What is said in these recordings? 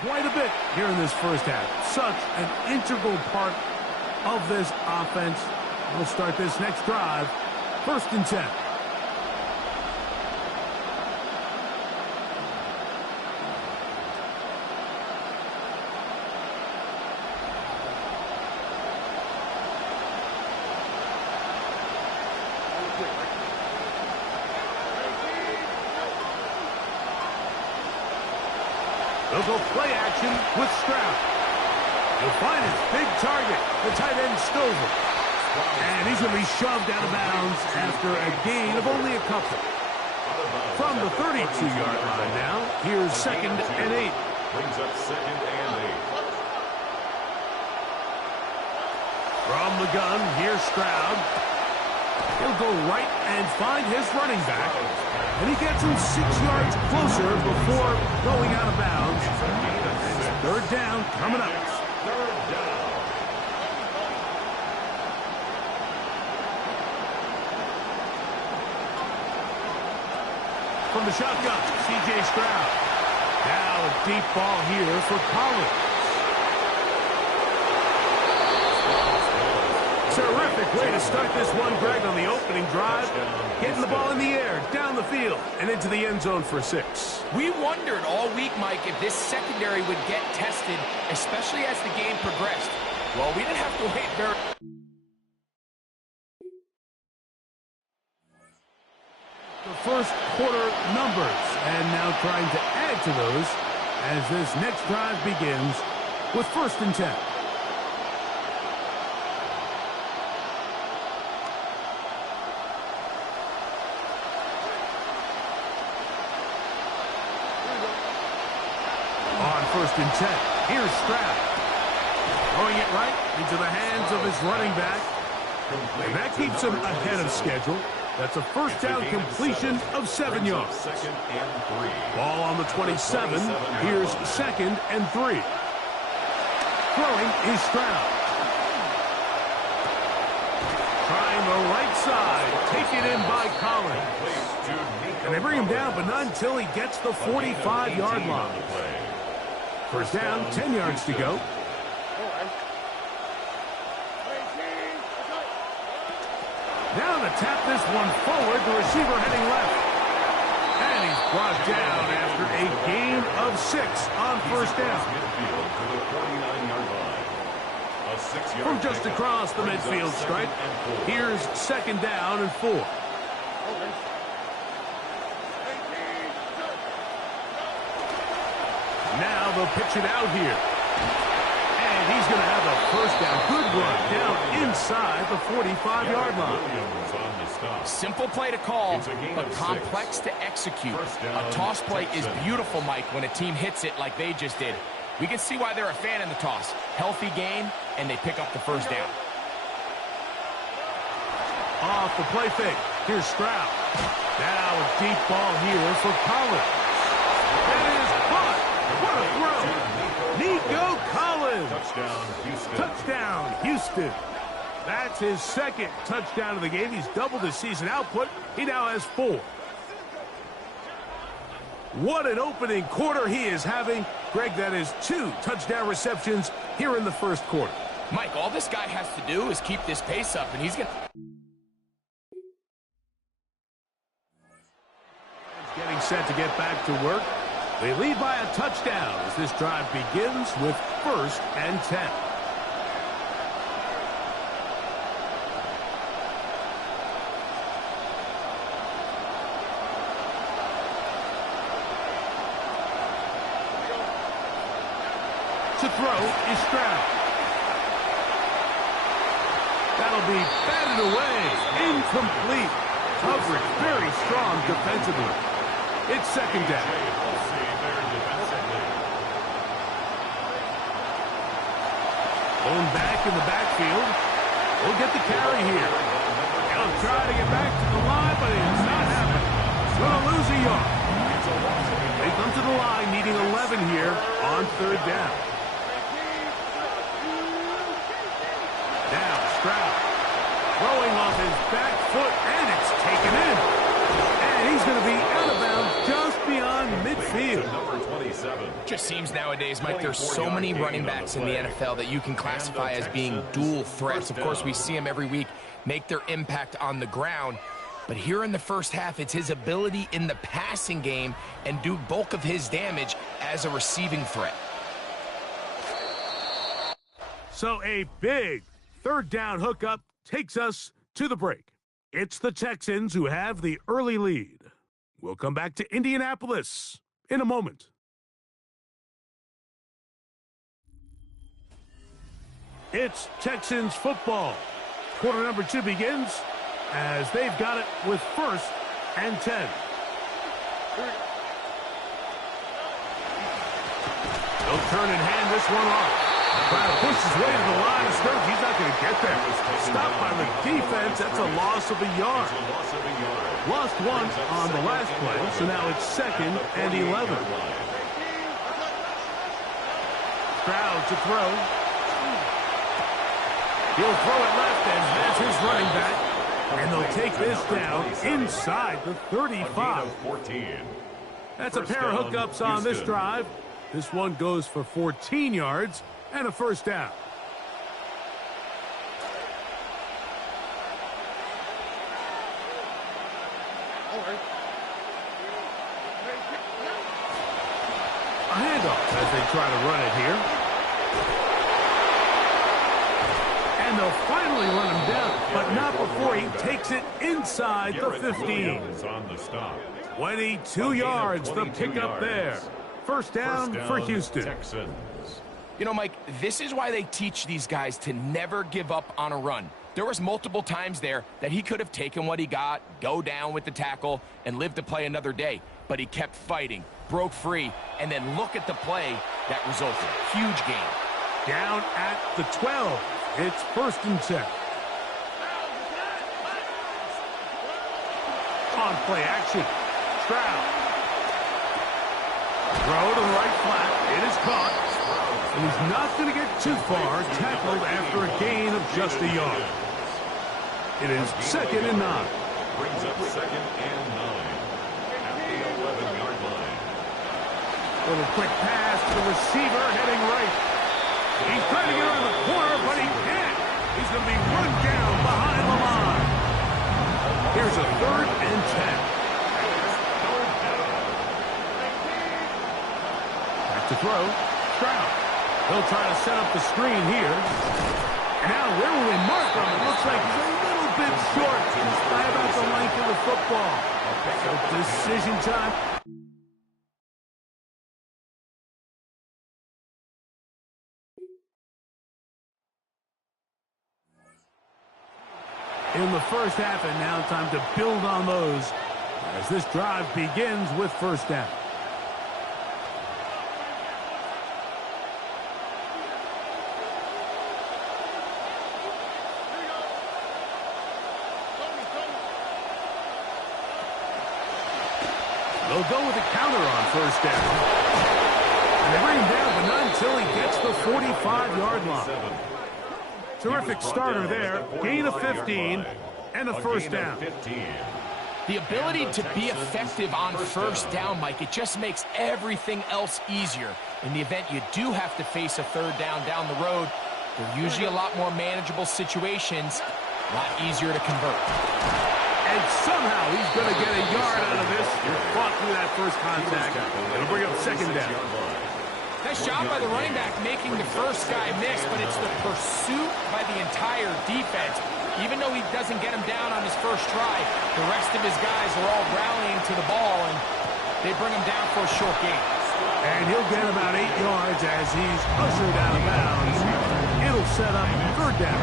Quite a bit here in this first half. Such an integral part of this offense. We'll start this next drive. 1st and 10. They'll go play action with Stroud. He'll find his big target, the tight end Stover. And he's going to be shoved out of bounds after a gain of only a couple. From the 32-yard line now, here's 2nd and 8. Brings up 2nd and 8. From the gun, here's Stroud. He'll go right and find his running back. And he gets him 6 yards closer before going out of bounds. And 3rd down coming up. 3rd down. From the shotgun, C.J. Stroud. Now a deep ball here for Collins. Terrific way to start this one, Greg, on the opening drive. Getting the ball in the air, down the field, and into the end zone for 6. We wondered all week, Mike, if this secondary would get tested, especially as the game progressed. Well, we didn't have to wait very... The first quarter numbers, and now trying to add to those as this next drive begins with 1st and 10. On 1st and 10, here's Stroud. Throwing it right into the hands of his running back. And that keeps him ahead of schedule. That's a 1st down completion of 7 yards. 2nd and 3. Ball on the 27. Here's 2nd and 3. Throwing is Stroud. Trying the right side. Taken in by Collins. And they bring him down, but not until he gets the 45-yard line. 1st down, 10 yards to go. Now to tap this one forward, the receiver heading left. And he's brought down after a gain of 6 on 1st down. From just across the midfield stripe, here's 2nd down and 4. Now they'll pitch it out here. And he's going to have a 1st down. Good run down inside the 45-yard line. Simple play to call, but complex to execute. A toss play is beautiful, Mike, when a team hits it like they just did. We can see why they're a fan in the toss. Healthy gain, and they pick up the 1st down. Off the play fake. Here's Stroud. Now a deep ball here for Collins. That is caught. What a throw. Nico Collins. Touchdown, Houston. Touchdown, Houston. That's his 2nd touchdown of the game. He's doubled his season output. He now has 4. What an opening quarter he is having. Greg, that is 2 touchdown receptions here in the first quarter. Mike, all this guy has to do is keep this pace up, and he's going to... Getting set to get back to work. They lead by a touchdown as this drive begins with 1st and 10. To throw is Stroud. That'll be batted away. Incomplete. Coverage very strong defensively. It's 2nd down. Going back in the backfield. We'll get the carry here. He'll try to get back to the line, but he does not have it. Going to lose a yard. They come to the line needing 11 here on 3rd down. Now Stroud throwing off his back foot, and it's taken in. And he's going to be out of bounds just beyond midfield. Number 27. Just seems nowadays, Mike, there's so many running backs in the NFL that you can classify as being dual threats. Of course, we see them every week make their impact on the ground. But here in the first half, it's his ability in the passing game and do bulk of his damage as a receiving threat. So a big 3rd down hookup takes us to the break. It's the Texans who have the early lead. We'll come back to Indianapolis in a moment. It's Texans football. Quarter number 2 begins as they've got it with 1st and 10. They'll turn and hand this one off. Trying to push his way to the line of scrimmage. He's not going to get there. Stopped by the defense. That's a loss of a yard. Lost 1 on the last play, so now it's 2nd and 11. Stroud to throw. He'll throw it left, and that's his running back. And they'll take this down inside the 35. That's a pair of hookups on this drive. This one goes for 14 yards and a 1st down. A handoff as they try to run it here. And they'll finally run him down, but not before he takes it inside the 15. 22 yards, the pickup there. 1st down for Houston. You know, Mike, this is why they teach these guys to never give up on a run. There was multiple times there that he could have taken what he got, go down with the tackle, and live to play another day. But he kept fighting, broke free, and then look at the play that resulted. Huge gain. Down at the 12. It's 1st and 10. On play action. Stroud. Throw to the right flat. It is caught. And he's not going to get too far. Tackled after a gain of just a yard. It is 2nd and 9. Brings up 2nd and 9. At the 11-yard line. Little quick pass to the receiver heading right. He's trying to get around the corner, but he can't. He's going to be run down behind the line. Here's a 3rd and 10. Back to throw. Stroud. He'll try to set up the screen here. And now where will they mark him? It looks like he's a little bit short, just by about the length of the football. So decision time. In the first half, and now time to build on those as this drive begins with 1st down. They'll go with a counter on 1st down. And they bring him down, but not until he gets the 45-yard line. Terrific starter there. Gain of 15 and a 1st down. The ability to be effective on first down, Mike, it just makes everything else easier. In the event you do have to face a third down the road, they're usually a lot more manageable situations, a lot easier to convert. And somehow he's going to get a yard out of this. He fought through that first contact. It'll bring up second down. Nice job by the running back making the first guy miss, but it's the pursuit by the entire defense. Even though he doesn't get him down on his first try, the rest of his guys are all rallying to the ball, and they bring him down for a short gain. And he'll get about 8 yards as he's ushered out of bounds. It'll set up third down.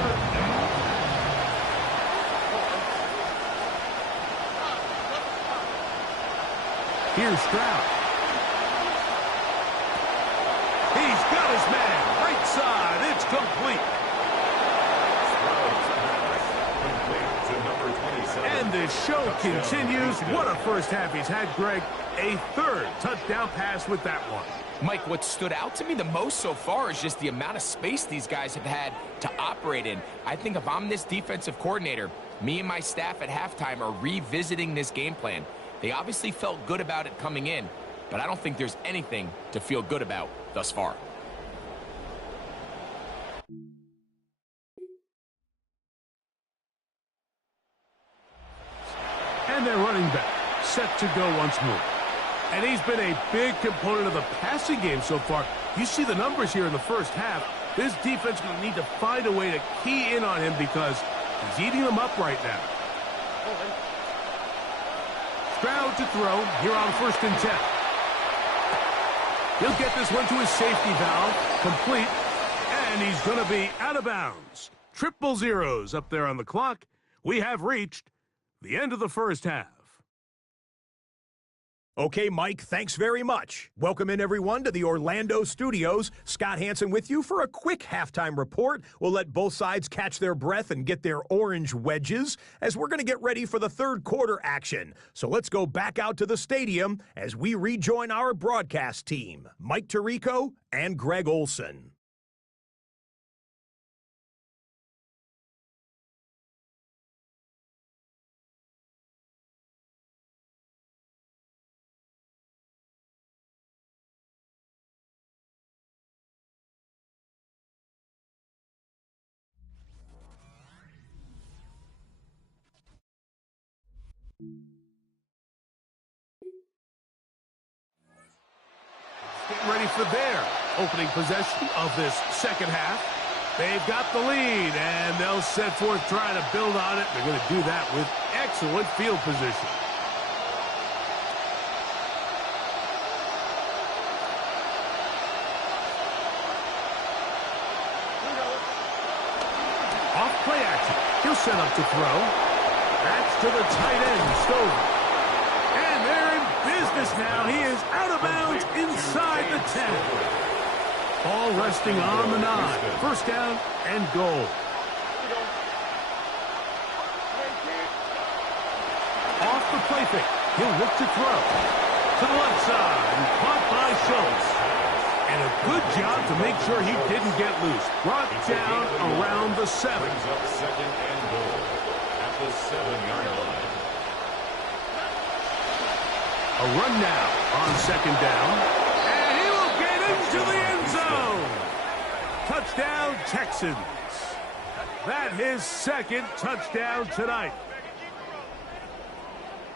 Here's Stroud. He's got his man. Right side. It's complete. And the show continues. What a first half he's had, Greg. A third touchdown pass with that one. Mike, what stood out to me the most so far is just the amount of space these guys have had to operate in. I think if I'm this defensive coordinator, me and my staff at halftime are revisiting this game plan. They obviously felt good about it coming in, but I don't think there's anything to feel good about thus far. And their running back set to go once more. And he's been a big component of the passing game so far. You see the numbers here in the first half. This defense will need to find a way to key in on him because he's eating them up right now. Stroud to throw here on 1st and 10. He'll get this one to his safety valve, complete, and he's going to be out of bounds. Triple zeros up there on the clock. We have reached the end of the first half. Okay, Mike, thanks very much. Welcome in, everyone, to the Orlando studios. Scott Hansen with you for a quick halftime report. We'll let both sides catch their breath and get their orange wedges as we're going to get ready for the third quarter action. So let's go back out to the stadium as we rejoin our broadcast team, Mike Tirico and Greg Olson. Getting ready for their opening possession of this second half. They've got the lead, and they'll set forth trying to build on it. They're going to do that with excellent field position. Off play action. He'll set up to throw. That's to the tight end, Stover. And they're in business now. He is out of bounds inside the 10. Ball resting on the 9. First down and goal. Off the play fake. He'll look to throw. To the left side. And caught by Schultz. And a good job to make sure he didn't get loose. Brought down around the 7. Brings up second and goal at the 7-yard line. A run now on second down. And he will get into the end zone. Touchdown, Texans. That his second touchdown tonight.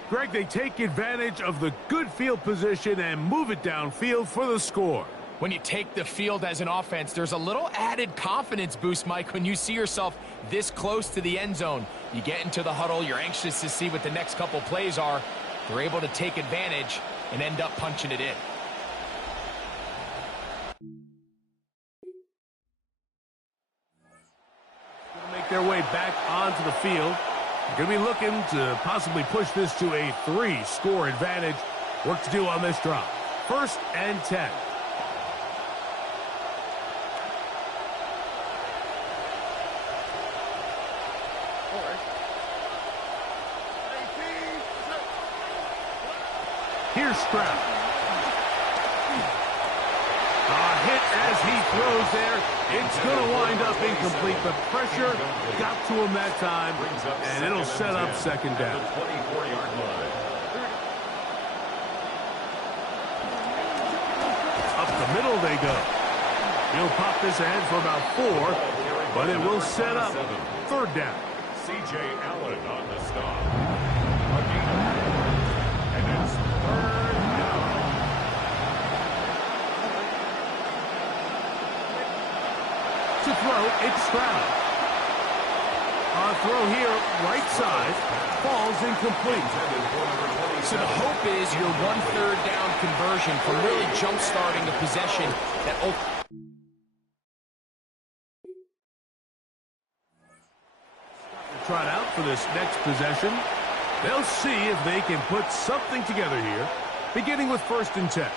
Greg, they take advantage of the good field position and move it downfield for the score. When you take the field as an offense, there's a little added confidence boost, Mike, when you see yourself this close to the end zone. You get into the huddle, you're anxious to see what the next couple plays are. They're able to take advantage and end up punching it in. Going to make their way back onto the field. They're going to be looking to possibly push this to a 3-score advantage. Work to do on this drive. 1st and 10. Here's Stroud. Hit as he throws there. It's going to wind up incomplete. The pressure got to him that time, and it'll set up second down. 24-yard line. Up the middle they go. He'll pop this ahead for about 4, but it will set up third down. C.J. Allen on the stop. A gain of 4. And it's third down. To throw, it's Stroud. On throw here, right side, falls incomplete. So the hope is your 1/3 down conversion from really jump-starting a possession that Trot out for this next possession. They'll see if they can put something together here, beginning with 1st and 10.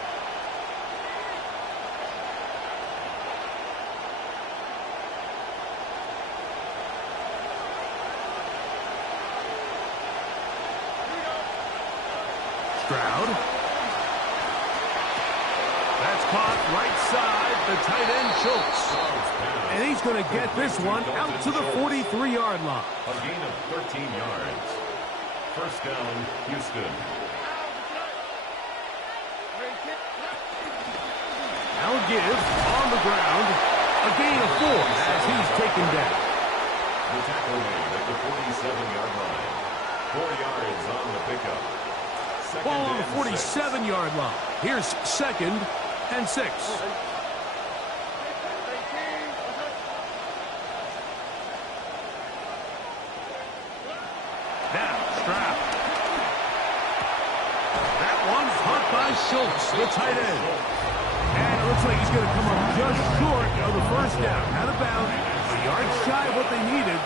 Stroud. That's caught right side, the tight end Schultz. And he's going to get this one out to the 43-yard line. A gain of 13 yards. First down, Houston. Now give on the ground. A gain of 4 as he's taken down. The tackle made at the 47-yard line. 4 yards on the pickup. Ball on the 47-yard line. Here's 2nd and 6. Now, Stroud. That one's caught by Schultz, the tight end. And it looks like he's going to come up just short of the first down. Out of bounds, a yard shy of what they needed.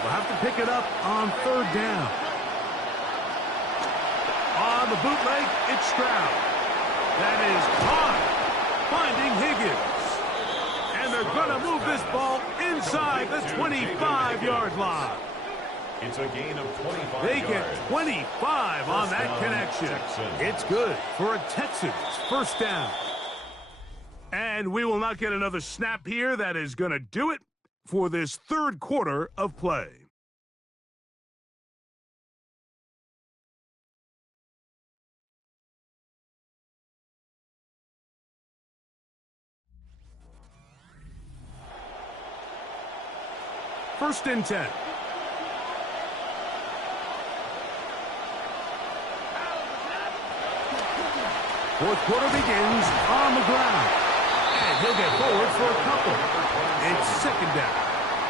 They'll have to pick it up on 3rd down. On the bootleg, it's Stroud. That is caught, finding Higgins. And they're going to move this ball inside the 25-yard line. It's a gain of 25 They yards. get 25 on that connection. It's good for a Texans first down. And we will not get another snap here. That is going to do it for this 3rd quarter of play. First and 10. Fourth quarter begins on the ground. And he'll get forward for a couple. It's 2nd down.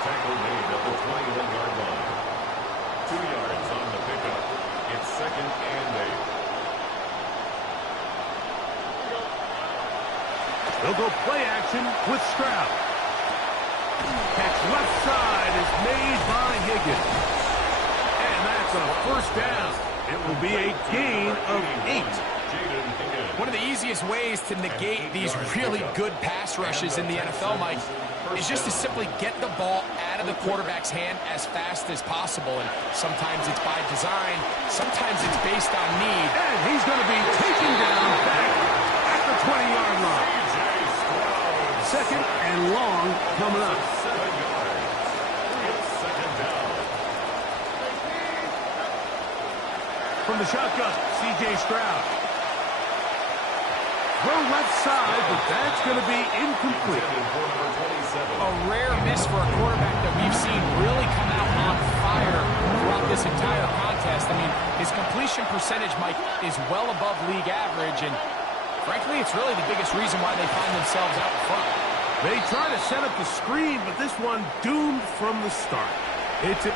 Tackle made at the 21-yard line. 2 yards on the pickup. It's 2nd and 8. They'll go play action with Stroud. Catch left side is made by Higgins. And that's a first down. It will be a gain of 8. One of the easiest ways to negate these really good pass rushes in the NFL, Mike, is just to simply get the ball out of the quarterback's hand as fast as possible. And sometimes it's by design, sometimes it's based on need. And he's going to be taken down back at the 20-yard line. 2nd and long coming up. 7 yards. It's 2nd down. From the shotgun, C.J. Stroud. Throw left side, but that's going to be incomplete. A rare miss for a quarterback that we've seen really come out on fire throughout this entire contest. I mean, his completion percentage, Mike, is well above league average, and frankly, it's really the biggest reason why they find themselves out in front. They try to set up the screen, but this one doomed from the start. It's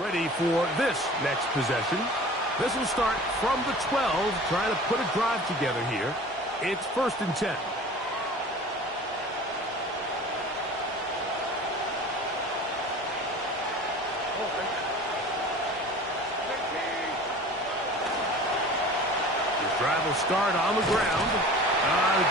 ready for this next possession. This will start from the 12, trying to put a drive together here. It's 1st and 10. The drive will start on the ground.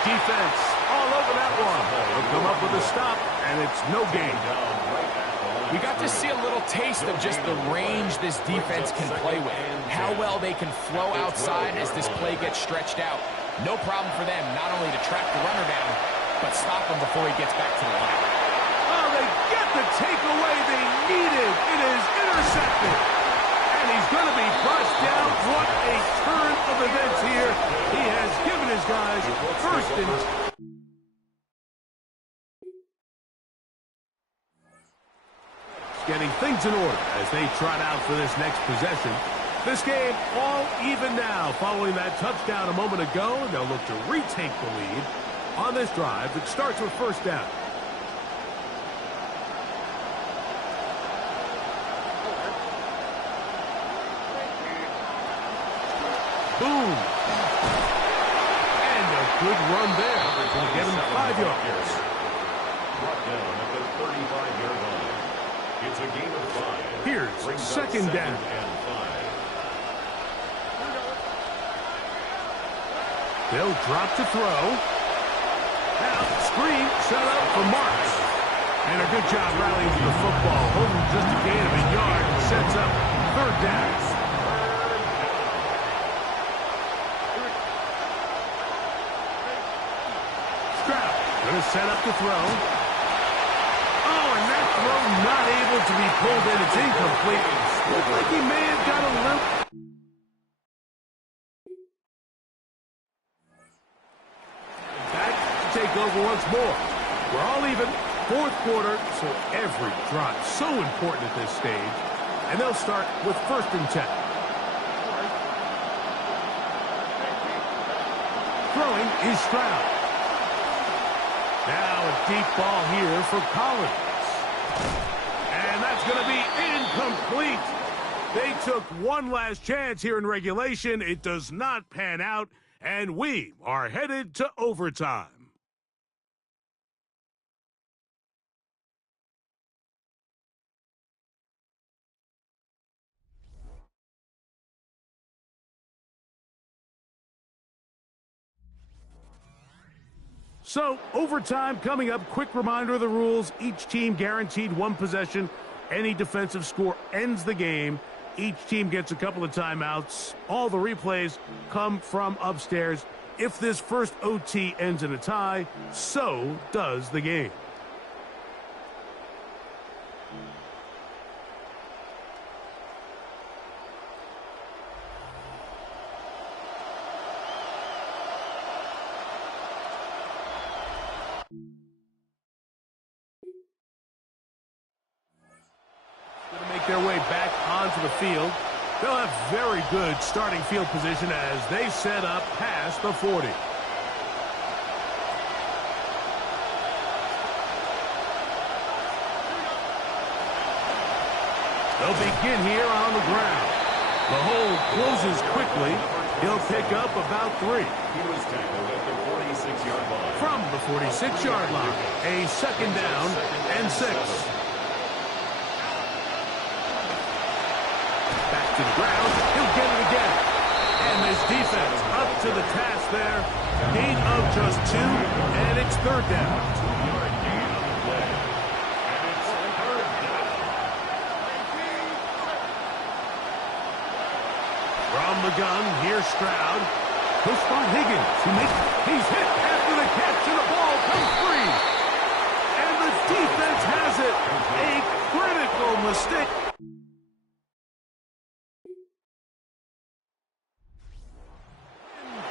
Defense all over that one. They'll come up with a stop, and it's no gain. Down right at the line We got to see a little taste of just the range this defense can play with. How well they can flow outside as this play gets stretched out. No problem for them not only to track the runner down, but stop him before he gets back to the line. Oh, they get the takeaway they needed. It is intercepted. And he's going to be brushed down. What a turn of events here. He has given his guys first and... Getting things in order as they trot out for this next possession. This game all even now following that touchdown a moment ago. They'll look to retake the lead on this drive that starts with first down. Boom. And a good run there. Going to get him 5 yards. Brought down at the 35-yard line. It's a gain of 5. Here's second down. And 5. They'll drop to throw. Now, screen set up for Marks. And a good job rallying to the football. Holding just a gain of a yard. Sets up third down. Going to set up to throw. Oh, and that throw not able to be pulled in. It's incomplete. Looked like he may have got a limp. Back to take over once more. We're all even. Fourth quarter, so every drive so important at this stage. And they'll start with first and 10. Throwing is Stroud. Now a deep ball here for Collins. And that's going to be incomplete. They took one last chance here in regulation. It does not pan out, and we are headed to overtime. So, overtime coming up. Quick reminder of the rules. Each team guaranteed one possession. Any defensive score ends the game. Each team gets a couple of timeouts. All the replays come from upstairs. If this first OT ends in a tie, so does the game. Going to make their way back onto the field. They'll have very good starting field position as they set up past the 40. They'll begin here on the ground. The hole closes quickly. He'll pick up about 3. He was tackled at the 46-yard line. From the 46-yard line, a second down and 6. Back to the ground. He'll get it again. And this defense up to the task there. Gain of just 2, and it's third down. 2-yard gain on the play. And it's third down. From the gun, here's Stroud. Push by Higgins. He's hit after the catch, and the ball comes free. And the defense has it. A critical mistake.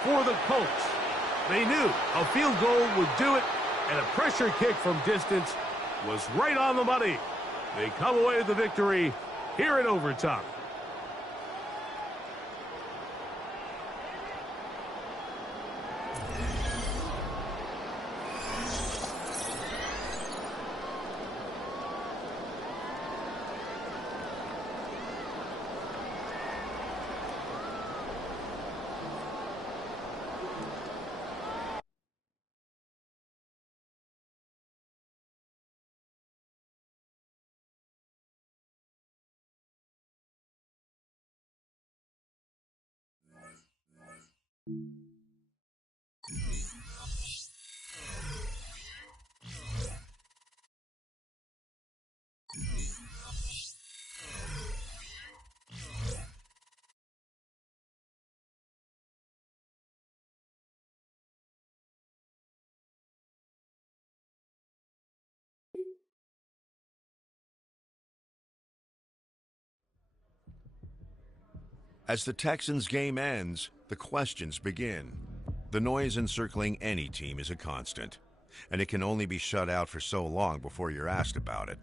For the Colts. They knew a field goal would do it, and a pressure kick from distance was right on the money. They come away with the victory here in overtime. As the Texans' game ends, the questions begin. The noise encircling any team is a constant, and it can only be shut out for so long before you're asked about it.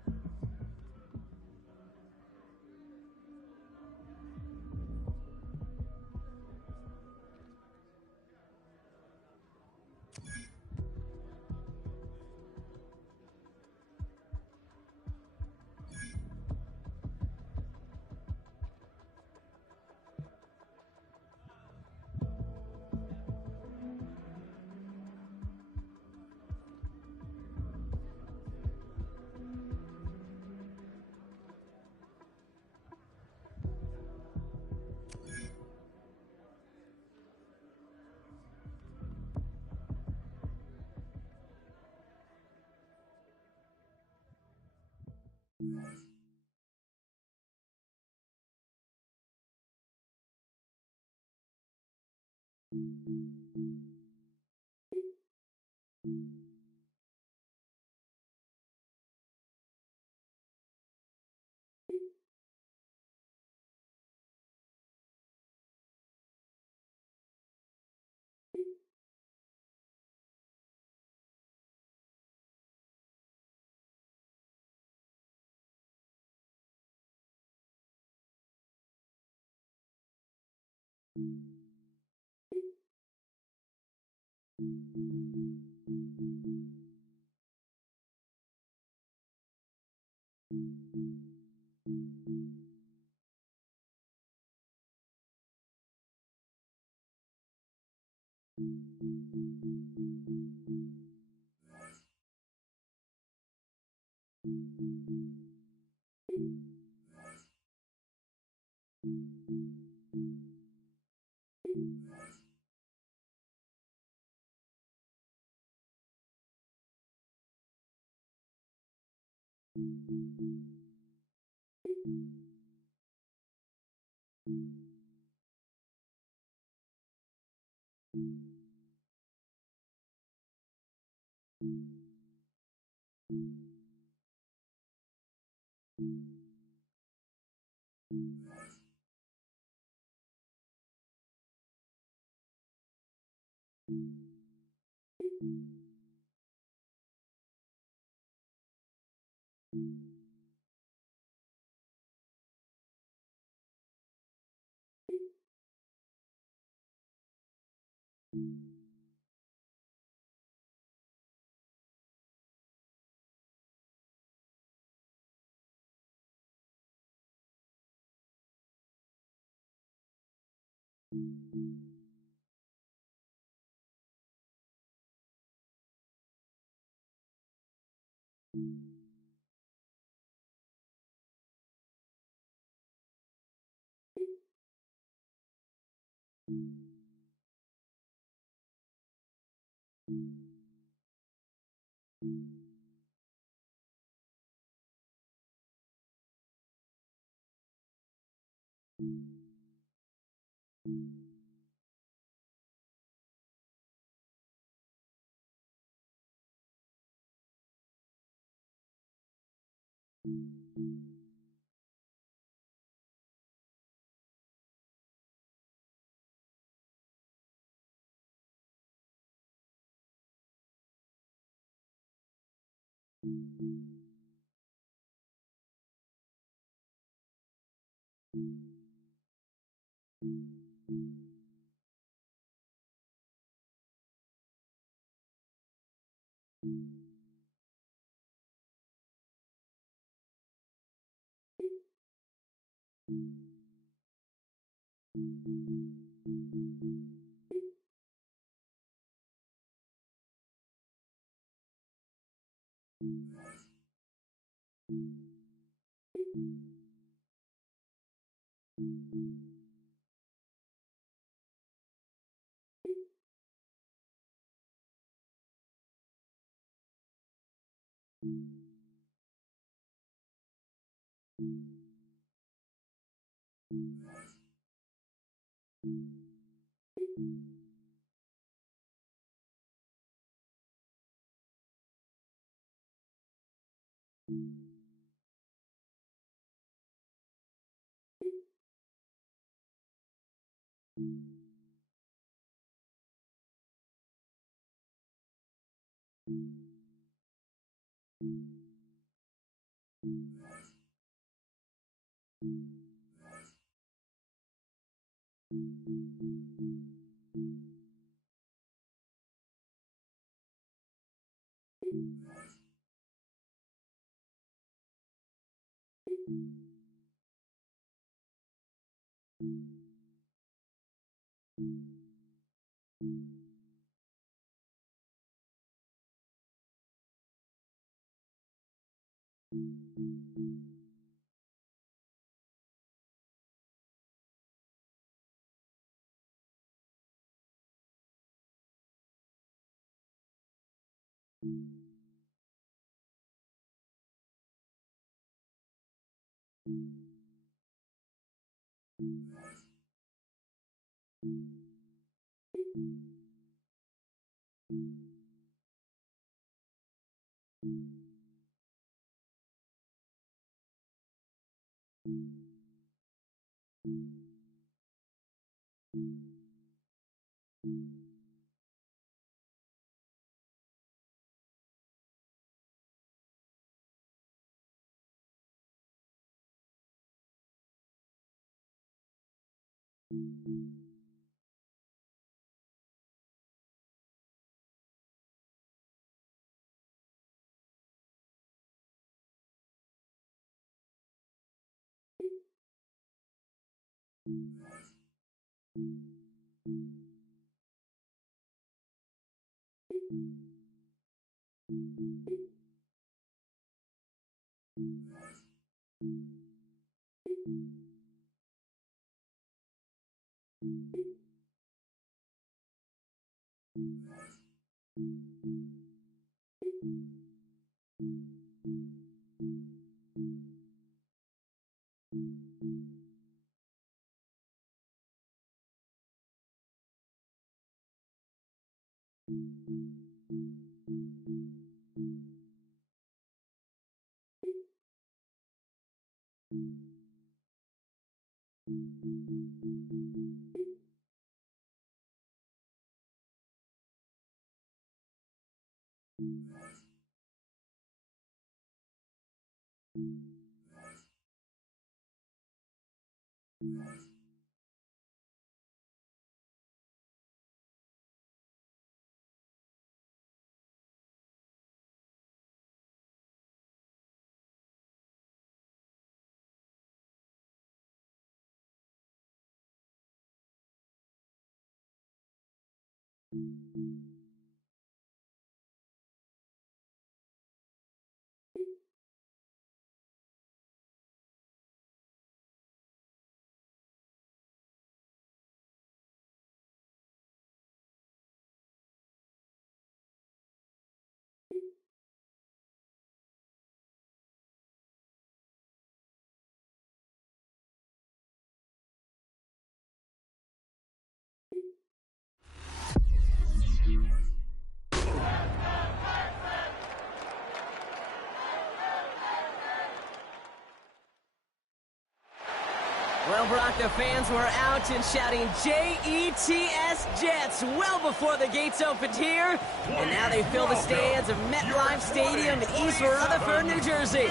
Well, Bronco fans were out and shouting J-E-T-S Jets well before the gates opened here. And now they fill the stands of MetLife Stadium in East Rutherford, New Jersey.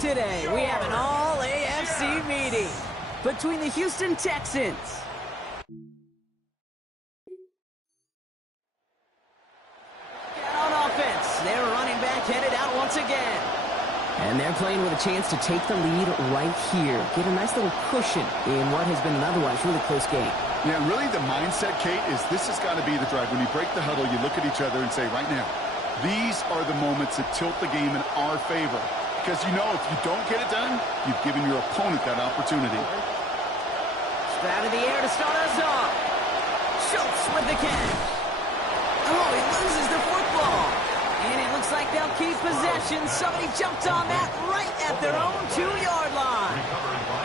Today, we have an all-AFC meeting between the Houston Texans on offense. Their running back headed out once again. And they're playing with a chance to take the lead right here. Get a nice little cushion in what has been an otherwise really close game. Yeah, really the mindset, Kate, is this has got to be the drive. When you break the huddle, you look at each other and say, right now, these are the moments that tilt the game in our favor. Because you know if you don't get it done, you've given your opponent that opportunity. Out of the air to start us off. Schultz with the catch. Oh, he loses the football. And it looks like they'll keep possession. Somebody jumped on that right at their own 2-yard line.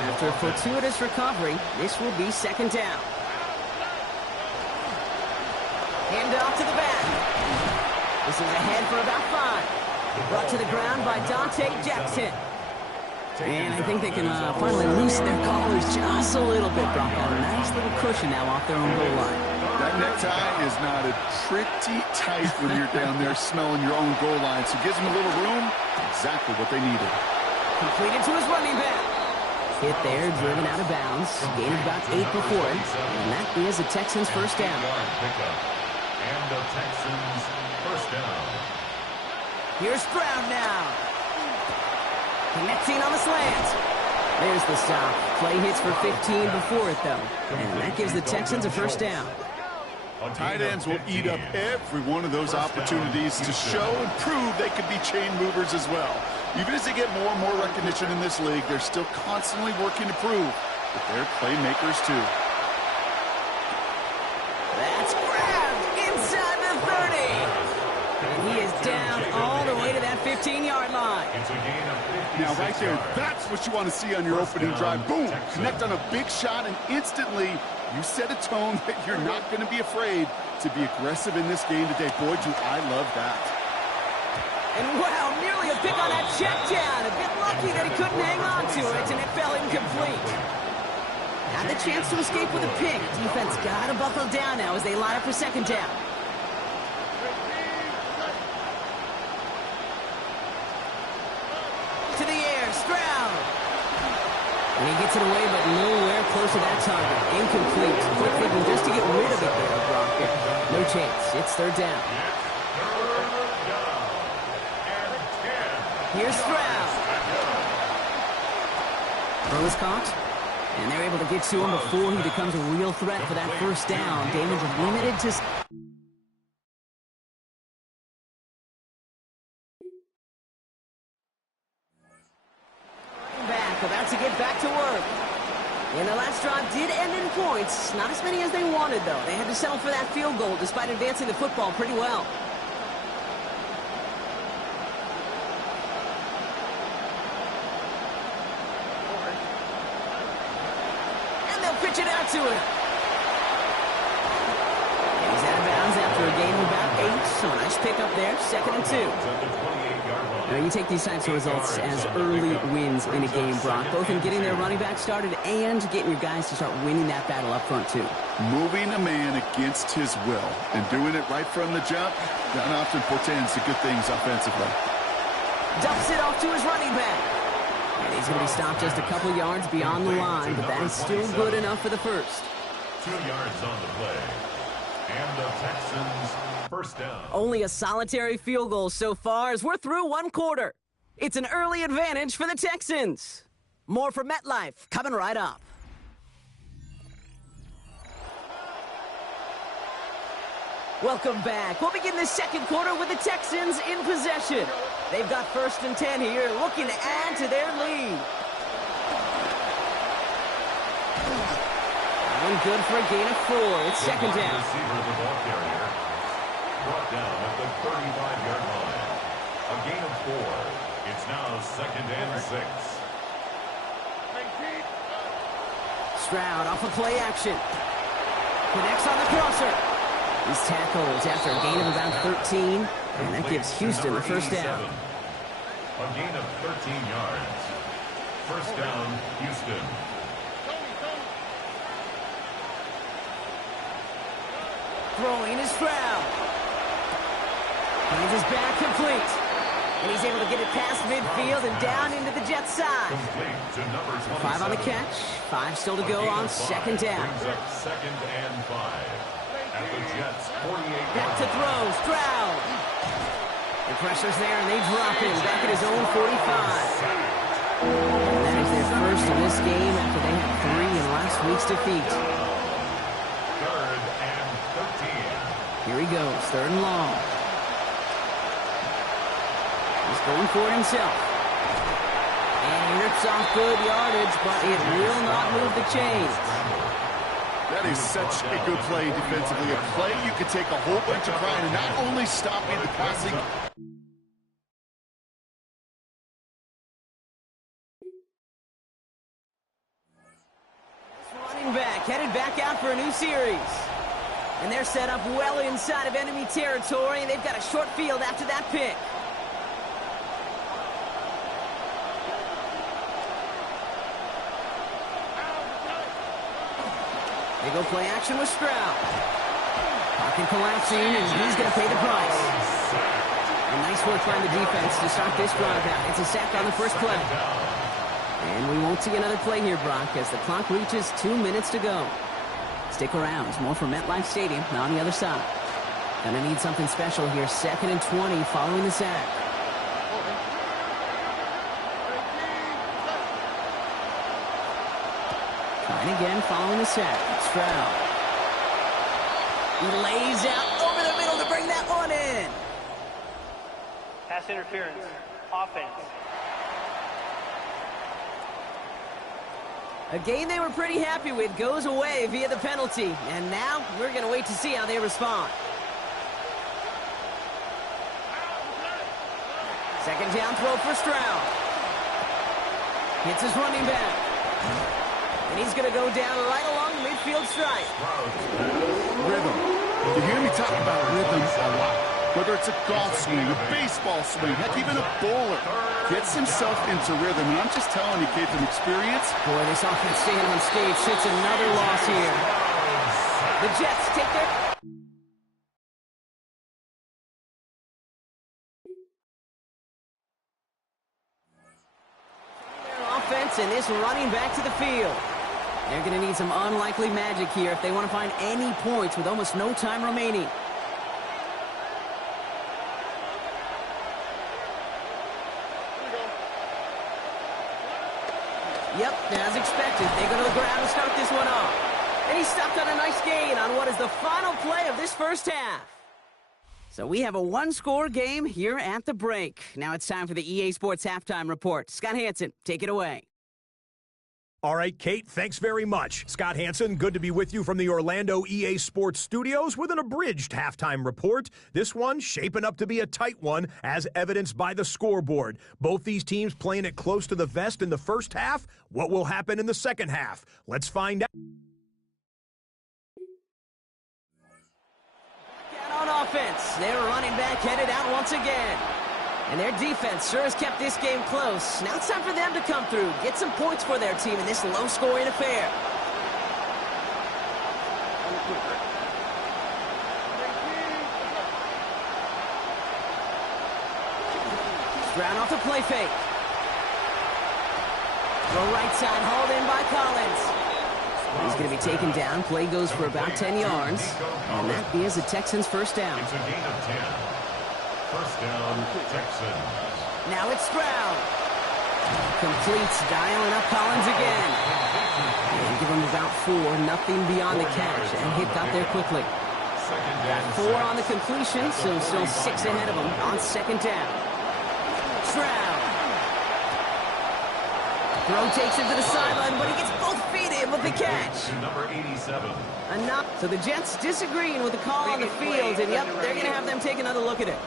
After a fortuitous recovery, this will be second down. Hand off to the back. This is ahead for about 5. Brought to the ground by Dante Jackson. And I think they can finally loosen their collars just a little bit, Bronco. Nice nice little cushion now off their own goal line. That necktie is knotted pretty tight when you're down there smelling your own goal line, so it gives them a little room, exactly what they needed. Completed to his running back. Hit there, driven out of bounds. Gain of about 8 before it. And that is a Texans first down. And the Texans first down. Here's Stroud now. Connecting on the slant. There's the stop. Play hits for 15 before it, though. And that gives the Texans a first down. Tight ends will eat up every one of those opportunities to show and prove they could be chain movers as well. Even as they get more and more recognition in this league, they're still constantly working to prove that they're playmakers too. That's grabbed inside the 30. And he is down all the way to that 15-yard line. It's a gain of 56. Now right there, that's what you want to see on your opening drive. Boom! Connect on a big shot, and instantly you set a tone that you're not going to be afraid to be aggressive in this game today. Boy, do I love that. And wow, nearly a pick on that check down. A bit lucky that he couldn't hang on to it, and it fell incomplete. Had the chance to escape with a pick. Defense got to buckle down now as they line up for second down. To the air, Stroud. And he gets it away, but nowhere close to that target. Incomplete. Quick thinking just to get rid of it there, Brock. No chance. It's third down. Here's Stroud. Throw is caught. And they're able to get to him before he becomes a real threat for that first down. Damage limited to... About to get back to work. And the last drive did end in points. Not as many as they wanted, though. They had to settle for that field goal despite advancing the football pretty well. And they'll pitch it out to him. And he's out of bounds after a gain of about 8. So a nice pickup there. 2nd and 2. Now, you take these types of results as early wins in a game, Brock, both in getting their running back started and getting your guys to start winning that battle up front, too. Moving a man against his will and doing it right from the jump, that often portends to good things offensively. Dumps it off to his running back. And he's going to be stopped just a couple yards beyond the line, but that is still good enough for the first. 2 yards on the play. And the Texans first down. Only a solitary field goal so far as we're through one quarter. It's an early advantage for the Texans. More from MetLife coming right up. Welcome back. We'll begin the second quarter with the Texans in possession. They've got 1st and 10 here, looking to add to their lead. And good for a gain of 4. It's second down. Brought down at the 35-yard line. A gain of 4. It's now 2nd and 6. Stroud off of play action. Connects on the crosser. He's tackled after a gain of about 13. And that gives Houston the first down. A gain of 13 yards. First down, Houston. Throwing is Stroud. Finds his back complete. And he's able to get it past midfield and down into the Jets' side. 5 on the catch. 5 still to go on second down. Brings up 2nd and 5. At the Jets' 48. Back to throw. Stroud. The pressure's there, and they drop him back at his own 45. And that is their first in this game after they had 3 in last week's defeat. 3rd and 13. Here he goes, 3rd and long. He's going for it himself. And he rips off good yardage, but it will not move the chains. That is such a good play defensively. A play you could take a whole bunch of pride in, not only stopping the passing. Running back, headed back out for a new series. And they're set up well inside of enemy territory, and they've got a short field after that pick. They go play action with Stroud. Pocket collapsing, and he's going to pay the price. And nice work by the defense to start this drive out. It's a sack on the first play. And we won't see another play here, Brock, as the clock reaches 2 minutes to go. Stick around. More from MetLife Stadium on the other side. Gonna need something special here. 2nd and 20 following the sack. Trying again following the sack. Stroud. He lays out over the middle to bring that one in. Pass interference. Offense. A game they were pretty happy with goes away via the penalty. And now we're going to wait to see how they respond. Second down throw for Stroud. Hits his running back. And he's going to go down right along the midfield stripe. Rhythm. You hear me talk about rhythm a lot. Whether it's a golf swing, a baseball swing, heck, even a bowler gets himself into rhythm. And I'm just telling you, kid, from experience. Boy, this offense staying on stage hits another loss here. The Jets take their... offense and this running back to the field. They're going to need some unlikely magic here if they want to find any points with almost no time remaining. Yep, as expected, they go to the ground to start this one off. And he stopped on a nice gain on what is the final play of this first half. So we have a one-score game here at the break. Now it's time for the EA Sports Halftime Report. Scott Hansen, take it away. All right, Kate, thanks very much. Scott Hansen, good to be with you from the Orlando EA Sports Studios with an abridged halftime report. This one shaping up to be a tight one, as evidenced by the scoreboard. Both these teams playing it close to the vest in the first half. What will happen in the second half? Let's find out. On offense, their running back headed out once again. And their defense sure has kept this game close. Now it's time for them to come through, get some points for their team in this low-scoring affair. Stroud off the play fake. Throw right side, hauled in by Collins. He's going to be taken down. Play goes for about 10 yards. And that is the Texans' first down. It's a gain of 10. First down, Texans. Now it's Stroud. Completes, dialing up Collins again. And give him about 4, nothing beyond the catch. And hit got there quickly. Got 4 on the completion, so still 6 ahead of him on second down. Stroud. Throw takes him to the sideline, but he gets both feet in with the catch. Number 87. Enough. So the Jets disagreeing with the call on the field, and yep, they're going to have them take another look at it.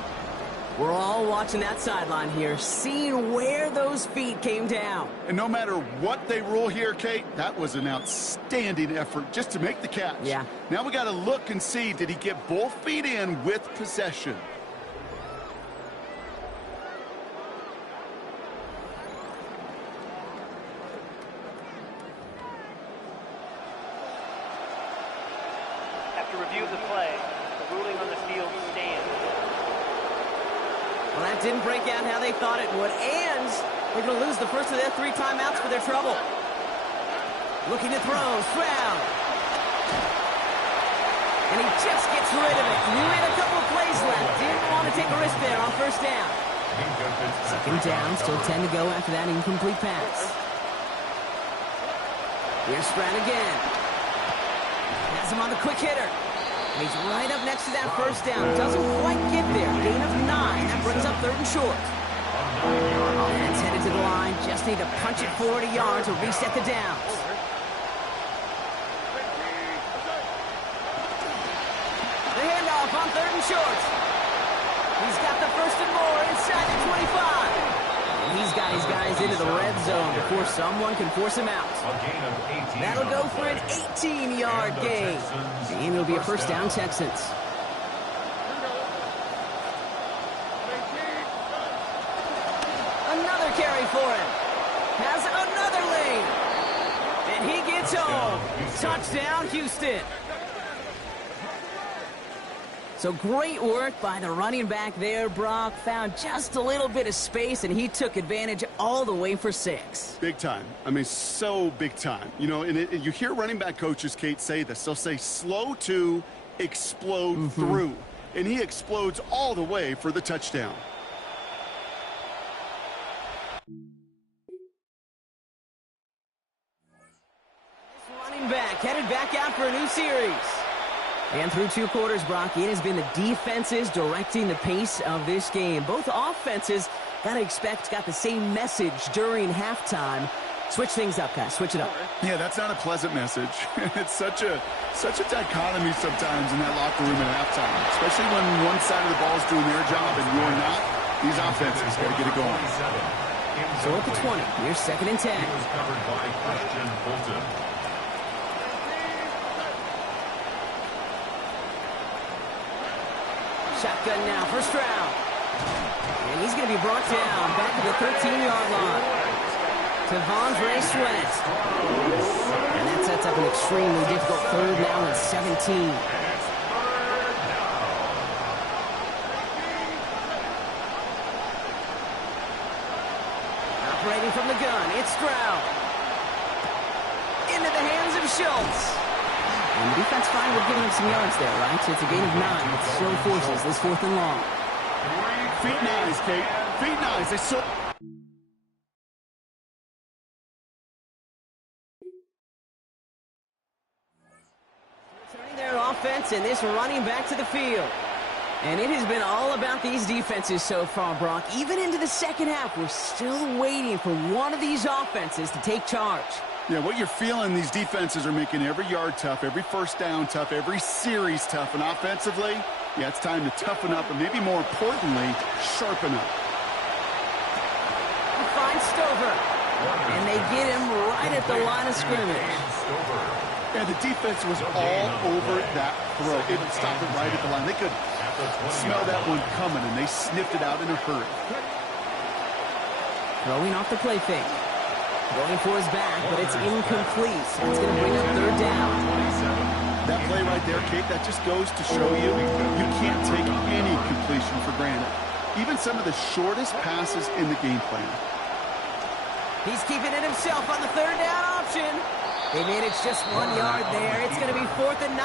We're all watching that sideline here, seeing where those feet came down. And no matter what they rule here, Kate, that was an outstanding effort just to make the catch. Yeah. Now we got to look and see, did he get both feet in with possession? After review of the play, the ruling on the field stands. Well, that didn't break out how they thought it would, and they're going to lose the first of their 3 timeouts for their trouble. Looking to throw, Stroud. And he just gets rid of it. He had a couple of plays left. Didn't want to take a risk there on first down. Second down, still 10 to go after that incomplete pass. Here's Stroud again. Has him on the quick hitter. And he's right up next to that first down. Doesn't quite get there. Gain of 9. That brings up 3rd and short. Offense headed to the line. Just need to punch it 40 yards to reset the downs. The handoff on 3rd and short. He's got the first and more inside the 25. And he's got his guys into the red zone before someone can force him out. That'll go for an 18-yard gain. And it'll be a first down, Texans. Another carry for him. Has another lane. And he gets home. Touchdown, Houston. So great work by the running back there, Brock. Found just a little bit of space, and he took advantage all the way for 6. Big time. I mean, so big time. You know, and you hear running back coaches, Kate, say this. They'll say slow to explode through. And he explodes all the way for the touchdown. This running back headed back out for a new series. And through 2 quarters, Brock, it has been the defenses directing the pace of this game. Both offenses, got the same message during halftime. Switch things up, guys. Switch it up. Yeah, that's not a pleasant message. It's such a dichotomy sometimes in that locker room at halftime, especially when one side of the ball is doing their job and you're not. These offenses got to get it going. So at the 20, here's 2nd and 10. He was covered by Christian Fulton. Shotgun now for Stroud. And he's going to be brought down back to the 13-yard line. Devondre Sweat. And that sets up an extremely difficult 3rd down and 17. Operating from the gun, it's Stroud. Into the hands of Schultz. And the defense fine with giving him some yards there, right? So it's a gain of 9, but still forces this 4th and long. Feet nice, Kate. Feet nice. They so... Turning their offense and this running back to the field. And it has been all about these defenses so far, Brock. Even into the 2nd half, we're still waiting for one of these offenses to take charge. Yeah, what you're feeling, these defenses are making every yard tough, every 1st down tough, every series tough. And offensively, yeah, it's time to toughen up and maybe more importantly, sharpen up. He finds Stover. And they get him right at the line of scrimmage. And the defense was all over that throw. It stopped it right at the line. They could smell that one coming, and they sniffed it out in a hurry. Throwing off the play fake. Going for his back, but it's incomplete. It's going to bring up 3rd down. That play right there, Kate, that just goes to show you can't take any completion for granted. Even some of the shortest passes in the game plan. He's keeping it himself on the 3rd down option. They managed just 1 yard there. It's going to be 4th and 9.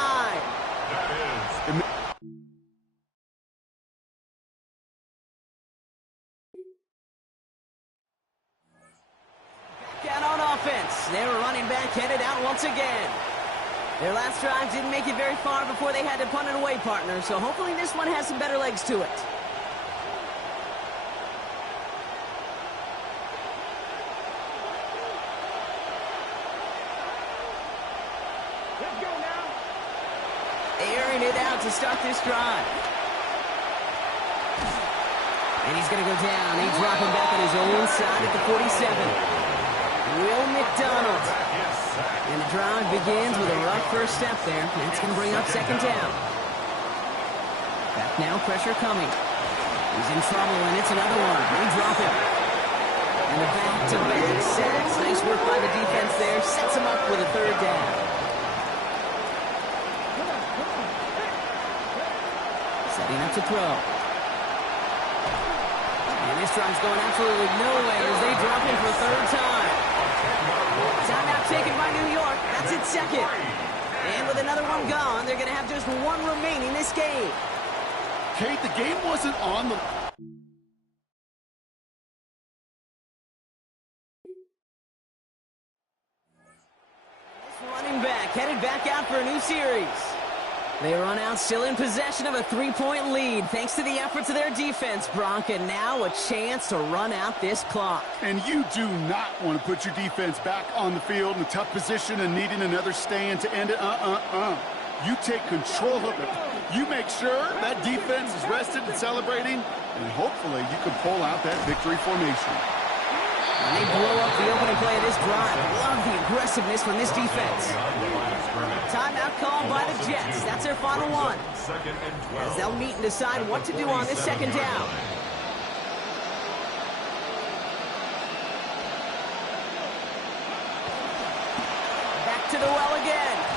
Back out on offense. Their running back headed out once again. Their last drive didn't make it very far before they had to punt it away, partner. So hopefully this one has some better legs to it. Airing it out to start this drive. And he's going to go down. They drop him back on his own side at the 47. Will McDonald. And the drive begins with a rough first step there. That's going to bring up 2nd down. Back now, pressure coming. He's in trouble, and it's another one. They drop him. And the back-to-back sacks. Nice work by the defense there. Sets him up with a 3rd down. Setting up to throw. And this drive's going absolutely nowhere as they drop him for a 3rd time. Timeout taken by New York. That's its 2nd. And with another one gone, they're going to have just 1 remaining this game. Kate, the game wasn't on the... This running back headed back out for a new series. They run out still in possession of a 3-point lead thanks to the efforts of their defense, Bronk, and now a chance to run out this clock. And you do not want to put your defense back on the field in a tough position and needing another stand to end it. You take control of it. You make sure that defense is rested and celebrating, and hopefully you can pull out that victory formation. And they blow up the opening play of this drive. Love the aggressiveness from this defense. Timeout called by the Jets. That's their final one. As they'll meet and decide what to do on this 2nd down. Back to the well again.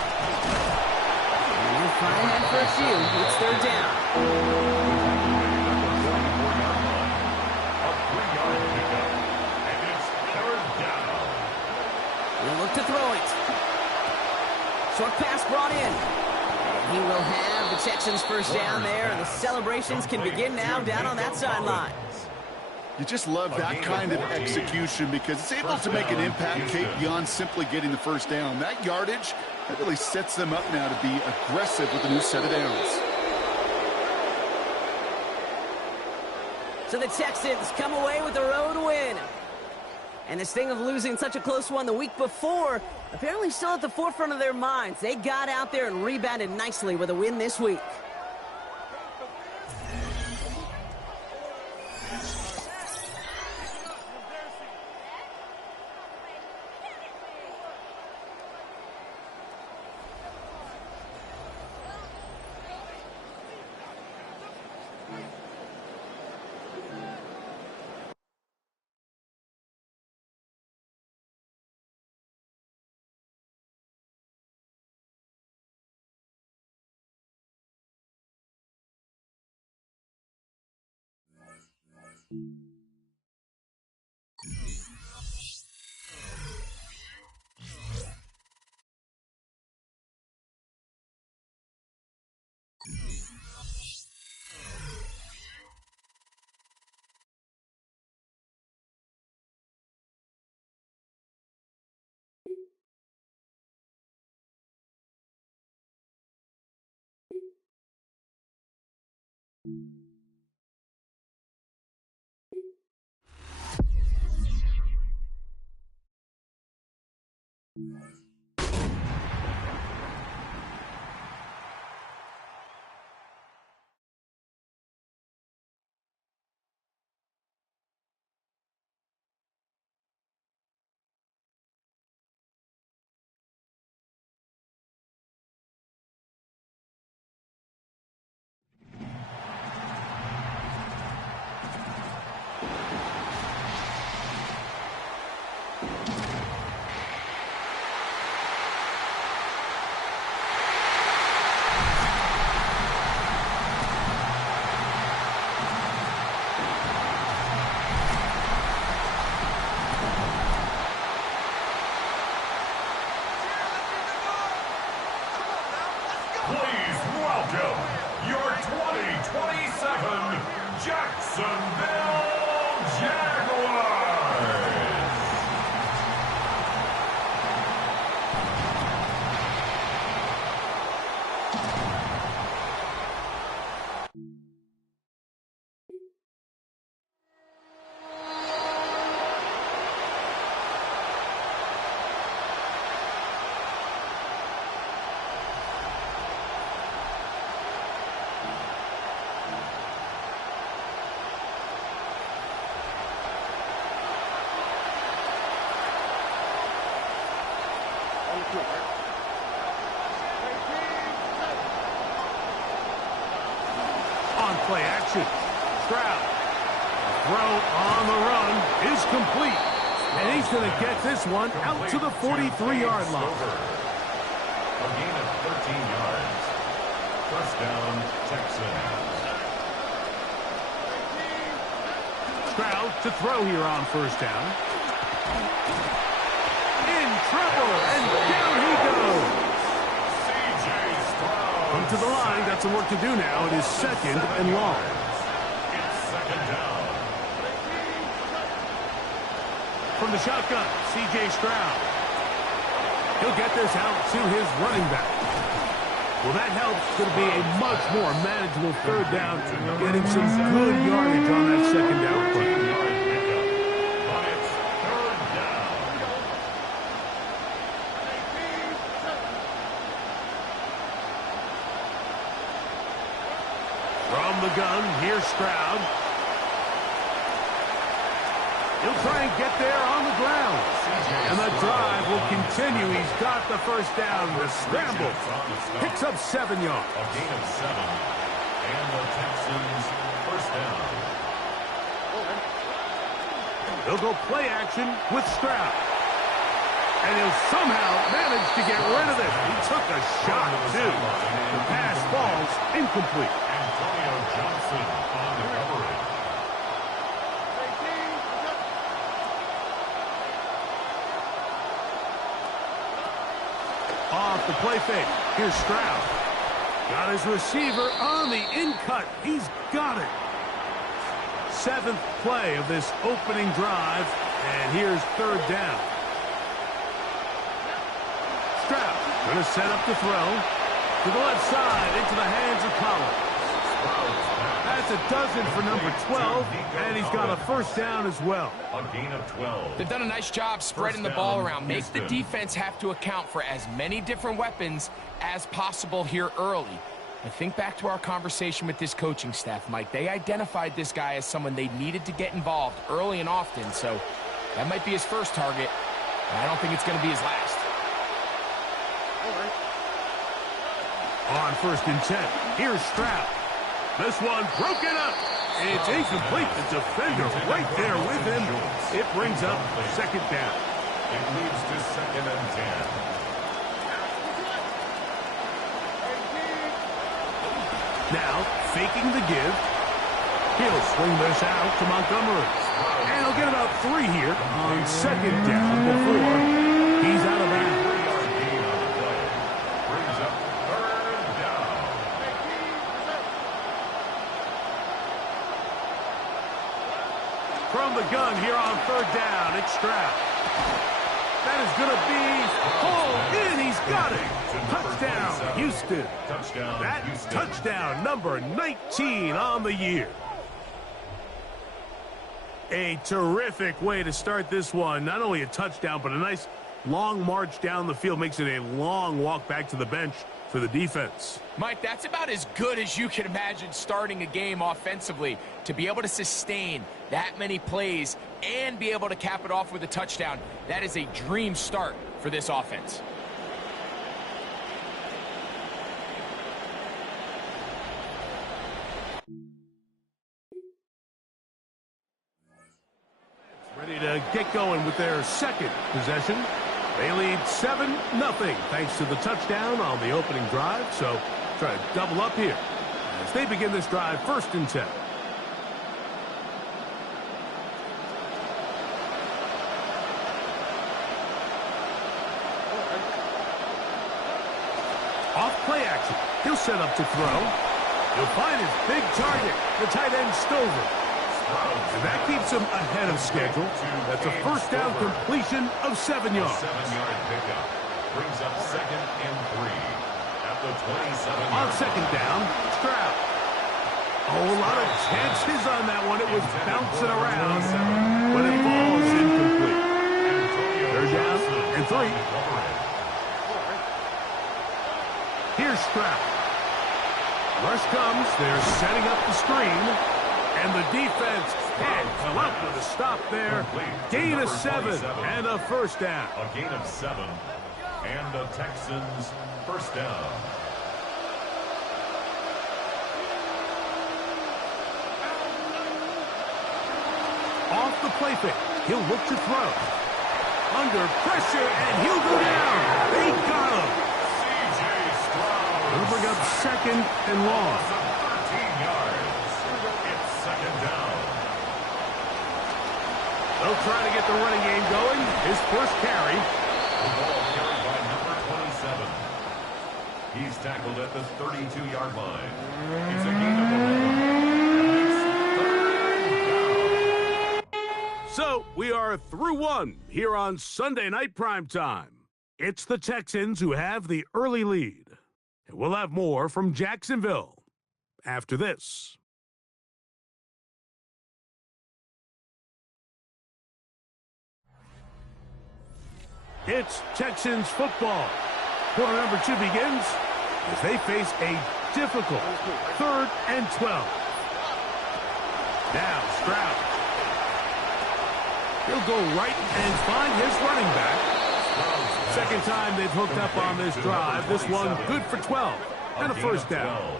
He will have the Texans first down there, and the celebrations can begin now down on that sideline. You just love that kind of execution because it's able to make an impact, Kate, beyond simply getting the first down. That yardage, that really sets them up now to be aggressive with a new set of downs. So the Texans come away with a road win. And this thing of losing such a close one the week before, apparently still at the forefront of their minds. They got out there and rebounded nicely with a win this week. On play action, Stroud. Throw on the run is complete. And he's going to get this one out to the 43-yard line. A gain of 13 yards. First down, Texans. Stroud to throw here on first down. In trouble, and down he goes. Come to the line, got some work to do now. It is second and long. It's second down. From the shotgun, C.J. Stroud. He'll get this out to his running back. Well, that helps. It's going to be a much more manageable third down, getting some good yardage on that second down play. But it's third down. From the gun, here's Stroud. He'll try and get there on the ground. And the drive will continue. He's got the first down. The scramble picks up 7 yards. A gain of 7. And the Texans first down. He'll go play action with Stroud. And he'll somehow manage to get rid of it. He took a shot, too. The pass falls incomplete. Antonio Johnson on the coverage. Off the play fake. Here's Stroud. Got his receiver on the in-cut. He's got it. 7th play of this opening drive, and here's 3rd down. Stroud going to set up the throw to the left side into the hands of Collins. That's a dozen for number 12, and he's got a 1st down as well. A gain of 12. They've done a nice job spreading the ball around. Make the defense have to account for as many different weapons as possible here early. And think back to our conversation with this coaching staff, Mike. They identified this guy as someone they needed to get involved early and often, so that might be his first target, but I don't think it's going to be his last. On 1st and 10, here's Stroud. This one broken up. It's incomplete. The defender right there with him. It brings up 2nd down. It leads to 2nd and 10. Now, faking the give. He'll swing this out to Montgomery. And he'll get about 3 here on 2nd down before he's out of bounds. Brings up 3rd down. From the gun here on 3rd down, it's Stroud. That is going to be pulled in. He's got it. Touchdown, Houston. That touchdown, number 19 on the year. A terrific way to start this one. Not only a touchdown, but a nice long march down the field. Makes it a long walk back to the bench for the defense. Mike, that's about as good as you can imagine starting a game offensively. To be able to sustain that many plays and be able to cap it off with a touchdown, that is a dream start for this offense. Ready to get going with their 2nd possession. They lead 7-0 thanks to the touchdown on the opening drive. So try to double up here as they begin this drive 1st and 10. Off play action. He'll set up to throw. He'll find his big target, the tight end Stover. And that keeps him ahead of schedule. That's a 1st down completion of 7 yards. 7-yard pickup. Brings up 2nd and 3. At the 27. On 2nd down, Stroud. Oh, a lot of chances on that one. It was bouncing around, but it falls incomplete. 3rd down and 3. Here's Stroud. Rush comes. They're setting up the screen. And the defense can't come up with a stop there. Gain of 7 and a 1st down. A gain of 7 and the Texans 1st down. Off the play fake. He'll look to throw. Under pressure, and he'll go down. They got him. C.J. Stroud. He'll bring up 2nd and long. 13 yards. It's 2nd down. They'll try to get the running game going. His 1st carry. The ball carried by number 27. He's tackled at the 32-yard line. It's a gain of 11. So we are through 1 here on Sunday Night Primetime. It's the Texans who have the early lead. And we'll have more from Jacksonville after this. It's Texans football. Quarter number 2 begins as they face a difficult 3rd and 12. Now Stroud. He'll go right and find his running back. 2nd time they've hooked up on this drive. This one good for 12 and a 1st down.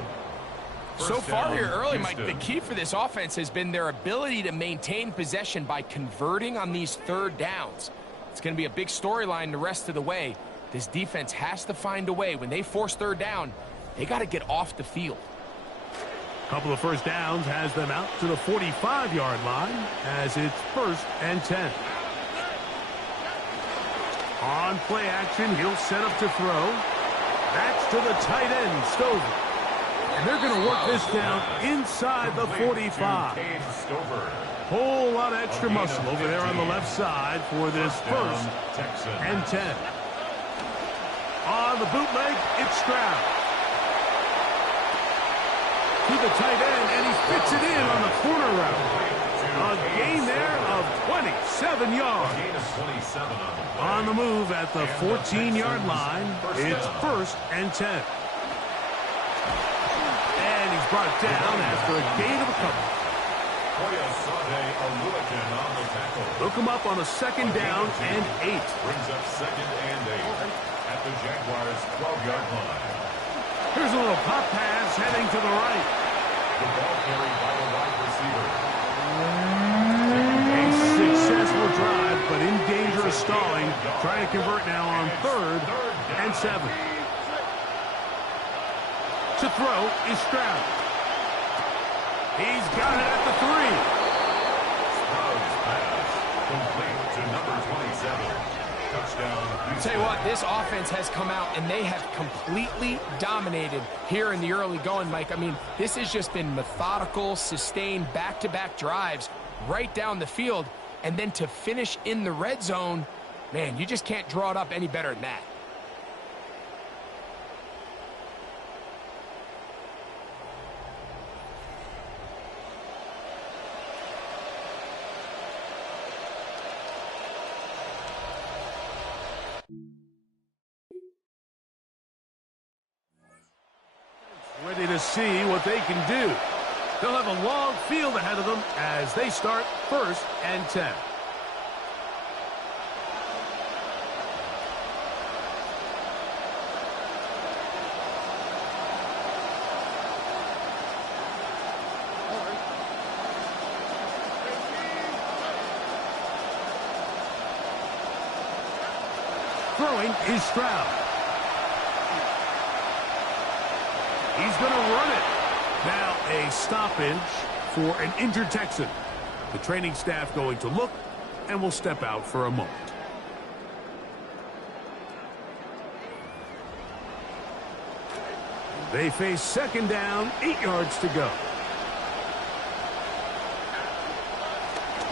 So far here early, Mike, the key for this offense has been their ability to maintain possession by converting on these 3rd downs. It's going to be a big storyline the rest of the way. This defense has to find a way. When they force 3rd down, they got to get off the field. Couple of 1st downs has them out to the 45-yard line as it's 1st and 10. On play action, he'll set up to throw. That's to the tight end, Stover. And they're going to work this down inside the 45. Whole lot of extra muscle over there on the left side for this first and 10. On the bootleg, it's Stroud. To the tight end, and he fits it in on the corner route. A gain there of 27 yards. On the move at the 14-yard line, it's first and 10. And he's brought down after a gain of a couple. Look him up on a second down and 8. Brings up second and 8 at the Jaguars' 12-yard line. Here's a little pop pass heading to the right. The ball carried by the wide receiver. A successful drive, but in danger of stalling. Trying to convert now on third and 7. To throw is Stroud. He's got it at the 3. Stroud's pass complete to number 27. Touchdown. I'll tell you what, this offense has come out and they have completely dominated here in the early going, Mike. I mean, this has just been methodical, sustained, back-to-back drives right down the field. And then to finish in the red zone, man, you just can't draw it up any better than that. Ready to see what they can do. They'll have a long field ahead of them as they start first and 10. Throwing is Stroud. He's going to run it. Now a stoppage for an injured Texan. The training staff going to look and will step out for a moment. They face second down, 8 yards to go.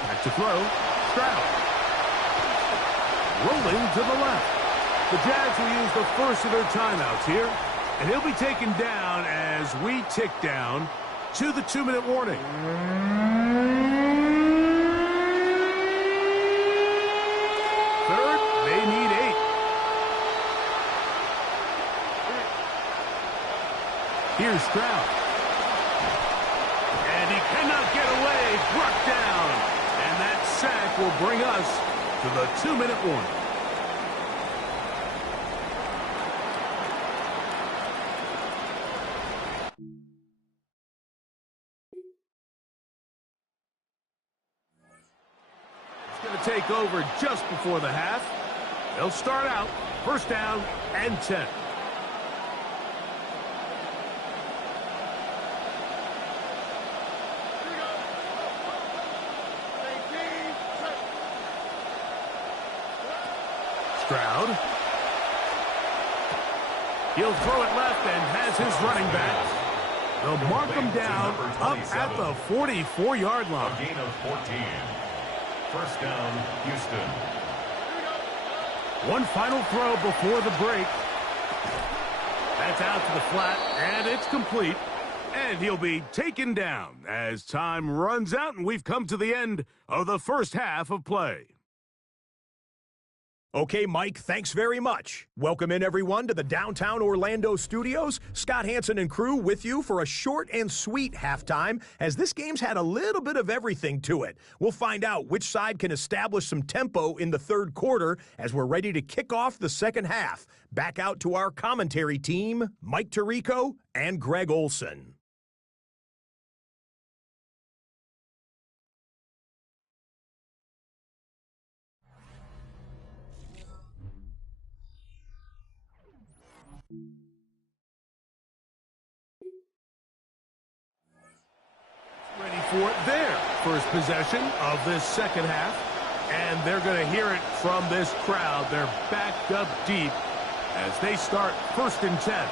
Back to throw, Stroud. Rolling to the left. The Jags will use the first of their timeouts here. And he'll be taken down as we tick down to the 2-minute warning. Third, they need 8. Here's Stroud. And he cannot get away. Brought down. And that sack will bring us to the 2-minute warning. Take over just before the half. They'll start out first down and 10. Stroud. He'll throw it left and has his running back. They'll mark him down up at the 44-yard line. A gain of 14. First down, Houston. One final throw before the break. That's out to the flat, and it's complete. And he'll be taken down as time runs out, and we've come to the end of the first half of play. Okay, Mike, thanks very much. Welcome in, everyone, to the downtown Orlando studios. Scott Hansen and crew with you for a short and sweet halftime, as this game's had a little bit of everything to it. We'll find out which side can establish some tempo in the third quarter as we're ready to kick off the second half. Back out to our commentary team, Mike Tirico and Greg Olson. Ready for their first possession of this second half. And they're going to hear it from this crowd. They're backed up deep as they start first and 10.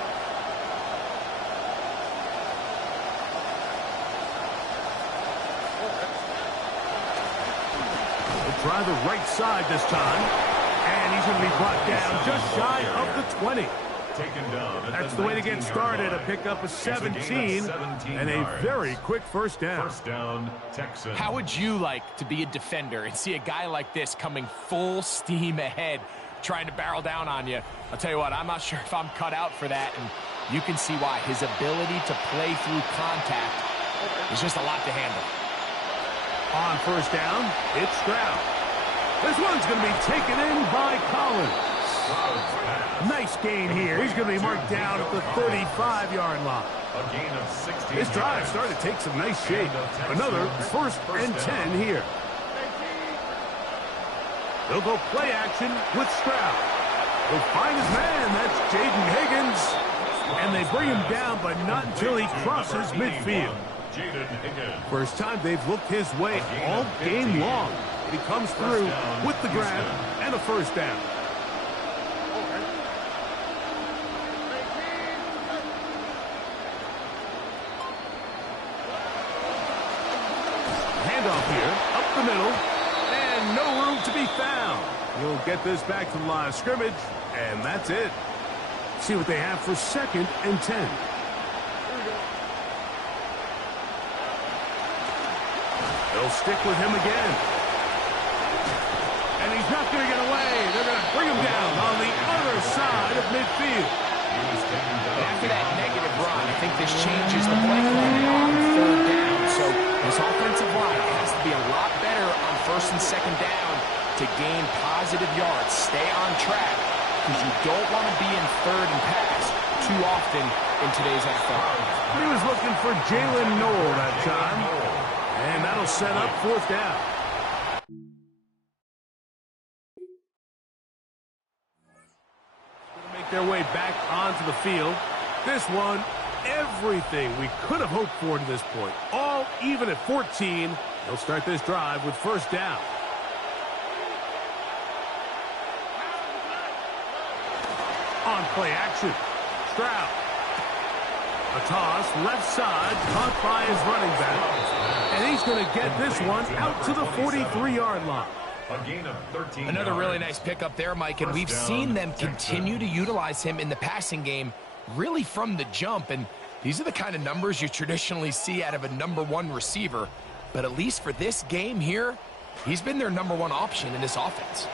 try the right side this time. And he's going to be brought down just shy of the 20. Taken down. That's the way to get started. A pickup of 17 and a very quick first down. First down, Texans. How would you like to be a defender and see a guy like this coming full steam ahead, trying to barrel down on you? I'll tell you what, I'm not sure if I'm cut out for that, and you can see why. His ability to play through contact is just a lot to handle. On first down, it's Stroud. This one's going to be taken in by Collins. Nice gain here. He's going to be marked down at the 35-yard line. A gain of 16 This drive started to take some nice shape. Another first and 10 here. They'll go play action with Stroud. He'll find his man. That's Jaden Higgins. And they bring him down, but not until he crosses midfield. First time they've looked his way all game long. He comes through with the grab and a first down. Handoff here, up the middle, and no room to be found. He'll get this back to the line of scrimmage, and that's it. See what they have for second and 10. They'll stick with him again. And he's not going to get away. They're going to bring him down on the other side of midfield. After that negative run, I think this changes the play call on third down. So this offensive line has to be a lot better on first and second down to gain positive yards. Stay on track, because you don't want to be in third and pass too often in today's NFL. He was looking for Jalen Noel that time. And that'll set up fourth down. Going to make their way back onto the field. This one, everything we could have hoped for to this point. All even at 14. They'll start this drive with first down. On play action, Stroud. A toss, left side, caught by his running back. And he's going to get this one out to the 43-yard line. A gain of 13 Another yards. really nice pickup there, Mike, and we've seen them continue to utilize him in the passing game really from the jump. And these are the kind of numbers you traditionally see out of a #1 receiver. But at least for this game here, he's been their #1 option in this offense.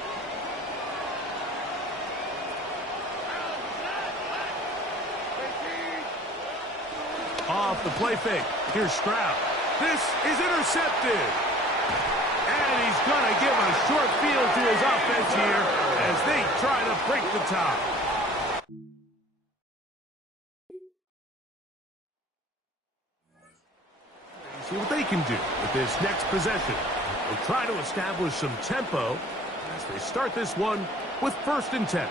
Off the play fake. Here's Stroud. This is intercepted. And he's going to give a short field to his offense here as they try to break the tie. See what they can do with this next possession. They'll try to establish some tempo as they start this one with first and 10.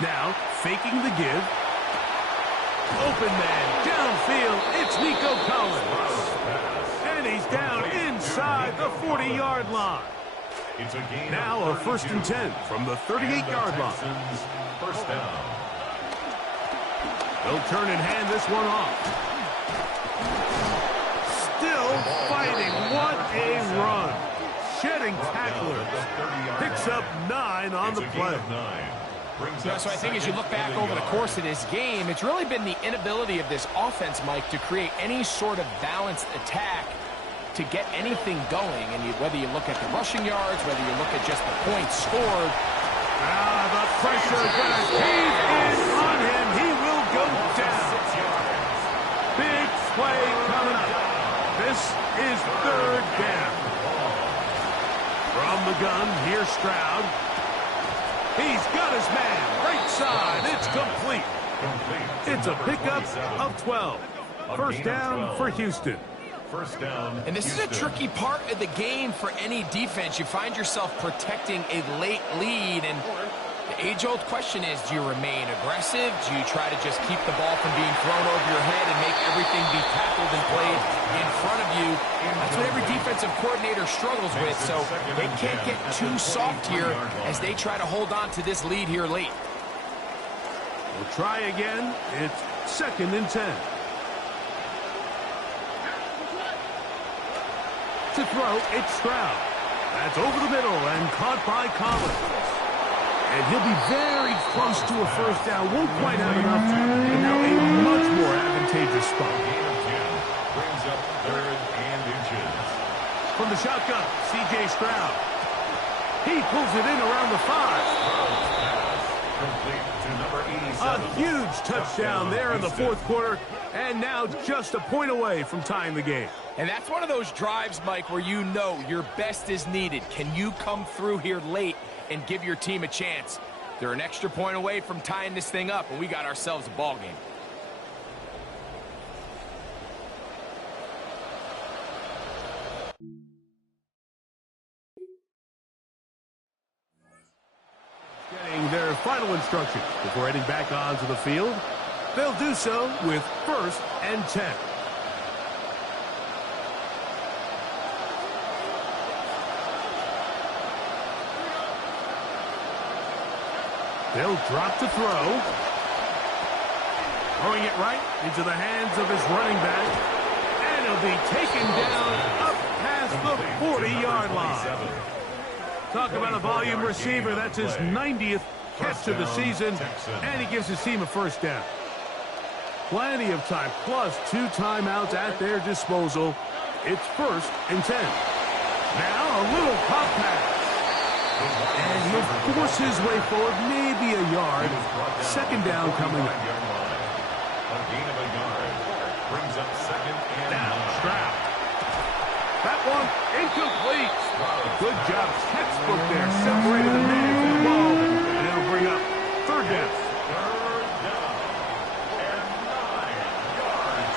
Now, faking the give. Open man, downfield, it's Nico Collins. And he's down inside the 40-yard line. It's a gain Now a first and 10 from the 38-yard line. First down. They'll turn and hand this one off. Still fighting. What a run. Shedding tacklers. Picks up 9 on the play. Yeah, so I think as you look back over the course of this game, it's really been the inability of this offense, Mike, to create any sort of balanced attack to get anything going. And whether you look at the rushing yards, whether you look at just the points scored. The pressure is going to cave in on him. He will go down. Big play coming up. This is third down. From the gun, here's Stroud. He's got his man. Right side. It's complete. It's a pickup of 12. First down for Houston. First down. And this is a tricky part of the game for any defense. You find yourself protecting a late lead, and the age-old question is, do you remain aggressive? Do you try to just keep the ball from being thrown over your head and make everything be tackled and played in front of you? That's what every defensive coordinator struggles with, so they can't get too soft here as they try to hold on to this lead here late. We'll try again. It's second and 10. To throw, it's Stroud. That's over the middle and caught by Collins. And he'll be very close to a first down. Won't quite have enough. And now a much more advantageous spot. Brings up 3rd and inches. From the shotgun, C.J. Stroud. He pulls it in around the 5. Complete to number 87. A huge touchdown there in the fourth quarter. And now just a point away from tying the game. And that's one of those drives, Mike, where you know your best is needed. Can you come through here late and give your team a chance? They're an extra point away from tying this thing up, and we got ourselves a ball game. Getting their final instructions before heading back onto the field. They'll do so with 1st and 10. They'll drop to throw. Throwing it right into the hands of his running back. And he'll be taken down up past the 40-yard line. Talk about a volume receiver. That's his 90th catch of the season. And he gives his team a first down. Plenty of time, plus 2 timeouts at their disposal. It's 1st and 10. Now a little pop pass. And he'll force his way forward, maybe a yard. 2nd down coming up. A gain of a yard. Brings up 2nd and Now, Stroud. That one incomplete. Good job. Textbook there. Separated the man from the ball. And it'll bring up 3rd down.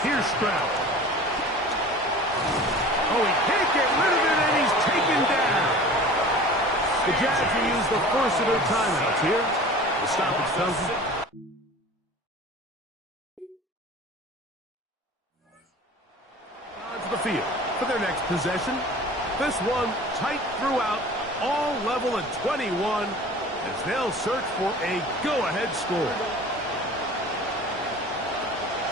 Here's Stroud. Oh, he can't get rid of it, and he's taken down. The Jags will use the first of their timeouts here. The stoppage comes. Onto the field for their next possession. This one tight throughout, all level at 21, as they'll search for a go-ahead score.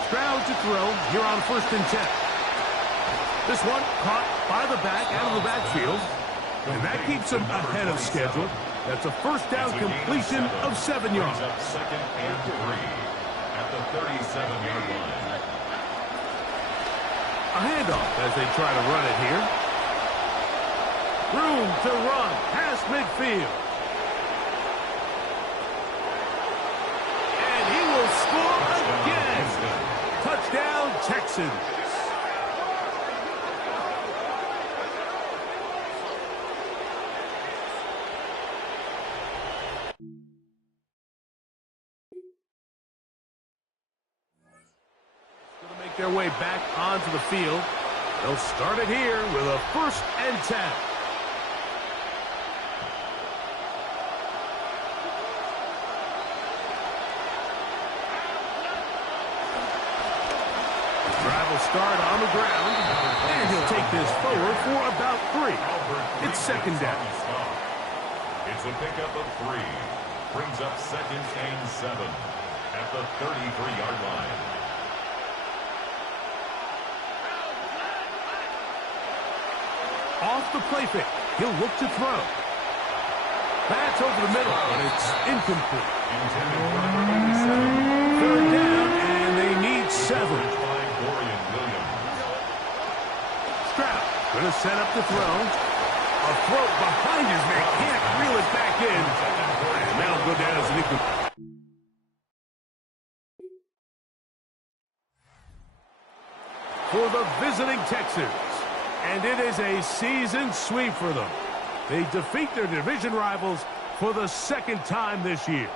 Stroud to throw here on 1st and 10. This one caught by the back out of the backfield. And that keeps him ahead of schedule. That's a first down completion of 7 yards. Up 2nd and 3 at the 37-yard line. A handoff as they try to run it here. Room to run past midfield. And he will score again. Touchdown, Texans. Their way back onto the field. They'll start it here with a 1st and 10. The drive will start on the ground, and he'll take this forward for about 3. It's 2nd down. It's a pickup of 3. Brings up 2nd and 7 at the 33-yard line. Off the play fake. He'll look to throw. That's over the middle, and it's incomplete. 3rd down, and they need 7. Stroud going to set up the throw. A throw behind his man. Can't reel it back in. And that'll go down as an incomplete. For the visiting Texans. And it is a season sweep for them. They defeat their division rivals for the 2nd time this year.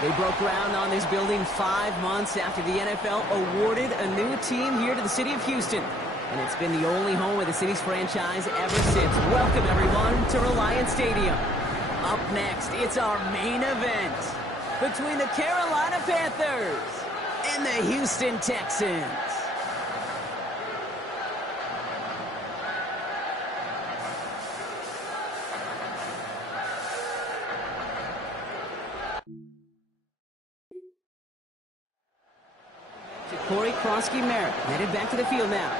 They broke ground on this building 5 months after the NFL awarded a new team here to the city of Houston. And it's been the only home of the city's franchise ever since. Welcome, everyone, to Reliant Stadium. Up next, it's our main event between the Carolina Panthers and the Houston Texans. Corey Krosky-Merritt headed back to the field now.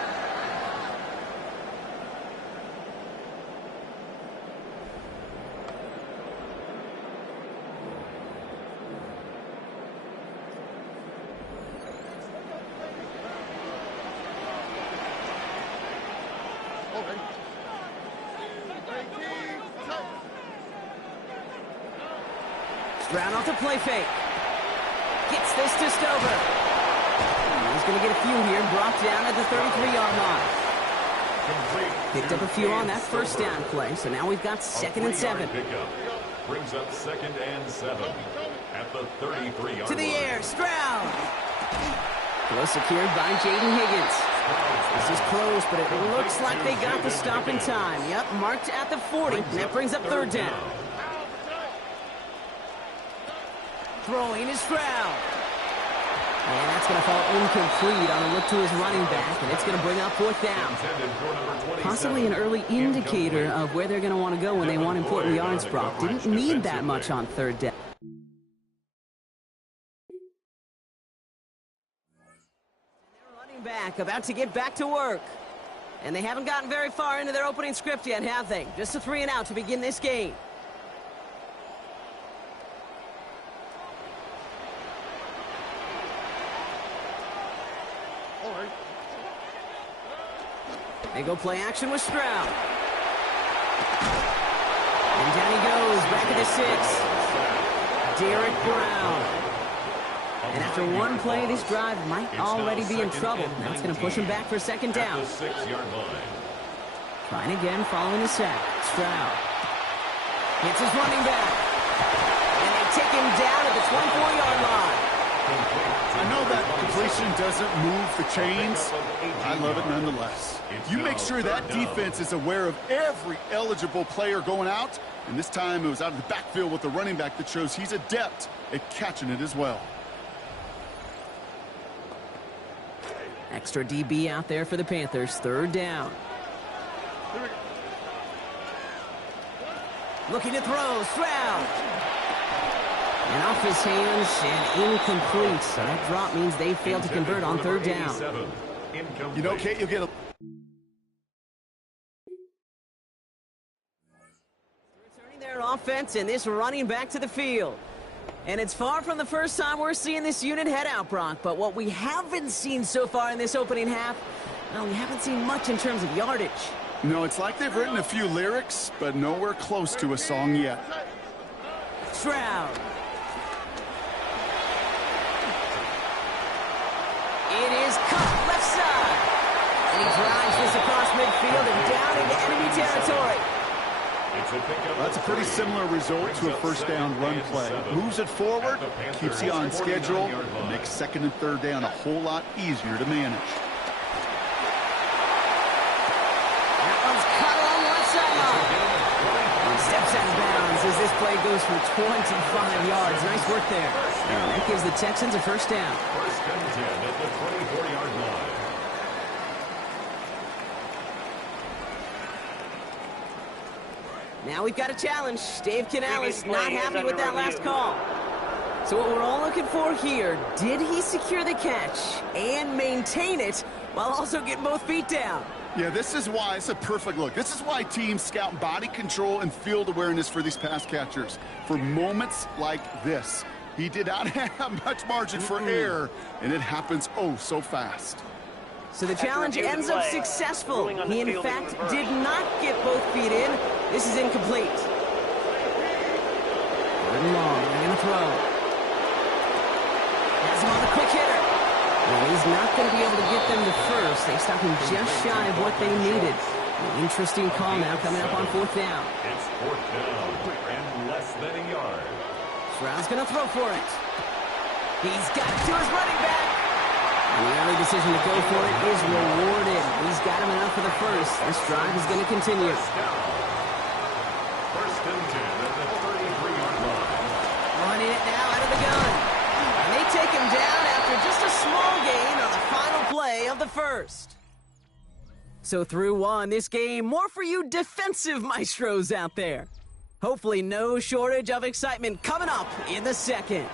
Stroud off the play fake. Gets this to Stover. He's going to get a few here, brought down at the 33-yard line. Picked up a few on that first down play, so now we've got 2nd and 7. Brings up 2nd and 7 at the 33-yard line. To the air, Stroud. Close secured by Jaden Higgins. This is close, but it looks like they got the stop in time. Yep, marked at the 40, and that brings up 3rd down. Throwing is Stroud. And that's going to fall incomplete on a look to his running back, and it's going to bring up 4th down. Possibly an early indicator of where they're going to want to go when they want important yards, Brock. Didn't need that much on 3rd down. Running back, about to get back to work. And they haven't gotten very far into their opening script yet, have they? Just a 3-and-out to begin this game. They go play action with Stroud. And down he goes, back at the 6. Derek Brown. And after one play, this drive might already be in trouble. That's going to push him back for second down. Trying again following the sack. Stroud hits his running back. And they take him down at the 24-yard line. I know that completion doesn't move the chains. I love it nonetheless. You make sure that defense is aware of every eligible player going out. And this time it was out of the backfield with the running back that shows he's adept at catching it as well. Extra DB out there for the Panthers. Third down. Looking to throw. Stroud. And off his hands and incomplete. So that drop means they failed to convert on third down. You know, Kate, you'll get a... Returning their offense and this running back to the field. And it's far from the first time we're seeing this unit head out, Brock. But what we haven't seen so far in this opening half, well, we haven't seen much in terms of yardage. No, it's like they've written a few lyrics, but nowhere close to a song yet. Stroud. It is cut left side. And he drives this across midfield and down into enemy territory. That's a pretty similar result to a first down run play. Moves it forward, keeps you on schedule, and makes second and third down a whole lot easier to manage. That one's cut along left sideline. And steps out of bounds as this play goes for 25 yards. Nice work there. And that gives the Texans a first down. First and 10 at the 24-yard line. Now we've got a challenge. Dave Canales not happy with that last call. So what we're all looking for here, did he secure the catch and maintain it while also getting both feet down? Yeah, this is why it's a perfect look. This is why teams scout body control and field awareness for these pass catchers. For moments like this, he did not have much margin for error, and it happens oh so fast. So the challenge ends up successful. He, in fact, did not get both feet in. This is incomplete. Third and long. They're going to throw. Has him on the quick hitter. Well, he's not going to be able to get them to first. They stopped him just shy of what they needed. An interesting call now coming up on fourth down. It's fourth down and less than a yard. Stroud's going to throw for it. He's got it to his running back. And the early decision to go for it is rewarded. He's got him enough for the first. This drive is going to continue. First and 10 at the 33-yard line. Running it now out of the gun. And they take him down after just a small gain on the final play of the first. So through one, this game, more for you defensive maestros out there. Hopefully no shortage of excitement coming up in the second.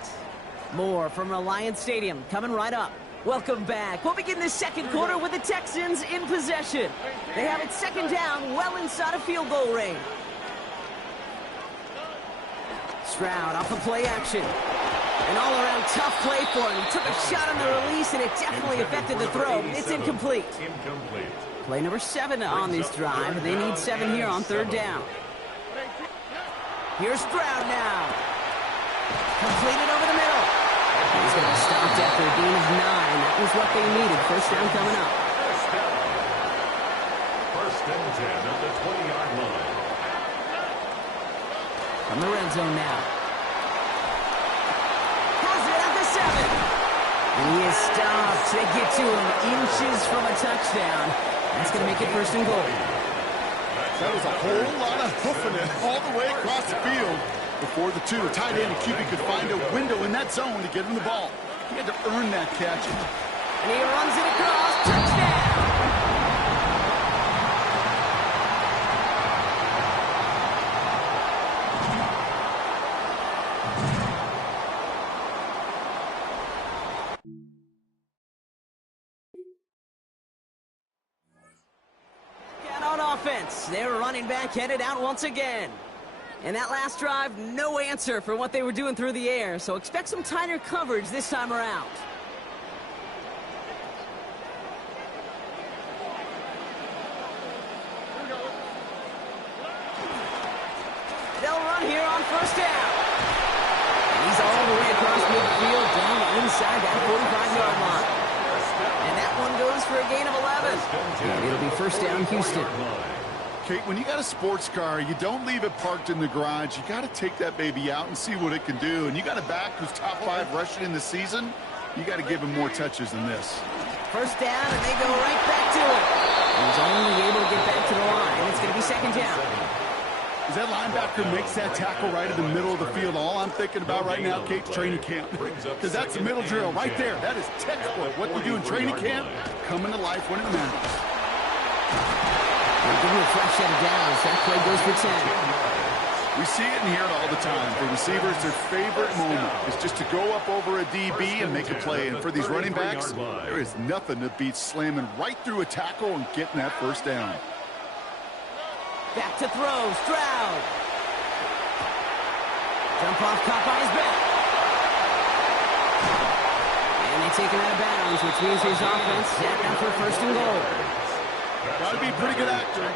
More from Reliance Stadium coming right up. Welcome back. We'll begin the second quarter with the Texans in possession. They have it second down, well inside of field goal range. Stroud off of play action. An all-around tough play for him. He took a shot on the release, and it definitely affected the throw. It's incomplete. Play number 7 on this drive, and they need 7 here on third down. Here's Stroud now. Completed over the middle. He's going to be stopped after a gain of 9. That was what they needed. First down coming up. First and 10 at the 20-yard line. From the red zone now. Has it at the 7. And he is stopped. They get to him inches from a touchdown. That's going to make it first and goal. That was a whole lot of hoofing it all the way across the field. Before the two, tight end and QB could find a window in that zone to get him the ball. He had to earn that catch. And he runs it across. Touchdown! running back headed out once again. And that last drive, no answer for what they were doing through the air, so expect some tighter coverage this time around. They'll run here on first down. And he's all the way across midfield down inside that 45-yard line. And that one goes for a gain of 11. And it'll be first down, Houston. Kate, when you got a sports car, you don't leave it parked in the garage. You got to take that baby out and see what it can do. And you got a back who's top 5 rushing in the season. You got to give him more touches than this. First down, and they go right back to it. He's only able to get back to the line. It's going to be second down. As that linebacker makes that tackle right in the middle of the field, all I'm thinking about right now, Kate's training camp. Because that's the middle drill right there. That is textbook. What you do in training camp, coming to life when it matters. They'll give him a fresh set of downs. That play goes for 10. We see it and hear it all the time. For receivers, their favorite moment is just to go up over a DB and make a play. And for these running backs, there is nothing that beats slamming right through a tackle and getting that first down. Back to throw, Stroud. Jump off, caught by his back. And they take him out of bounds, which means his offense set up for first and goal. Got to be a pretty good actor.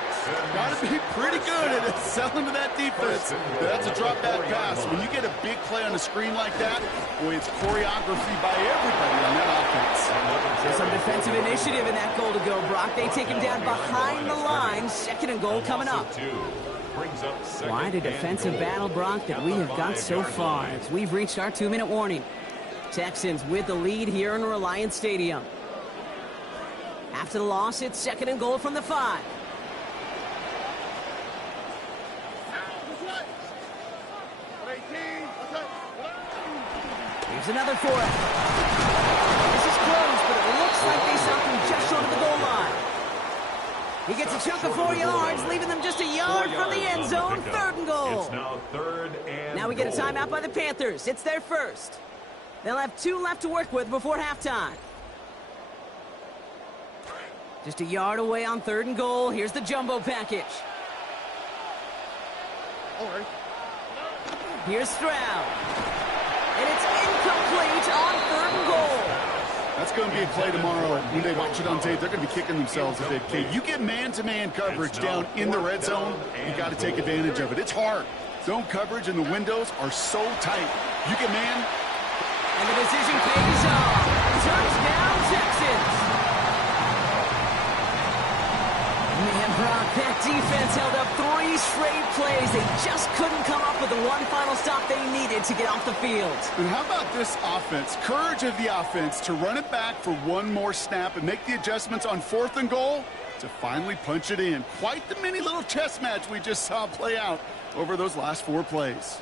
Got to be pretty good at selling to that defense. That's a drop back pass. When you get a big play on the screen like that, boy, it's choreography by everybody on that offense. There's some defensive initiative in that goal to go, Brock. They take him down behind the line. Second and goal coming up. Quite a defensive battle, Brock, that we have got so far as we've reached our 2-minute warning. Texans with the lead here in Reliance Stadium. After the loss, it's second and goal from the 5. Here's another for it. This is close, but it looks like they stopped him just short of the goal line. He gets a chunk of 4 yards, leaving them just a yard from the end zone. Third and goal. It's now third and Now we get a timeout by the Panthers. It's their first. They'll have 2 left to work with before halftime. Just a yard away on third and goal. Here's the jumbo package. Here's Stroud. And it's incomplete on third and goal. That's going to be a play tomorrow. When they watch it on tape, they're going to be kicking themselves a bit. Kate, you get man-to-man coverage down in the red zone, you got to take advantage of it. It's hard. Zone coverage and the windows are so tight. You get man. And the decision pays off. Touchdown, Texans. Man, Brock, that defense held up 3 straight plays. They just couldn't come up with the one final stop they needed to get off the field. And how about this offense? Courage of the offense to run it back for one more snap and make the adjustments on fourth and goal to finally punch it in. Quite the mini little chess match we just saw play out over those last 4 plays.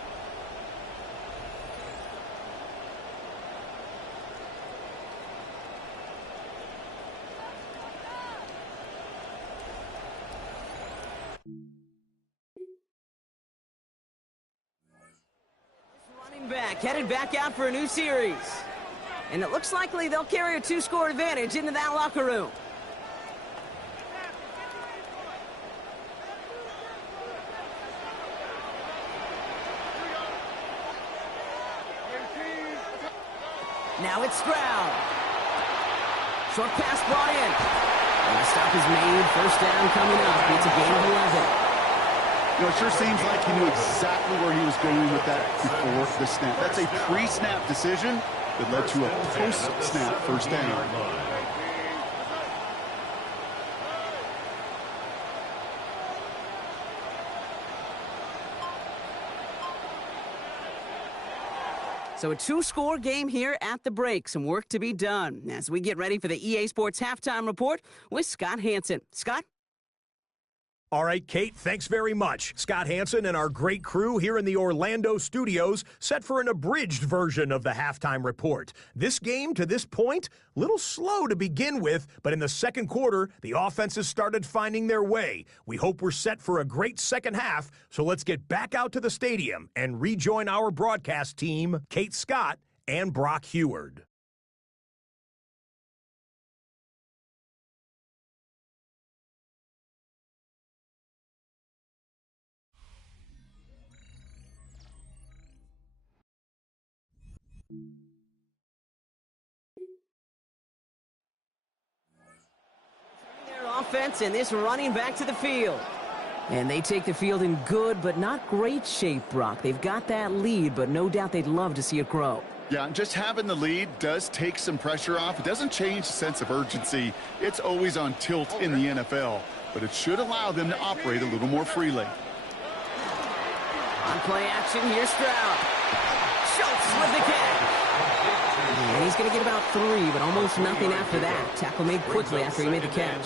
Running back, headed back out for a new series. And it looks likely they'll carry a 2-score advantage into that locker room. Now it's Stroud. Short pass brought in. And the stop is made. First down coming up. It's a gain of 11. You know, it sure seems like he knew exactly where he was going with that before the snap. That's a pre-snap decision that led to a post-snap first down. So a 2-score game here at the break. Some work to be done as we get ready for the EA Sports Halftime Report with Scott Hanson. Scott? All right, Kate, thanks very much. Scott Hanson and our great crew here in the Orlando studios set for an abridged version of the halftime report. This game, to this point, little slow to begin with, but in the second quarter, the offenses started finding their way. We hope we're set for a great second half, so let's get back out to the stadium and rejoin our broadcast team, Kate Scott and Brock Heward. Their offense and this running back to the field. And they take the field in good but not great shape, Brock. They've got that lead, but no doubt they'd love to see it grow. Yeah, just having the lead does take some pressure off. It doesn't change the sense of urgency. It's always on tilt in the NFL, but it should allow them to operate a little more freely. On play action, here's Stroud. Schultz with the catch. And he's going to get about 3, but almost nothing after that. Tackle made quickly after he made the catch.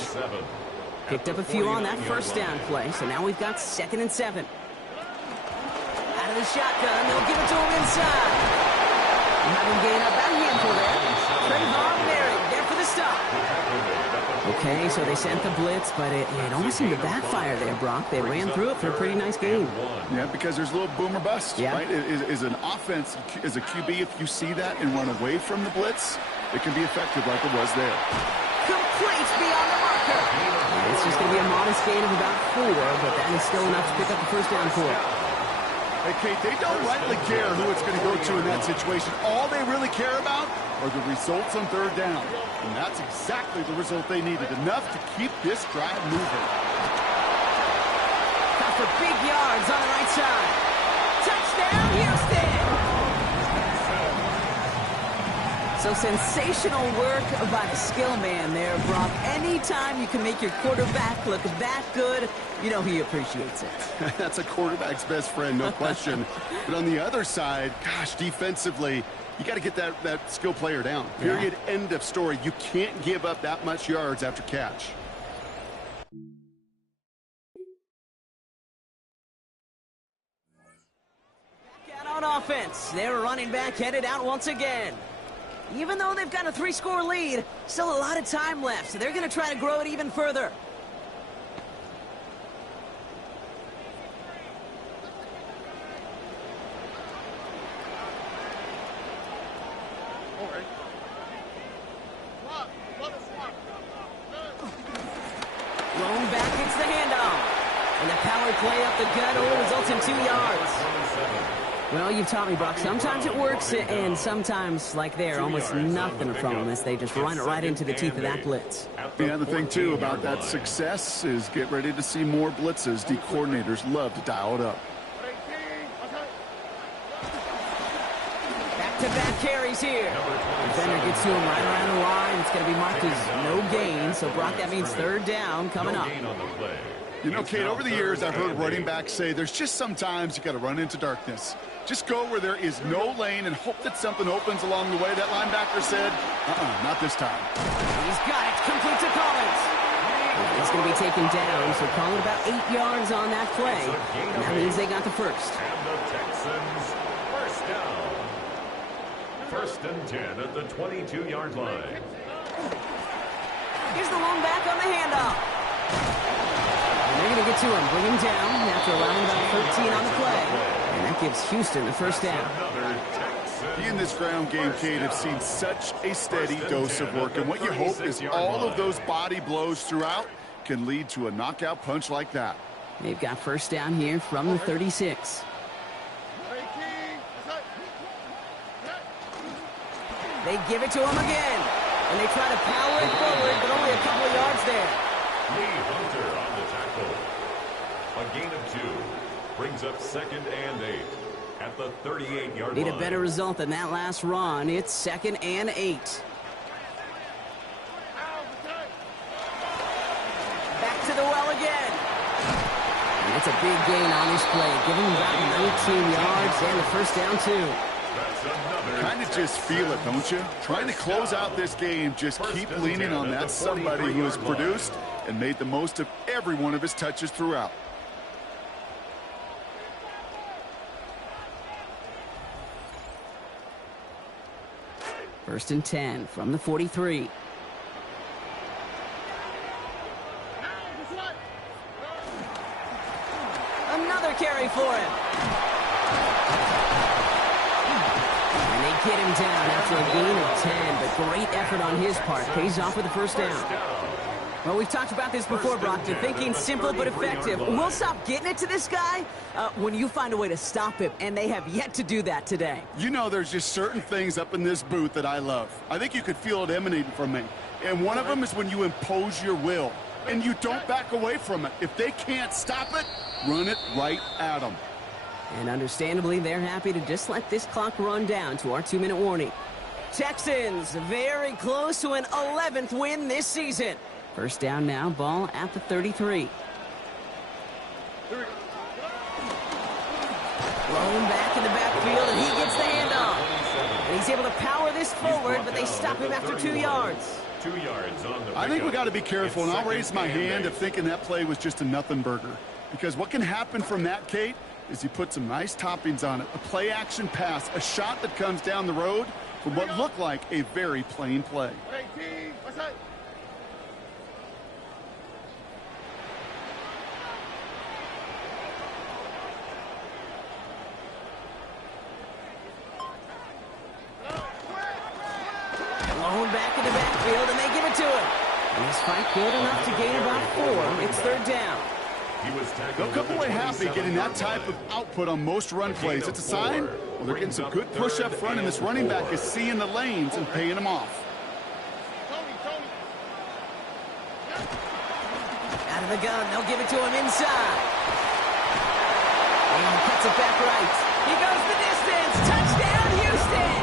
Picked up a few on that first down play, so now we've got 2nd and 7. Out of the shotgun, they'll give it to him inside. Having gained up that handful there. Trayvon Merritt there for the stop. Okay, so they sent the blitz, but it almost seemed to backfire there, Brock. They ran through it for a pretty nice game. Yeah, because there's a little boom or bust, right? Is an offense, as a QB, if you see that and run away from the blitz, it can be effective like it was there. Complete beyond the marker. It's just going to be a modest gain of about 4, but that is still enough to pick up the first down for it. Hey, Kate, they don't rightly care who it's going to go to in that situation. All they really care about are the results on 3rd down. And that's exactly the result they needed. Enough to keep this drive moving. Got for big yards on the right side. Touchdown, Houston! So sensational work by the skill man there, Brock. Anytime you can make your quarterback look that good, you know he appreciates it. That's a quarterback's best friend, no question. But on the other side, gosh, defensively, you got to get that skill player down. Period, end of story. You can't give up that much yards after catch. Back out on offense. Their running back headed out once again. Even though they've got a 3-score lead, still a lot of time left, so they're going to try to grow it even further. Thrown back, it's the handoff. And the power play up the gut only results in 2 yards. Well, you've taught me, Brock. Sometimes it works, and sometimes, like there, almost nothing from them as they just run it right into the teeth of that blitz. Yeah, the thing, too, about that success is get ready to see more blitzes. D coordinators love to dial it up. Back-to-back carries here. Defender gets to him right around the line. It's going to be marked as no gain, so, Brock, that means 3rd down coming up. You know, Kate, over the years, I've heard running backs say there's just sometimes you got to run into darkness. Just go where there is no lane and hope that something opens along the way. That linebacker said, not this time. He's got it. Complete to Collins. He's going to be taken down, so call it about 8 yards on that play. And that means they got the first. And the Texans, first down. 1st and 10 at the 22-yard line. Here's the lone back on the handoff. And they're going to get to him, bring him down after allowing about 13 on the play. And that gives Houston the first down. He in this ground game, Kate, have seen such a steady dose of work. And what you hope is all of those body blows throughout can lead to a knockout punch like that. They've got first down here from the 36. They give it to him again. And they try to power it forward, but only a couple of yards there. Lee Hunter on the tackle. A gain of 2. Brings up 2nd and 8 at the 38-yard line. Need a better result than that last run. It's 2nd and 8. Back to the well again. And it's a big gain on this play. Giving him about 19 yards and the first down, too. Kind of just feel it, don't you? Trying to close out this game, just keep leaning on that somebody who has produced and made the most of every one of his touches throughout. First and 10 from the 43. Another carry for him. And they get him down after a gain of 10, but great effort on his part. Pays off with the first down. Well, we've talked about this before, Brock. You're thinking simple but effective. We'll stop getting it to this guy when you find a way to stop him, and they have yet to do that today. You know, there's just certain things up in this booth that I love. I think you could feel it emanating from me. And one of them is when you impose your will, and you don't back away from it. If they can't stop it, run it right at them. And understandably, they're happy to just let this clock run down to our 2-minute warning. Texans very close to an 11th win this season. First down now, ball at the 33. Rolling back in the backfield, and he gets the handoff. And he's able to power this forward, but they stop him after 2 yards. 2 yards on the I think we got to be careful, and I'll raise my hand of thinking that play was just a nothing burger. Because what can happen from that, Kate, is you put some nice toppings on it. A play-action pass, a shot that comes down the road from what looked like a very plain play. Blown back in the backfield, and they give it to him. And his fight good enough to gain about 4. It's third down. They'll come away happy getting that type of output on most run plays. It's a sign, well, they're getting some good push up front, and this running back is seeing the lanes and paying them off. Out of the gun, they'll give it to him inside. And he cuts it back right. He goes the distance. Touchdown, Houston!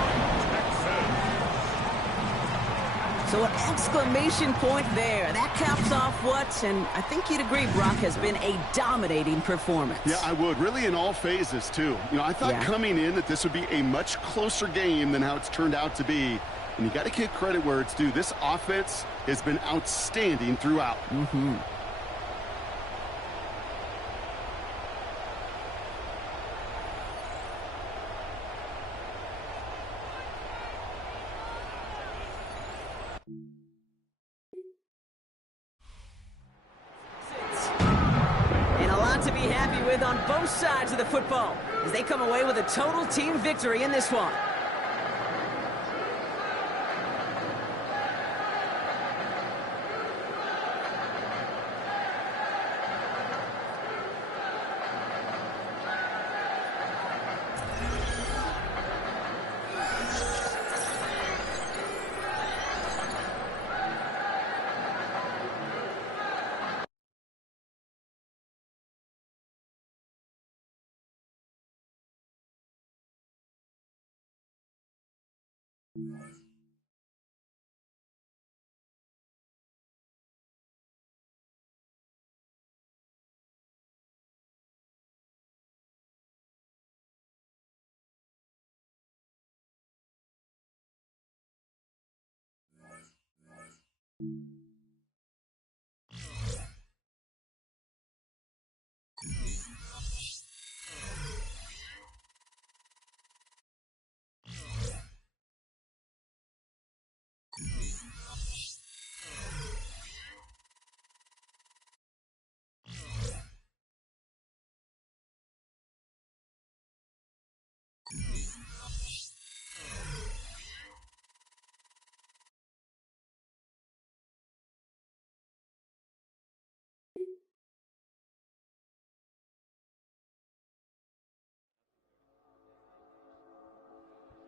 So an exclamation point there. That caps off what, and I think you'd agree, Brock, has been a dominating performance. Yeah, I would. Really in all phases, too. You know, I thought coming in that this would be a much closer game than how it's turned out to be. And you got to give credit where it's due. This offense has been outstanding throughout. And a lot to be happy with on both sides of the football as they come away with a total team victory in this one.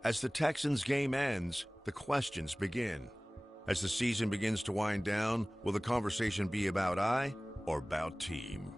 As the Texans game ends, the questions begin. As the season begins to wind down, will the conversation be about I or about team?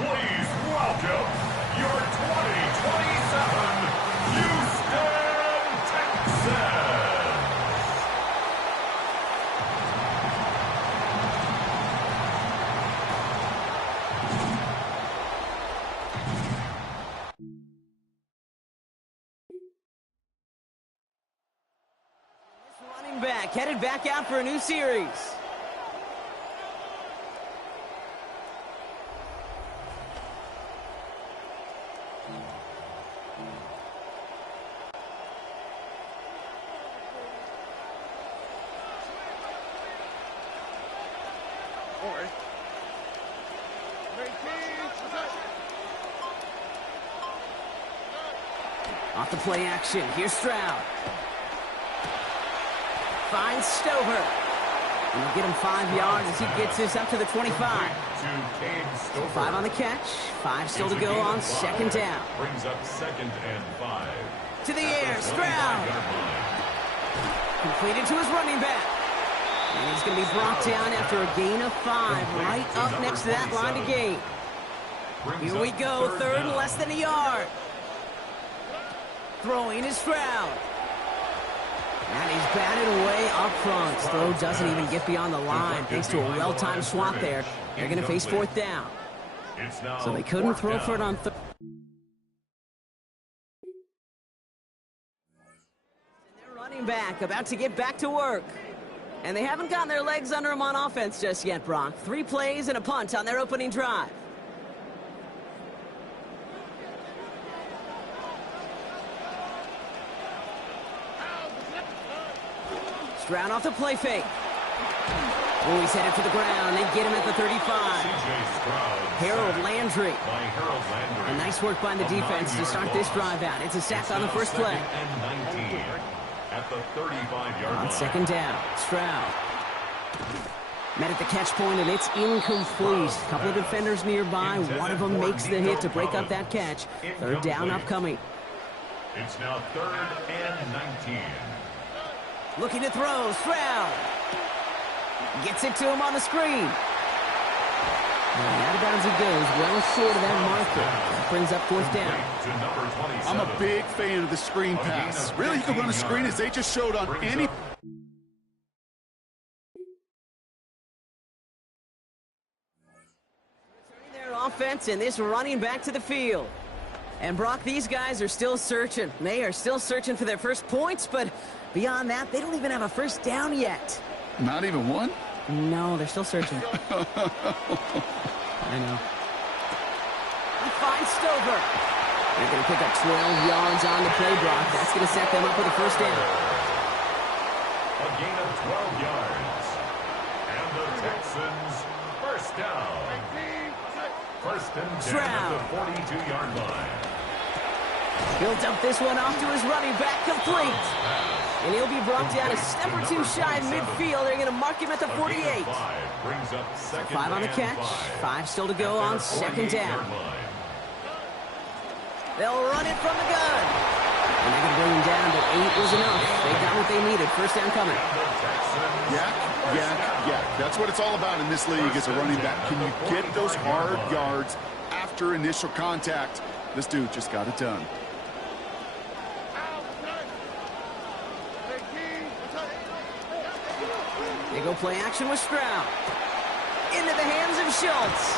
Please welcome your 2027 Houston Texans. Running back, headed back out for a new series. Off the play action, here's Stroud. Finds Stover. And he'll get him 5 yards as he gets this up to the 25. 5 on the catch, 5 still to go on second down. Brings up 2nd and 5. To the air, Stroud. Completed to his running back. And he's going to be brought down after a gain of 5, right up next to that line to gain. Here we go, third and less than a yard. Throwing is Stroud. And he's batted away up front. His throw doesn't even get beyond the line thanks to a well-timed swat there. They're going to face 4th down. So they couldn't throw for it on third. Their running back about to get back to work. And they haven't gotten their legs under them on offense just yet, Brock. 3 plays and a punt on their opening drive. Stroud off the play fake. Oh, he's headed for the ground. They get him at the 35. Harold Landry. And nice work by the defense to start this drive out. It's a sack on the first play. At the 35-yard line. On second down, Stroud. Met at the catch point, and it's incomplete. A couple of defenders nearby. One of them makes the hit to break up that catch. Third down upcoming. It's now 3rd and 19. Looking to throw, Stroud. Gets it to him on the screen. And out of bounds he goes, well short of that marker. That brings up 4th down. I'm a big fan of the screen pass. Really, you can run a screen as they just showed on any... Returning their offense and this running back to the field. And Brock, these guys are still searching. They are still searching for their first points, but beyond that, they don't even have a first down yet. Not even one? No, they're still searching. I know. He finds Stover. They're going to pick up 12 yards on the play, Brock. That's going to set them up with a first down. A gain of 12 yards. And the Texans first down. First and 10 Stroud. at the 42-yard line. He'll dump this one off to his running back, complete. And he'll be brought down a step or two shy in midfield. They're going to mark him at the 48. Brings up second 5 on the and catch, 5 still to go on second down. They'll run it from the gun. And they're going to bring him down, but 8 was enough. They got what they needed. First down coming. Yeah. That's what it's all about in this league as a running back. Can you get those hard yards after initial contact? This dude just got it done. They go play action with Stroud. Into the hands of Schultz.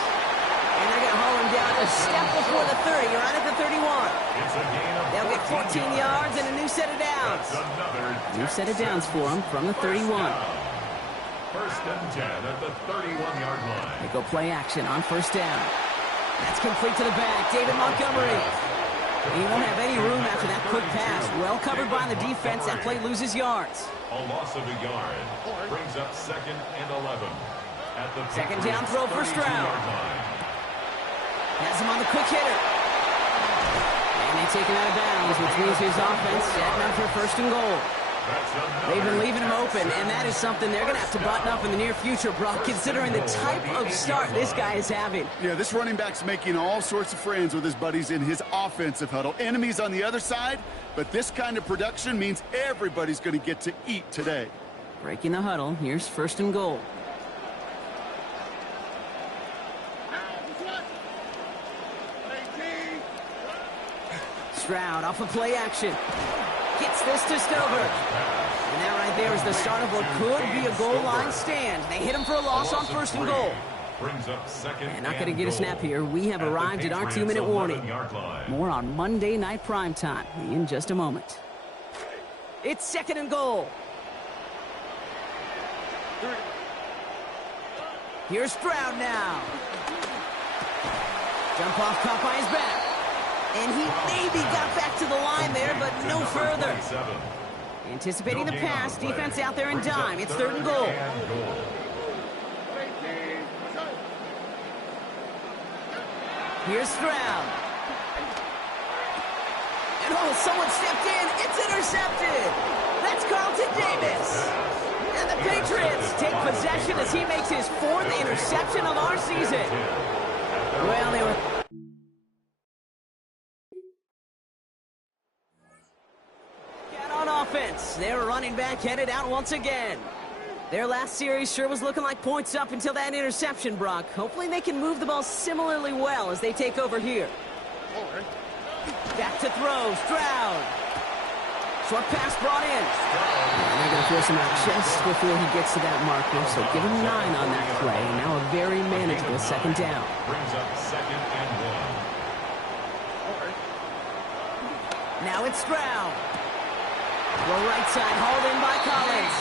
And they're going to haul him down a step before the 30, right at the 31. They'll get 14 yards and a new set of downs. New set of downs for him from the 31. First and 10 at the 31-yard line. They go play action on first down. That's complete to the back. David Montgomery. He won't have any room after that quick pass. Well covered by the defense. That play loses yards. A loss of a yard brings up second and 11. At the second down throw for Stroud. Has him on the quick hitter. And they take him out of bounds, which means his offense setting up for first and goal. They've been leaving him open, and that is something they're going to have to button up in the near future, Brock, considering the type of start this guy is having. Yeah, this running back's making all sorts of friends with his buddies in his offensive huddle. Enemies on the other side, but this kind of production means everybody's going to get to eat today. Breaking the huddle, here's first and goal. Stroud off of play action. Gets this to Stover. And that right there is the start of what could be a goal line stand. They hit him for a loss on first and goal. And not going to get a snap here. We have arrived at our 2-minute warning. More on Monday Night Primetime in just a moment. It's second and goal. Here's Stroud now. Jump off, caught by his back. And he maybe got back to the line there, but no further. Anticipating the pass, defense out there in dime. It's third and goal. Here's Stroud. And oh, someone stepped in. It's intercepted. That's Carlton Davis. And the Patriots take possession as he makes his 4th interception of our season. Well, they were... on offense. Their running back headed out once again. Their last series sure was looking like points up until that interception, Brock. Hopefully they can move the ball similarly well as they take over here. Back to throw. Stroud. Short pass brought in. And they're going to force him out just before he gets to that marker. So give him 9 on that play. Now a very manageable second down. Brings up second and 1. Now it's Stroud. Well, right side, hauled in by Collins.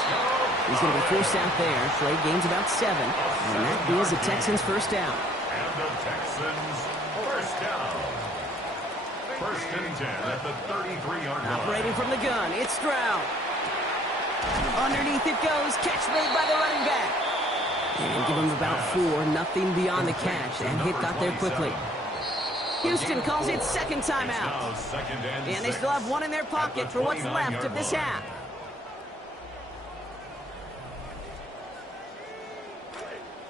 He's going to be forced out there. Play gains about 7. And that is the Texans' first down. And the Texans' first down. First and 10 at the 33-yard line. Operating from the gun, it's Stroud. Underneath it goes. Catch made by the running back. And give him about 4. Nothing beyond the catch. And hit got there quickly. Houston calls it second timeout. And they still have 1 in their pocket for what's left of this half.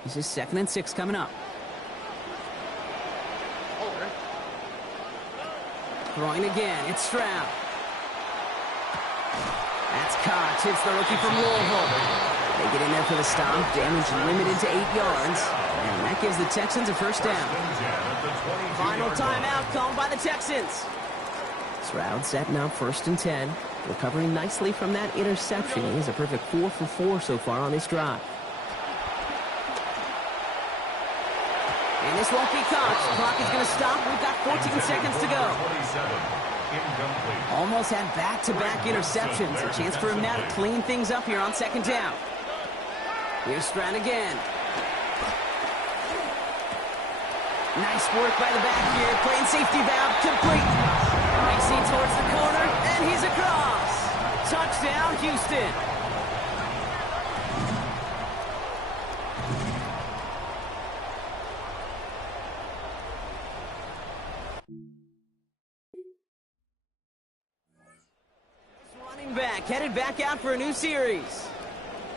This is 2nd and 6 coming up. Throwing again, it's Stroud. That's caught. Hits the rookie from Louisville. They get in there for the stop. Damage limited to 8 yards. And that gives the Texans a first down. Final timeout called by the Texans. Stroud setting up 1st and 10. Recovering nicely from that interception. He is a perfect 4 for 4 so far on this drive. And this won't be caught. Clock is going to stop. We've got 14 seconds to go. Almost had back-to-back interceptions. A chance for him now to clean things up here on second down. Here's Stroud again. Nice work by the back here. Playing safety valve complete. Racing towards the corner, and he's across. Touchdown, Houston. Running back, headed back out for a new series.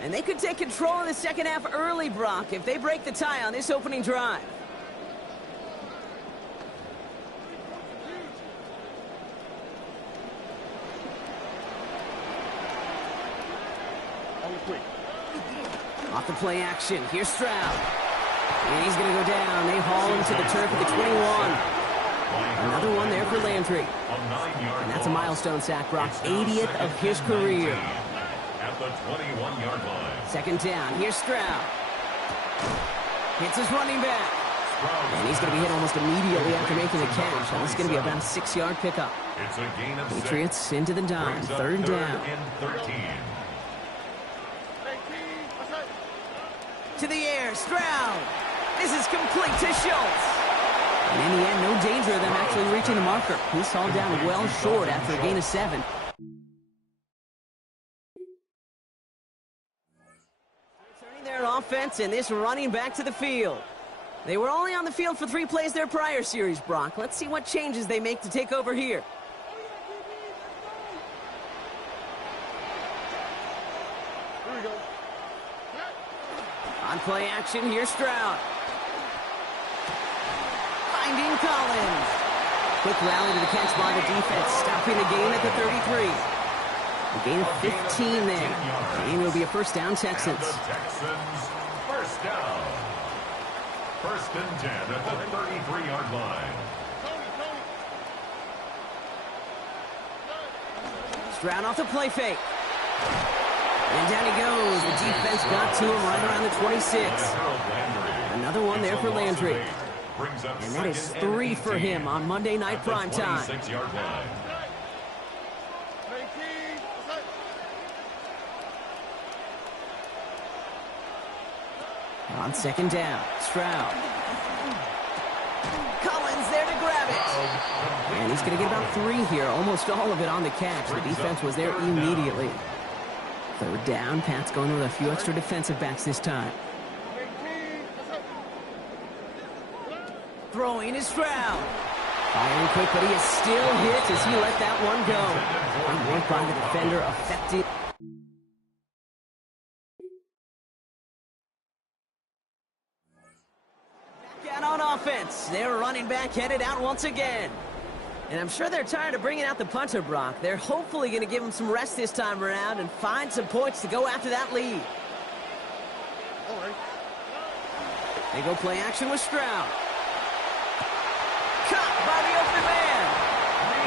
And they could take control of the second half early, Brock, if they break the tie on this opening drive. Off the play action, here's Stroud. And he's going to go down. They haul him to the turf at the 21. Another one there for Landry. And that's a milestone sack, Brock. 80th of his career. At the 21-yard line. Second down, here's Stroud. Hits his running back. And he's going to be hit almost immediately after making the catch. And this is going to be about a 6-yard pickup. It's a gain of Patriots 6. into the dime. Third down. And 13. To the air, Stroud. This is complete to Schultz. And in the end, no danger of them actually reaching the marker. He's hauled down well short after a gain of 7. Turning their offense and this running back to the field. They were only on the field for 3 plays their prior series, Brock. Let's see what changes they make to take over here. On play action, here's Stroud. Finding Collins. Quick rally to the catch by the defense, stopping the gain at the 33. A gain of 15 there. And it will be a first down, Texans. The Texans, first down. First and 10 at the 33-yard line. Stroud off the play fake. And down he goes. The defense got to him right around the 26. Another one there for Landry. And that is 3 for him on Monday Night Primetime. On second down, Stroud. Collins there to grab it. And he's going to get about 3 here, almost all of it on the catch. The defense was there immediately. Third down, Pat's going with a few extra defensive backs this time. Throwing is Stroud. Firing quick, but he is still hit as he let that one go. Great work by the defender, effective. Back out on offense. Their running back headed out once again. And I'm sure they're tired of bringing out the punter, Brock. They're hopefully going to give him some rest this time around and find some points to go after that lead. They go play action with Stroud. Caught by the open man.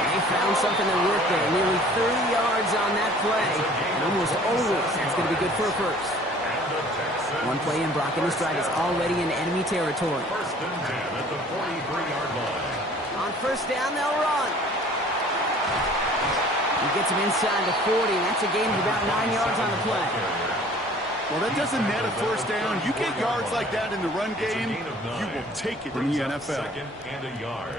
And they found something that worked there. Nearly 30 yards on that play. And almost always that's going to be good for a first. One play in, Brock, and this drive is already in enemy territory. First and 10 at the 43-yard line. On first down, they'll run. He gets him inside the 40. That's a gain of about 9 yards on the play. Well, that doesn't net a first down. You get yards like that in the run game, you will take it in the NFL. Second and a yard.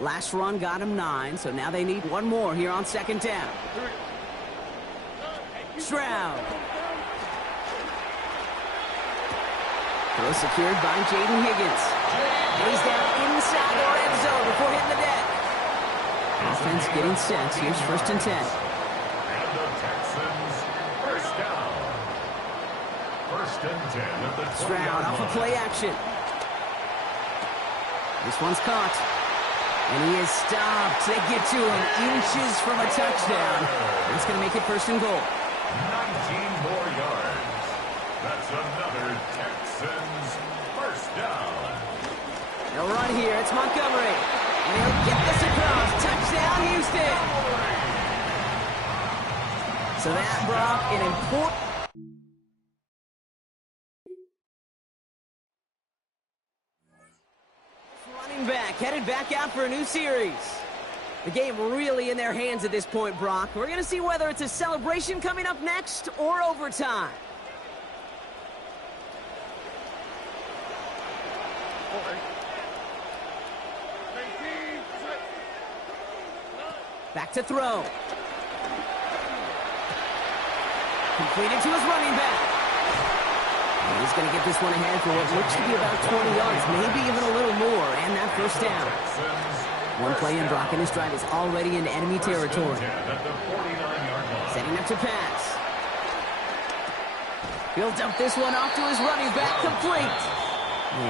Last run got him 9, so now they need one more here on second down. Stroud. Throw secured by Jaden Higgins. And he's down inside the red zone before hitting the deck. Offense getting set. Here's first and 10. And the Texans, first down. First and 10 at the 20-yard Stroud off line. a play action. This one's caught. And he is stopped. They get to him inches from a touchdown. That's going to make it first and goal. 19 more yards. That's another Texans first down. They'll run here. It's Montgomery. And he'll get this across. Touchdown, Houston. So that brought an important... Running back, headed back out for a new series. The game really in their hands at this point, Brock. We're going to see whether it's a celebration coming up next or overtime. Back to throw. Completed to his running back. And he's going to get this one ahead for what looks to be about 20 yards, maybe even a little more, and that first down. Texans One play in, Brock, and his drive is already in enemy territory. Setting up to pass. He'll dump this one off to his running back, complete.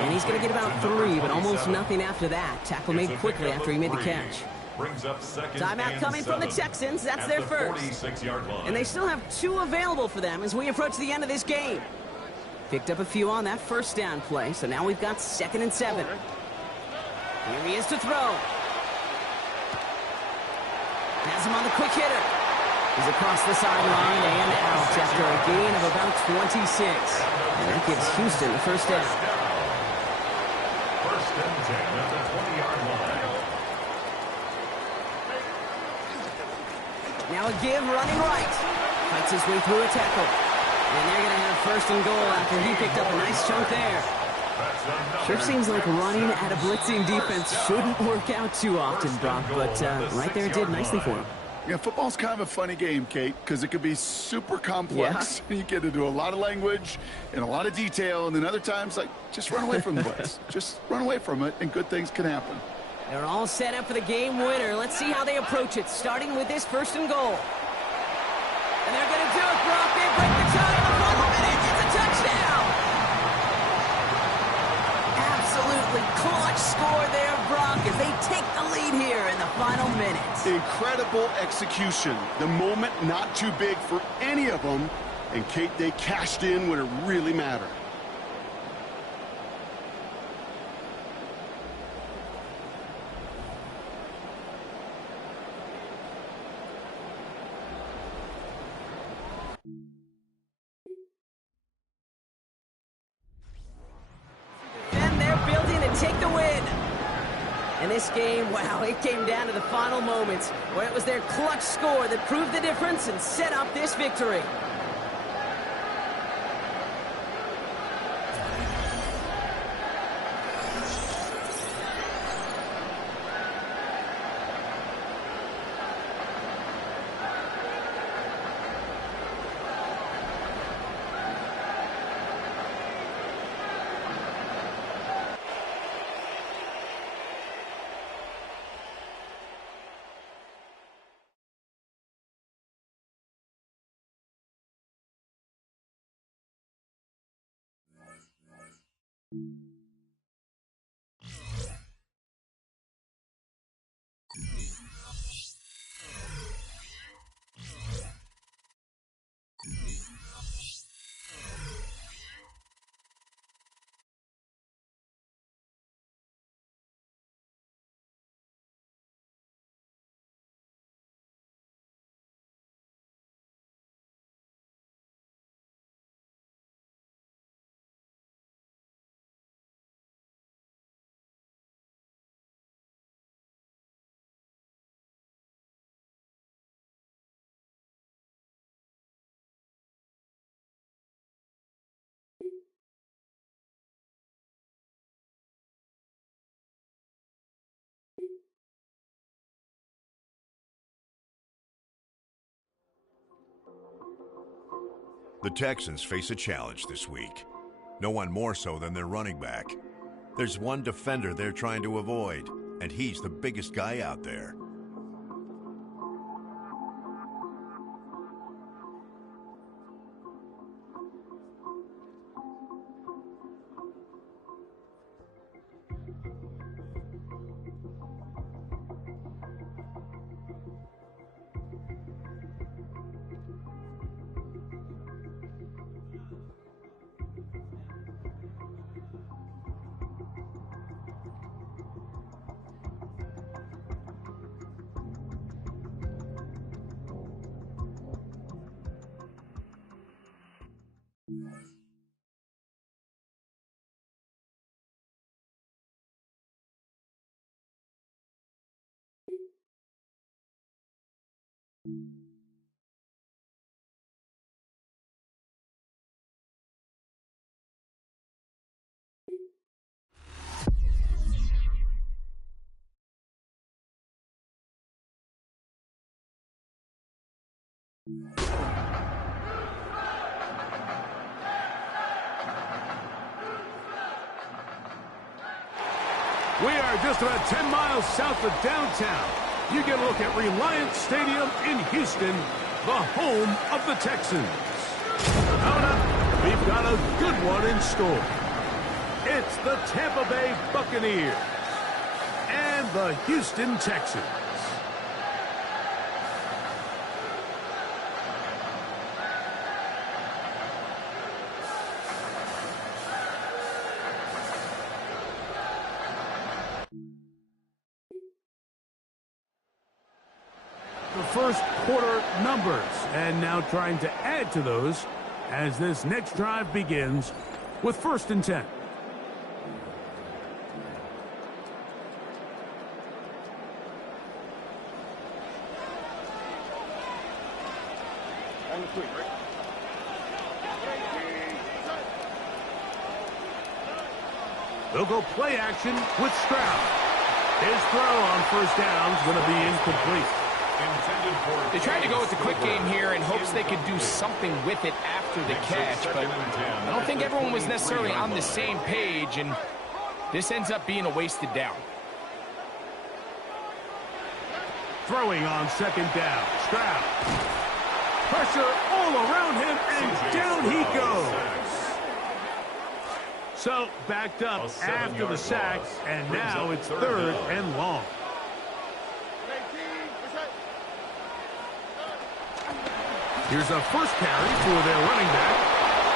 And he's going to get about 3, but almost nothing after that. Tackle made quickly after he made the catch. Timeout coming from the Texans. That's their first. And they still have 2 available for them as we approach the end of this game. Picked up a few on that first down play, so now we've got 2nd and 7. Here he is to throw. Has him on the quick hitter. He's across the sideline and out after a gain of about 26. And that gives Houston the first down. First and 10 at the 20-yard line. Now a give running right. Fights his way through a tackle. And they're going to have first and goal after he picked up a nice chunk there. Sure seems like running at a blitzing defense shouldn't work out too often, Brock, but right there it did nicely for him. Yeah, football's kind of a funny game, Kate, because it could be super complex. Yeah. You get into a lot of language and a lot of detail, and then other times, like, just run away from the blitz. Just run away from it, and good things can happen. They're all set up for the game winner. Let's see how they approach it, starting with this first and goal. And they're going to do it, Brock. They break the tie in the final minute. It's a touchdown. Absolutely clutch score there, Brock, as they take the lead here in the final minutes. Incredible execution. The moment not too big for any of them. And, Kate, they cashed in when it really mattered. And this game, wow, it came down to the final moments where it was their clutch score that proved the difference and set up this victory. The Texans face a challenge this week. No one more so than their running back. There's one defender they're trying to avoid, and he's the biggest guy out there. We are just about 10 miles south of downtown. You get a look at Reliance Stadium in Houston, the home of the Texans. Coming up, we've got a good one in store. It's the Tampa Bay Buccaneers and the Houston Texans. The first quarter numbers, and now trying to add to those as this next drive begins with 1st and 10. They'll go play action with Stroud. His throw on 1st down is going to be incomplete. They tried to go with the quick game here in hopes they could do something with it after the catch, but I don't think everyone was necessarily on the same page, and this ends up being a wasted down. Throwing on 2nd down. Stroud. Pressure all around him, and down he goes. So, backed up after the sack, and now it's 3rd and long. Here's a first carry for their running back.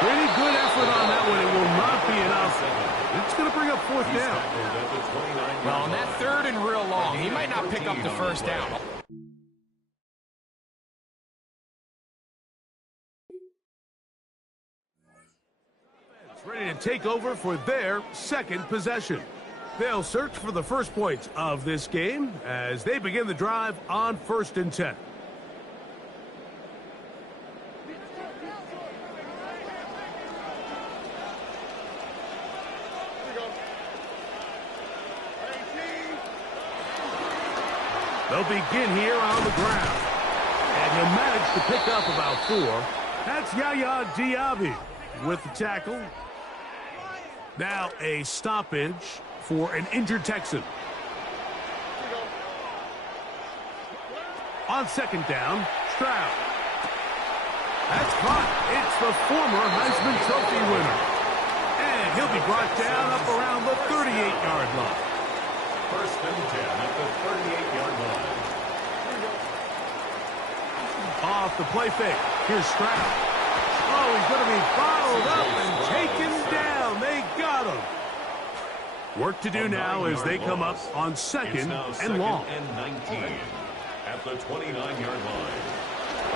Pretty good effort on that one. It will not be enough. It's going to bring up 4th down. Well, on that 3rd and real long, he might not pick up the 1st down. Ready to take over for their 2nd possession. They'll search for the first points of this game as they begin the drive on 1st and 10. They'll begin here on the ground. And he'll manage to pick up about 4. That's Yaya Diaby with the tackle. Now a stoppage for an injured Texan. On 2nd down, Stroud. That's caught. It's the former Heisman Trophy winner. And he'll be brought down up around the 38-yard line. 1st and 10 at the 38-yard line. Off the play fake. Here's Stroud. Oh, he's going to be followed up and taken down. They got him. Work to do now as they come up on 2nd and long. And 19 at the 29-yard line.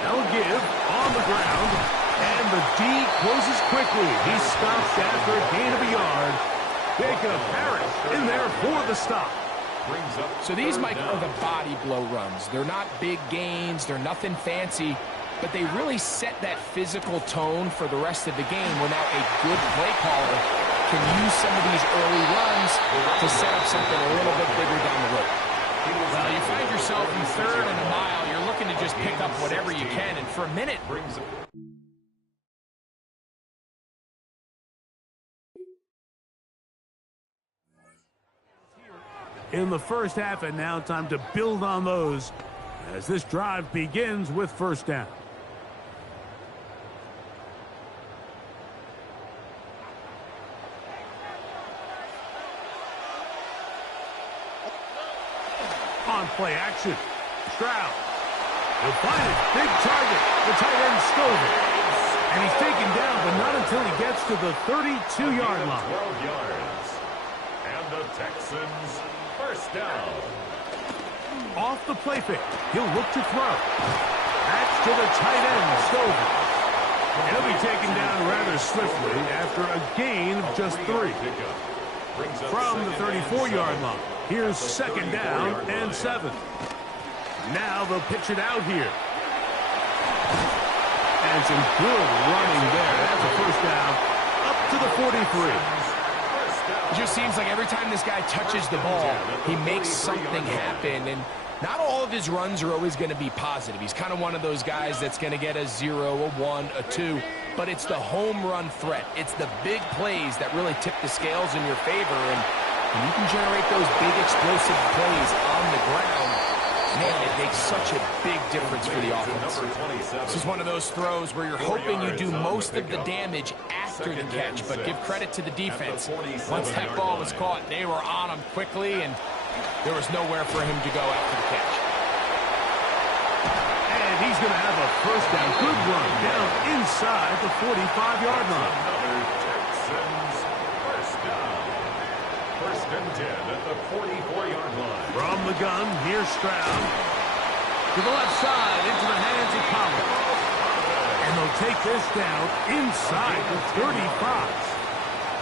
They'll give on the ground, and the D closes quickly. He stops after a gain of a yard. Jacob Harris in there for the stop. So these, Mike, are the body blow runs. They're not big gains. They're nothing fancy, but they really set that physical tone for the rest of the game where now a good play caller can use some of these early runs to set up something a little bit bigger down the road. Well, you find yourself in 3rd and a mile. You're looking to just pick up whatever you can, and for a minute, in the first half, and now time to build on those as this drive begins with 1st down. On play action, Stroud. He'll find his big target, the tight end Stover. And he's taken down, but not until he gets to the 32-yard line. 12 yards. And the Texans 1st down. Off the play fake, he'll look to throw. That's to the tight end Stover. And he'll be taken down rather swiftly after a gain of just 3. From the 34-yard line, here's 2nd down and 7. Now they'll pitch it out here. And some good running there. That's a 1st down up to the 43. It just seems like every time this guy touches the ball, he makes something happen, and not all of his runs are always going to be positive. He's kind of one of those guys that's going to get a 0, a 1, a 2, but it's the home run threat. It's the big plays that really tip the scales in your favor, and When you can generate those big explosive plays on the ground, man, it makes such a big difference for the offense. This is one of those throws where you're hoping you do most of the damage after the catch, but give credit to the defense. Once that ball was caught, they were on him quickly, and there was nowhere for him to go after the catch. And he's going to have a first down. Good run down inside the 45-yard line. First and 10 at the 44-yard line. From the gun, here's Stroud. To the left side, into the hands of Collins. And they'll take this down inside the 35.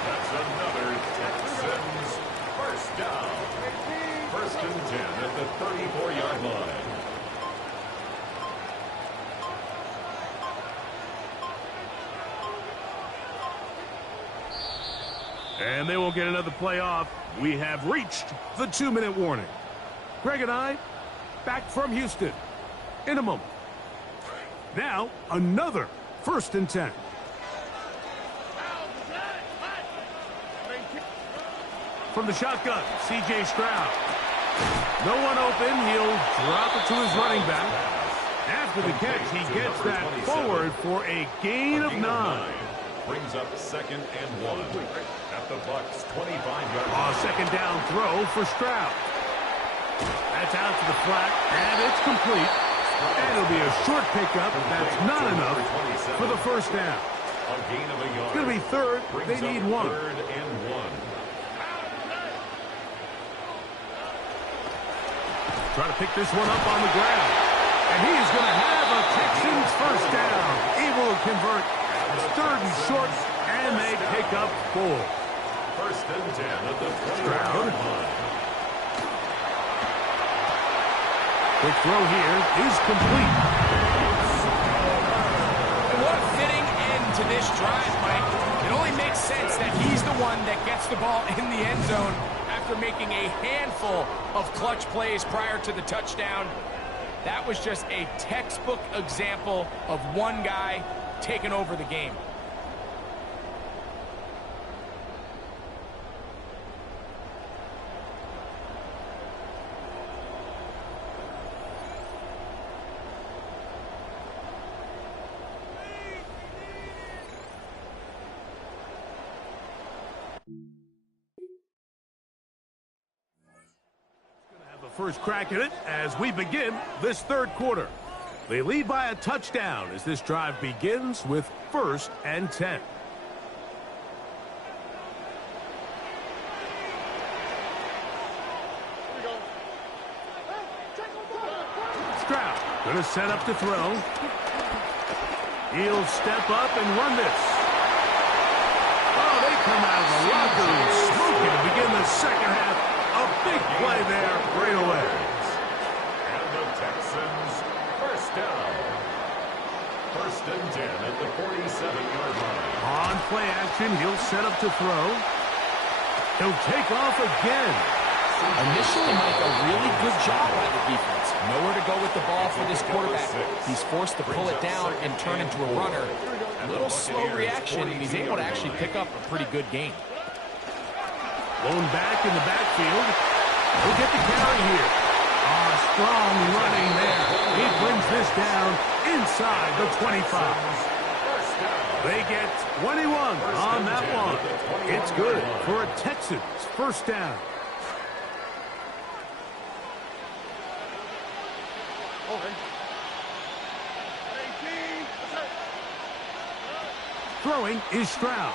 That's another Texans first down. First and 10 at the 34-yard line. And they won't get another play off. We have reached the 2-minute warning. Greg and I, back from Houston in a moment. Now, another first and 10. From the shotgun, C.J. Stroud. No one open. He'll drop it to his running back. After the catch, he gets that forward for a gain of 9. Brings up second and 1 at the Bucs' 25-yard line. Second down throw for Stroud. That's out to the flat, and it's complete. And it'll be a short pickup. That's not enough for the first down. A gain of a yard. It's going to be third. They need 1. Third and 1. Try to pick this one up on the ground. And he's going to have a Texans first down. Able to convert. Third and short, and they pick up 4. First and 10 at the 20-yard Stroud. line. Quick throw here is complete. What a fitting end to this drive, Mike. It only makes sense that he's the one that gets the ball in the end zone after making a handful of clutch plays prior to the touchdown. That was just a textbook example of one guy taking over the game. First crack at it as we begin this third quarter. They lead by a touchdown as this drive begins with first and 10. Stroud going to set up to throw. He'll step up and run this. Oh, they come out of the locker room smoking to begin the second half. A big play there right away. And the Texans first down. First and 10 at the 47-yard line. On play action, he'll set up to throw. He'll take off again. Initially, Mike, a really good job by the defense. Nowhere to go with the ball for this quarterback. He's forced to pull it down and turn into a runner. A little slow reaction, and he's able to actually pick up a pretty good gain. Blown back in the backfield. He'll get the carry here. Strong running there. He brings this down inside the 25. They get 21 on that one. It's good for a Texans first down. Throwing is Stroud.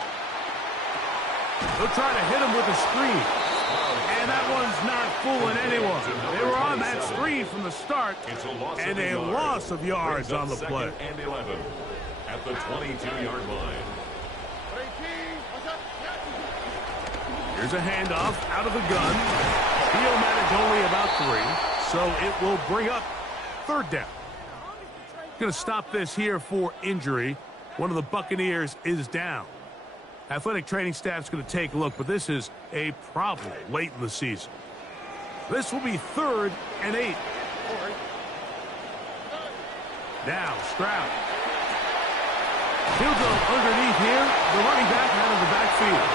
They'll try to hit him with a screen. And that one's not fooling anyone. They were on that screen from the start, and a loss of yards on the play. And 11 at the 22-yard line. Here's a handoff out of the gun. Field managed only about 3, so it will bring up third down. Going to stop this here for injury. One of the Buccaneers is down. Athletic training staff's going to take a look, but this is a problem late in the season. This will be third and 8. Now, Stroud. He'll go underneath here. The running back out of the backfield.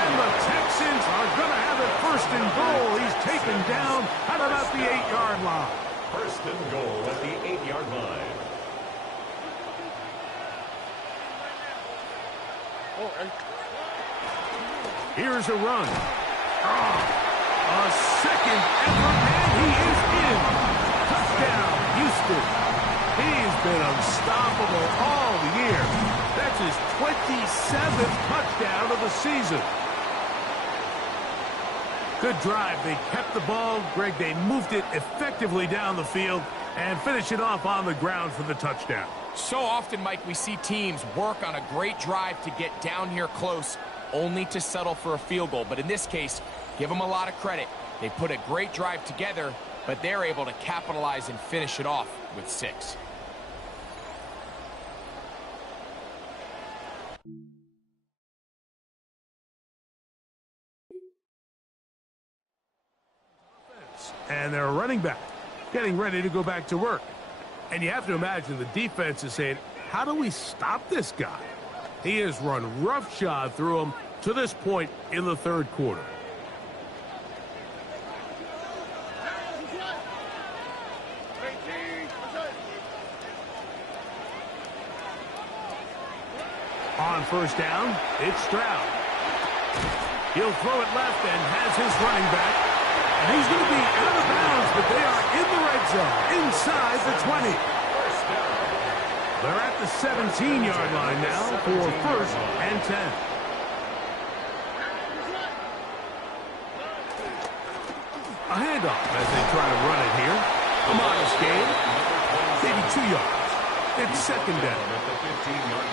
And the Texans are going to have it first and goal. He's taken down at about the 8-yard line. First and goal at the 8-yard line. Here's a run. A second effort, and he is in. Touchdown, Houston. He's been unstoppable all year. That's his 27th touchdown of the season. Good drive. They kept the ball. Greg, they moved it effectively down the field and finish it off on the ground for the touchdown. So often, Mike, we see teams work on a great drive to get down here close, only to settle for a field goal. But in this case, give them a lot of credit. They put a great drive together, but they're able to capitalize and finish it off with 6. And they're running back, getting ready to go back to work. And you have to imagine the defense is saying, how do we stop this guy? He has run roughshod through him to this point in the third quarter. On first down, it's Stroud. He'll throw it left and has his running back. And he's going to be out of bounds, but they are in the red zone, inside the 20. They're at the 17-yard line now for first and 10. A handoff as they try to run it here. A modest gain, maybe 2 yards. It's second down.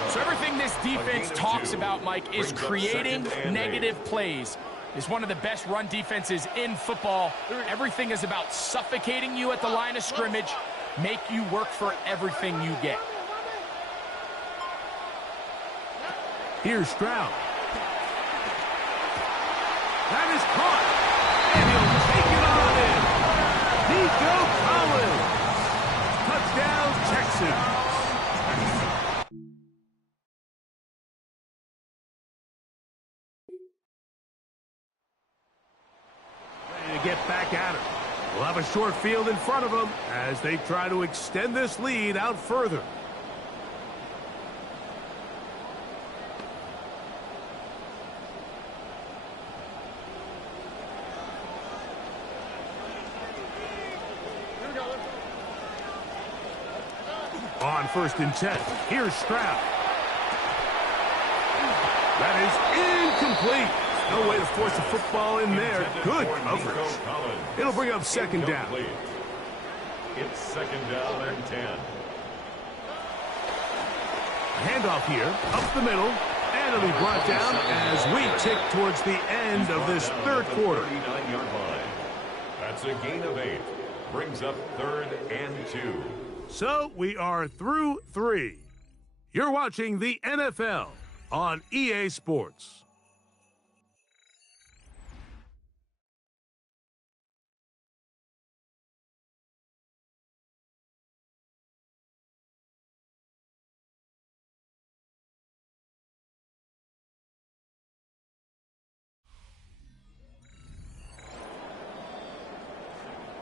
So everything this defense talks about, Mike, is creating negative plays. It's one of the best run defenses in football. Everything is about suffocating you at the line of scrimmage, make you work for everything you get. Here's Stroud. That is caught. And he'll take it on in. Nico Collins. Touchdown, Texans. Ready to get back at it. We'll have a short field in front of them as they try to extend this lead out further. On first and 10, here's Stroud. That is incomplete. No way to force the football in there. Good coverage. It'll bring up second down. It's second down and 10. Handoff here, up the middle, and it'll be brought down as we tick towards the end of this third quarter. 39-yard line. That's a gain of 8. Brings up third and 2. So we are through 3. You're watching the NFL on EA Sports.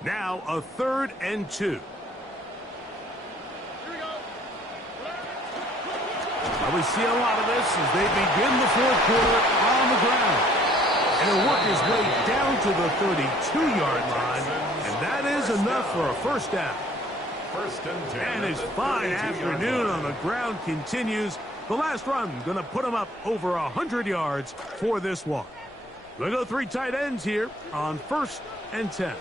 Now a third and 2. Well, we see a lot of this as they begin the fourth quarter on the ground. And he'll work his way down to the 32-yard line, and that is enough for a first down. First and 10. And his fine afternoon on the ground continues. The last run going to put him up over 100 yards for this one. We'll go 3 tight ends here on first and 10.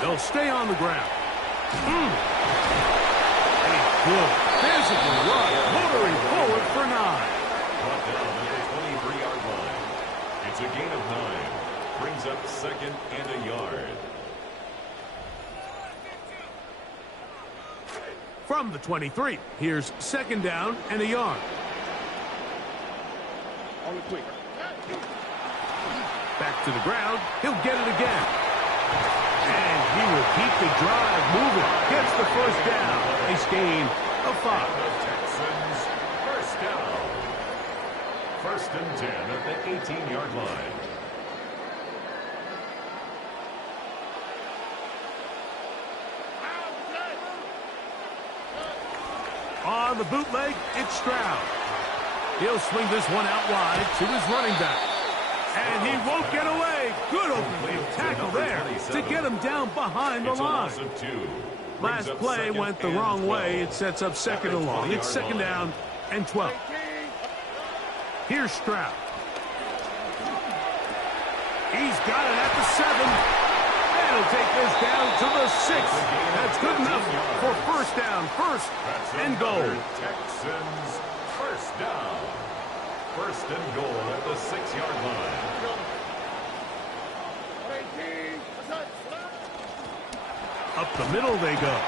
They'll stay on the ground. A good physical run, motoring forward for 9. Brought down at the 23-yard line. It's a gain of 9. Brings up second and a yard. From the 23, here's second down and a yard. Back to the ground. He'll get it again. And he will keep the drive moving. Gets the first down. Nice gain of 5. The Texans first First and 10 at the 18-yard line. On the bootleg, it's Stroud. He'll swing this one out wide to his running back. And he won't get away. Good opening tackle there to get him down behind the line. Last play went the wrong way. It sets up second and long. It's second down and 12. Here's Stroud. He's got it at the 7. And he'll take this down to the 6. That's good enough for first down. First and goal. Texans first down. First and goal at the 6-yard line. Up the middle they go.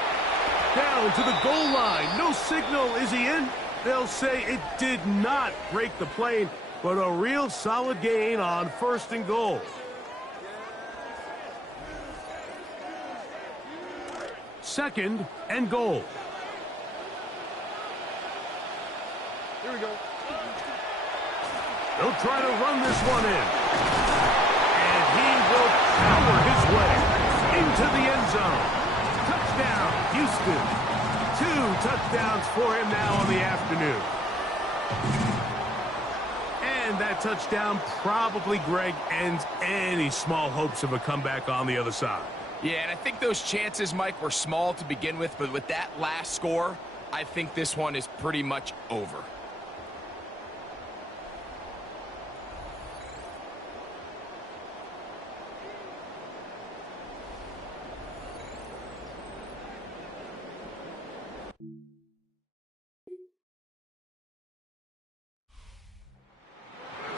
Down to the goal line. No signal. Is he in? They'll say it did not break the plane, but a real solid gain on first and goal. Second and goal. Here we go. They'll try to run this one in. And he will power his way into the end zone. Touchdown, Houston. 2 touchdowns for him now on the afternoon. And that touchdown probably, Greg, ends any small hopes of a comeback on the other side. Yeah, and I think those chances, Mike, were small to begin with, but with that last score, I think this one is pretty much over.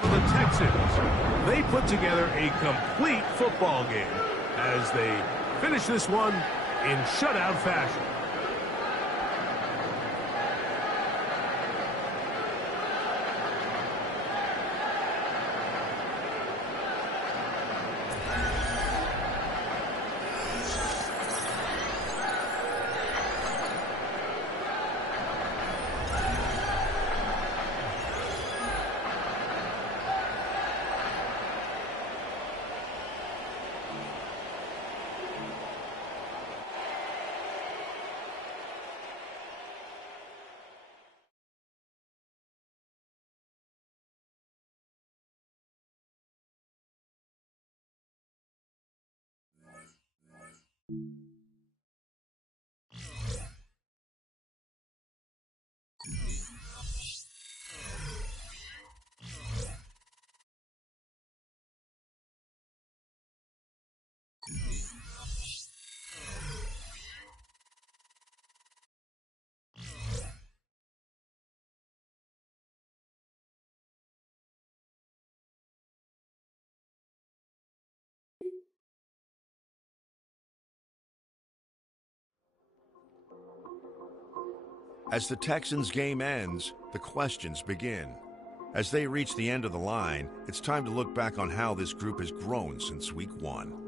For the Texans, they put together a complete football game as they finish this one in shutout fashion. As the Texans game ends, the questions begin. As they reach the end of the line, it's time to look back on how this group has grown since week 1.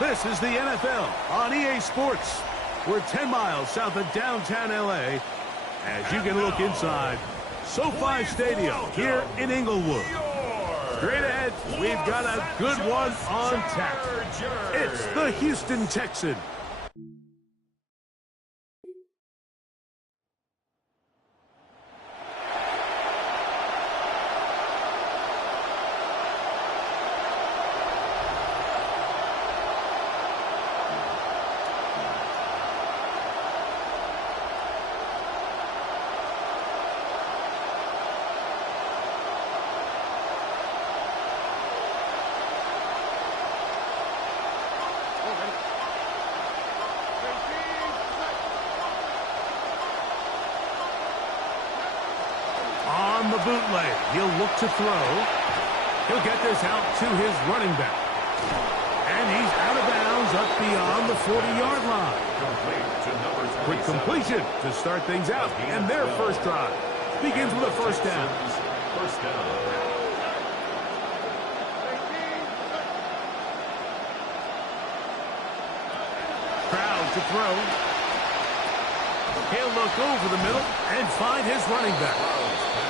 This is the NFL on EA Sports. We're 10 miles south of downtown L.A. as you can look inside SoFi Stadium here in Inglewood. Straight ahead, we've got a good one on tap. It's the Houston Texans. On the bootleg, he'll look to throw. He'll get this out to his running back. And he's out of bounds up beyond the 40-yard line. Quick completion to start things out. And their first drive begins with a first down. Crowd to throw. He'll look over the middle and find his running back.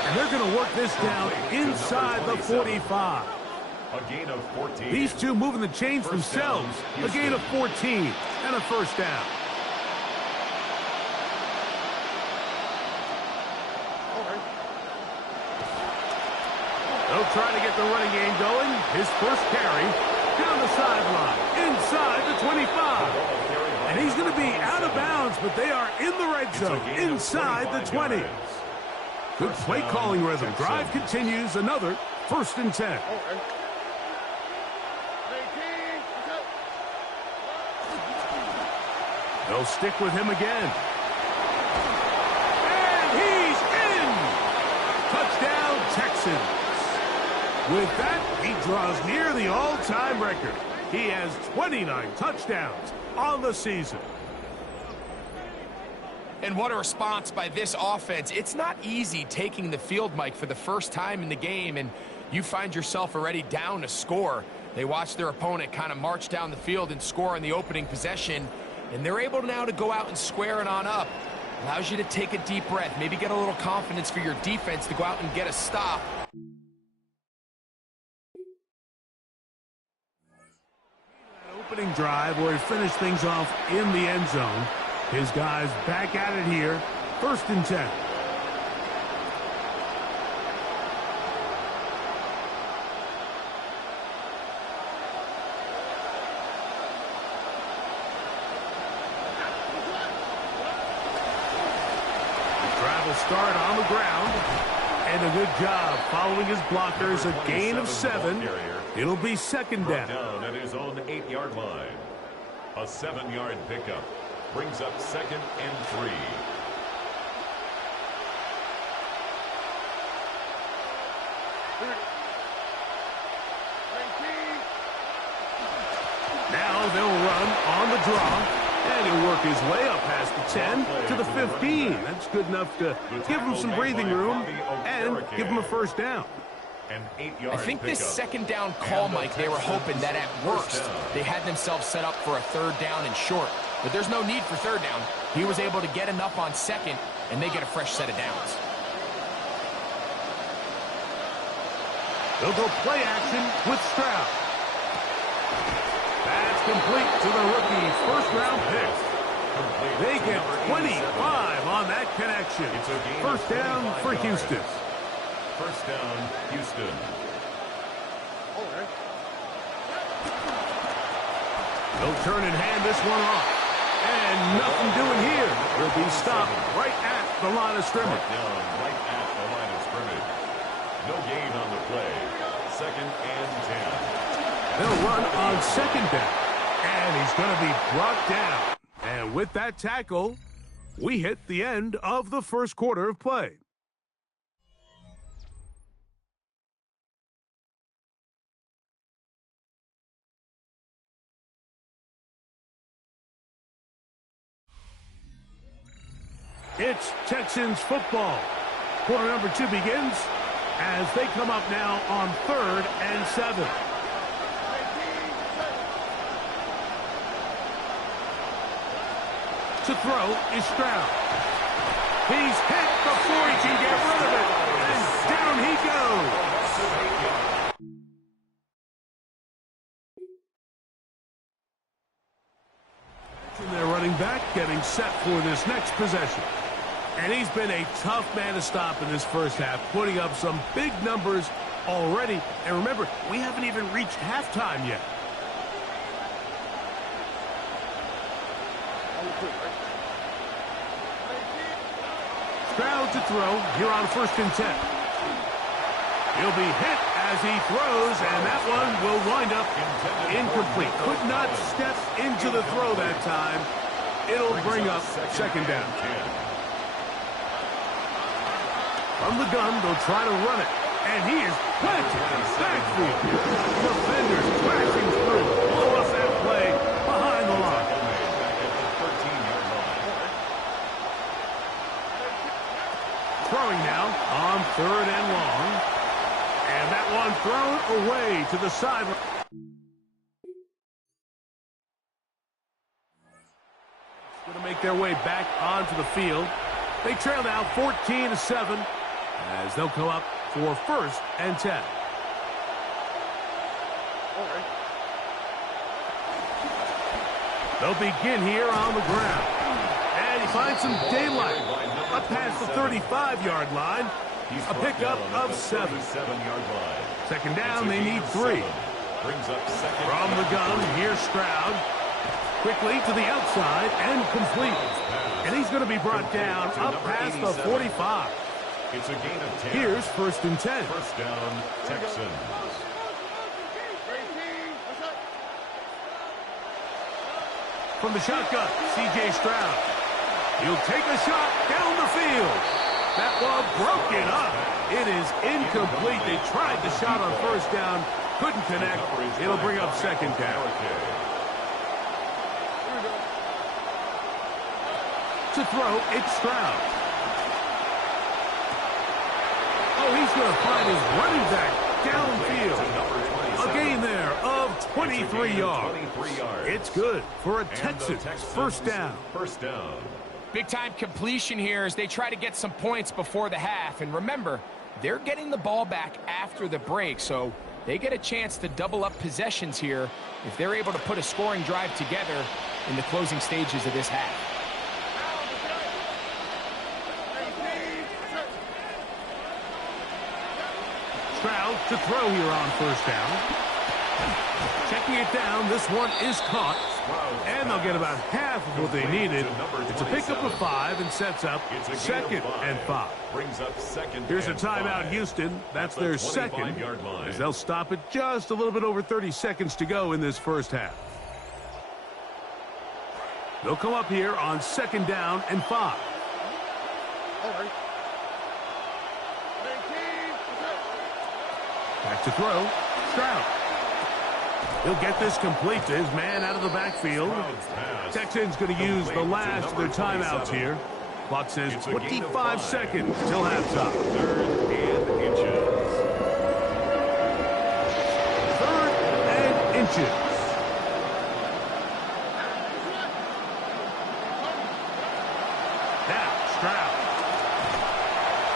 And they're going to work this down inside the 45. A gain of 14. These two moving the chains First themselves. down, A gain of 14 and a first down. They'll try to get the running game going. His first carry down the sideline, inside the 25. And he's going to be out of bounds, but they are in the red zone, inside the 20. Good play calling rhythm. Drive continues. Another 1st and 10. They'll stick with him again. And he's in! Touchdown, Texans. With that, he draws near the all-time record. He has 29 touchdowns on the season. And what a response by this offense. It's not easy taking the field, Mike, for the first time in the game, and you find yourself already down to score. They watch their opponent kind of march down the field and score in the opening possession, and they're able now to go out and square it on up. Allows you to take a deep breath, maybe get a little confidence for your defense to go out and get a stop. Opening drive where he finished things off in the end zone. His guys back at it here. 1st and 10. The drive will start on the ground. And a good job following his blockers. A gain of 7. It'll be 2nd down. Down at his own 8-yard line. A 7-yard pickup brings up 2nd and 3. Now they'll run on the draw, and he'll work his way up past the 10 to the 15. That's good enough to give him some breathing room and give him a 1st down. I think this 2nd down call, Mike, they were hoping that at worst they had themselves set up for a 3rd down and short. But there's no need for 3rd down. He was able to get enough on 2nd, and they get a fresh set of downs. They'll go play action with Stroud. That's complete to the rookie 1st-round pick. They get 25 on that connection. 1st down for Houston. 1st down, Houston. They'll turn and hand this one off. And nothing doing here. He'll be stopped right at the line of scrimmage. Down right at the line of scrimmage. No gain on the play. 2nd and 10. They'll run on 2nd down. And he's going to be brought down. And with that tackle, we hit the end of the 1st quarter of play. It's Texans football. Quarter number 2 begins as they come up now on 3rd and 7. To throw is Stroud. He's hit before he can get rid of it. And down he goes. And their running back getting set for this next possession. And he's been a tough man to stop in this 1st half, putting up some big numbers already. And remember, we haven't even reached halftime yet. Stroud to throw here on 1st and 10. He'll be hit as he throws, and that one will wind up incomplete. Could not step into the throw that time. It'll bring up 2nd down. From the gun, they'll try to run it, and he is planted in the backfield. Defenders crashing through, blow up that play behind the line. Throwing now on 3rd and long. And that one thrown away to the sideline. Going to make their way back onto the field. They trail now 14-7 as they'll come up for 1st and 10. They'll begin here on the ground. And he finds some daylight up past the 35-yard line. A pickup of 7. Second down, they need 3. From the gun, here's Stroud. Quickly to the outside and complete. And he's going to be brought down up past the 45. It's a gain of 10. Here's 1st and 10. First down, Texans. From the shotgun, C.J. Stroud. He'll take a shot down the field. That ball broken up. It is incomplete. They tried the shot on 1st down. Couldn't connect. It'll bring up 2nd down. To throw, it's Stroud. Oh, he's going to find his running back downfield. A gain there of 23 yards. It's good for a Texans first down. Big-time completion here as they try to get some points before the half. And remember, they're getting the ball back after the break, so they get a chance to double up possessions here if they're able to put a scoring drive together in the closing stages of this half. Stroud to throw here on 1st down. Checking it down, this one is caught. And they'll get about half of what they needed. It's a pickup of 5 and sets up 2nd and 5. Here's a timeout, Houston. That's their 2nd, as they'll stop it just a little bit over 30 seconds to go in this first half. They'll come up here on 2nd down and 5. Back to throw, Stroud. He'll get this complete to his man out of the backfield. Texans going to use the last of their timeouts here. Clock says 25 seconds till halftime. 3rd and inches. 3rd and inches. Now, Stroud.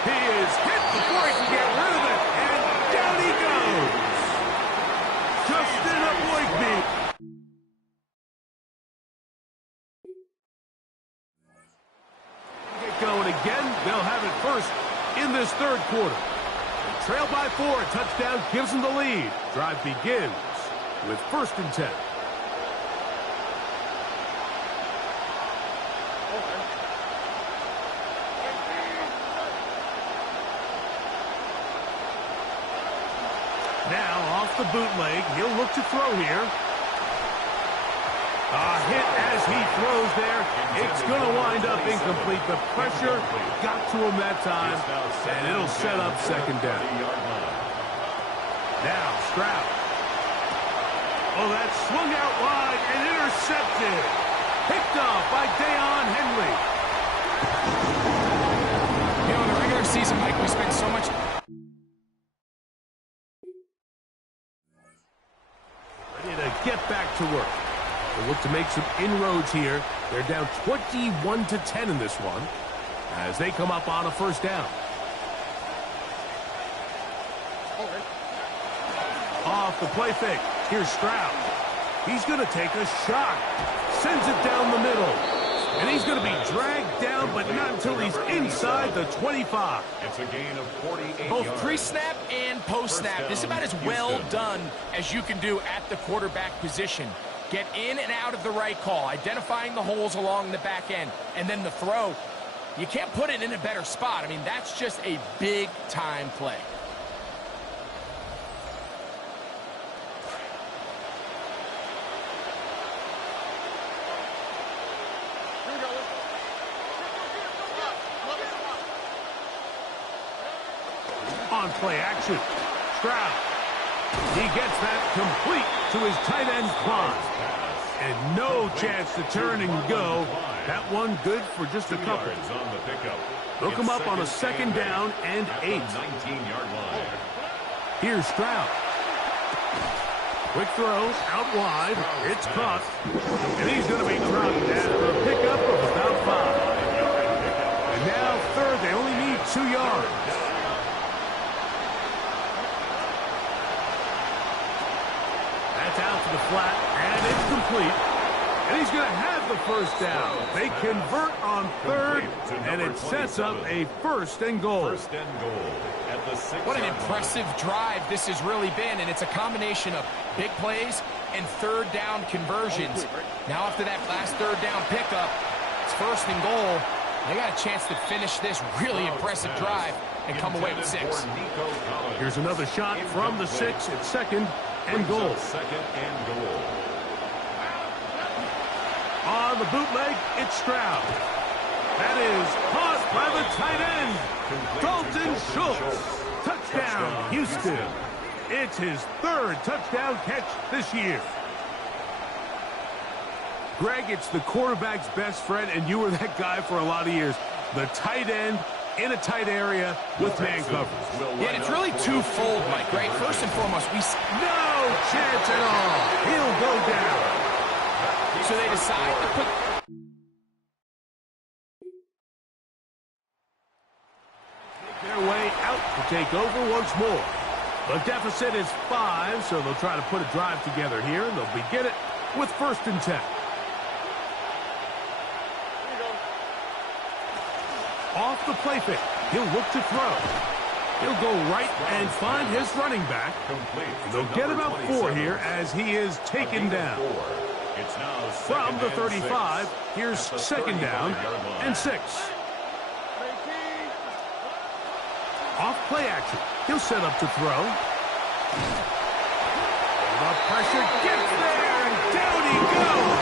He is hit before he can get rid of it. And down he goes. Justin Avoidme. Get going again. They'll have it first in this 3rd quarter. They trail by 4. A touchdown gives them the lead. Drive begins with 1st and 10. Now, off the bootleg, he'll look to throw here. A hit as he throws there. It's going to wind up incomplete. The pressure got to him that time, and it'll set up 2nd down. Now, Stroud. Oh, that swung out wide and intercepted. Picked off by Deion Henley. You know, in the regular season, Mike, we spend so much... Ready to get back to work. They look to make some inroads here. They're down 21-10 in this one as they come up on a 1st down. Off the play fake. Here's Stroud. He's going to take a shot. Sends it down the middle. And he's going to be dragged down, but not until he's inside the 25. It's a gain of 48 Both yards. pre-snap and post-snap. This is about as well done as you can do at the quarterback position. Get in and out of the right call, identifying the holes along the back end, and then the throw. You can't put it in a better spot. I mean, that's just a big-time play. On play action. Stroud. He gets that complete to his tight end Klein. And no chance to turn and go. That one good for just a couple. They'll come up on a 2nd down and 8. 19-yard line. Here's Stroud. Quick throw out wide. It's caught. And he's going to be dropped after a pickup of about 5. And now 3rd. They only need 2 yards. It's out to the flat, and it's complete. And he's going to have the first down. They convert on third, and it sets up a first and goal. First and goal at the 6-yard line. What an impressive drive this has really been, and it's a combination of big plays and third down conversions. Now after that last third down pickup, it's first and goal. They got a chance to finish this really impressive drive and come away with 6. Here's another shot from the 6. It's second and goal. Second and goal. On the bootleg, it's Stroud. That is caught by the tight end, Dalton Schultz. Touchdown, Houston. It's his third touchdown catch this year. Greg, it's the quarterback's best friend, and you were that guy for a lot of years. The tight end in a tight area with man coverage. Yeah, and it's really twofold, Mike, right? First and foremost, no chance at all. He'll go down. So they decide to put... Make their way out to take over once more. The deficit is 5, so they'll try to put a drive together here, and they'll begin it with first and 10. Off the play fake, he'll look to throw. He'll go right and find his running back. They'll get about 4 here as he is taken down. It's now From the 35, here's second down and 6. Off play action. He'll set up to throw. The pressure gets there, and down he goes.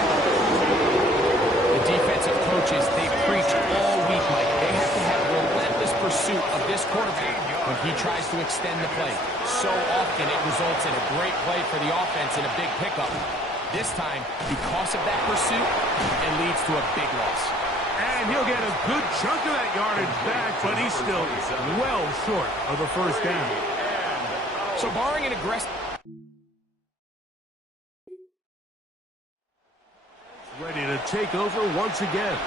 The defensive coaches, they preach all week, Mike. They have to have relentless pursuit of this quarterback when he tries to extend the play. So often it results in a great play for the offense and a big pickup. This time, because of that pursuit, it leads to a big loss. And he'll get a good chunk of that yardage back, but he's still well short of the first down. So barring an aggressive... Ready to take over once again.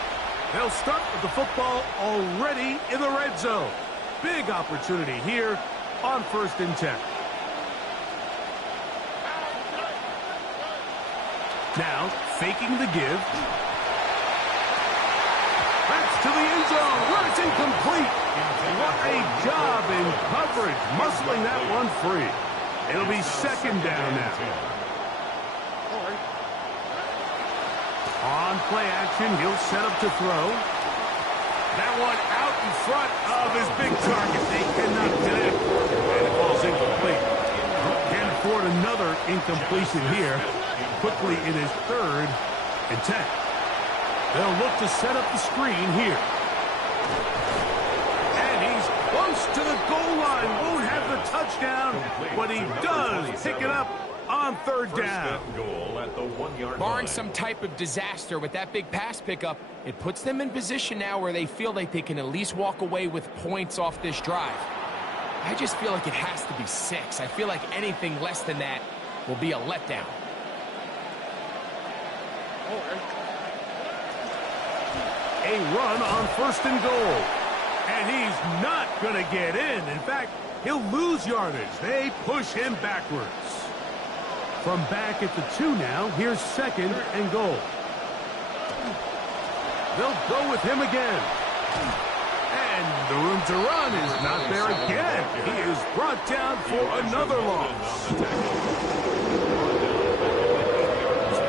They'll start with the football already in the red zone. Big opportunity here on first and 10. Now, faking the give. That's to the end zone, where it's incomplete. What a job in coverage, muscling that one free. It'll be second down now. On play action, he'll set up to throw. That one out in front of his big target. They cannot connect. And it falls incomplete. Can't afford another incompletion here. Quickly, it is third and 10. They'll look to set up the screen here. And he's close to the goal line. Won't have the touchdown, but he does pick it up on third down. Barring some type of disaster with that big pass pickup, it puts them in position now where they feel like they can at least walk away with points off this drive. I just feel like it has to be 6. I feel like anything less than that will be a letdown. A run on first and goal. And he's not going to get in. In fact, he'll lose yardage. They push him backwards. From back at the 2 now, here's second and goal. They'll go with him again. And the room to run is not there again. He is brought down for another loss.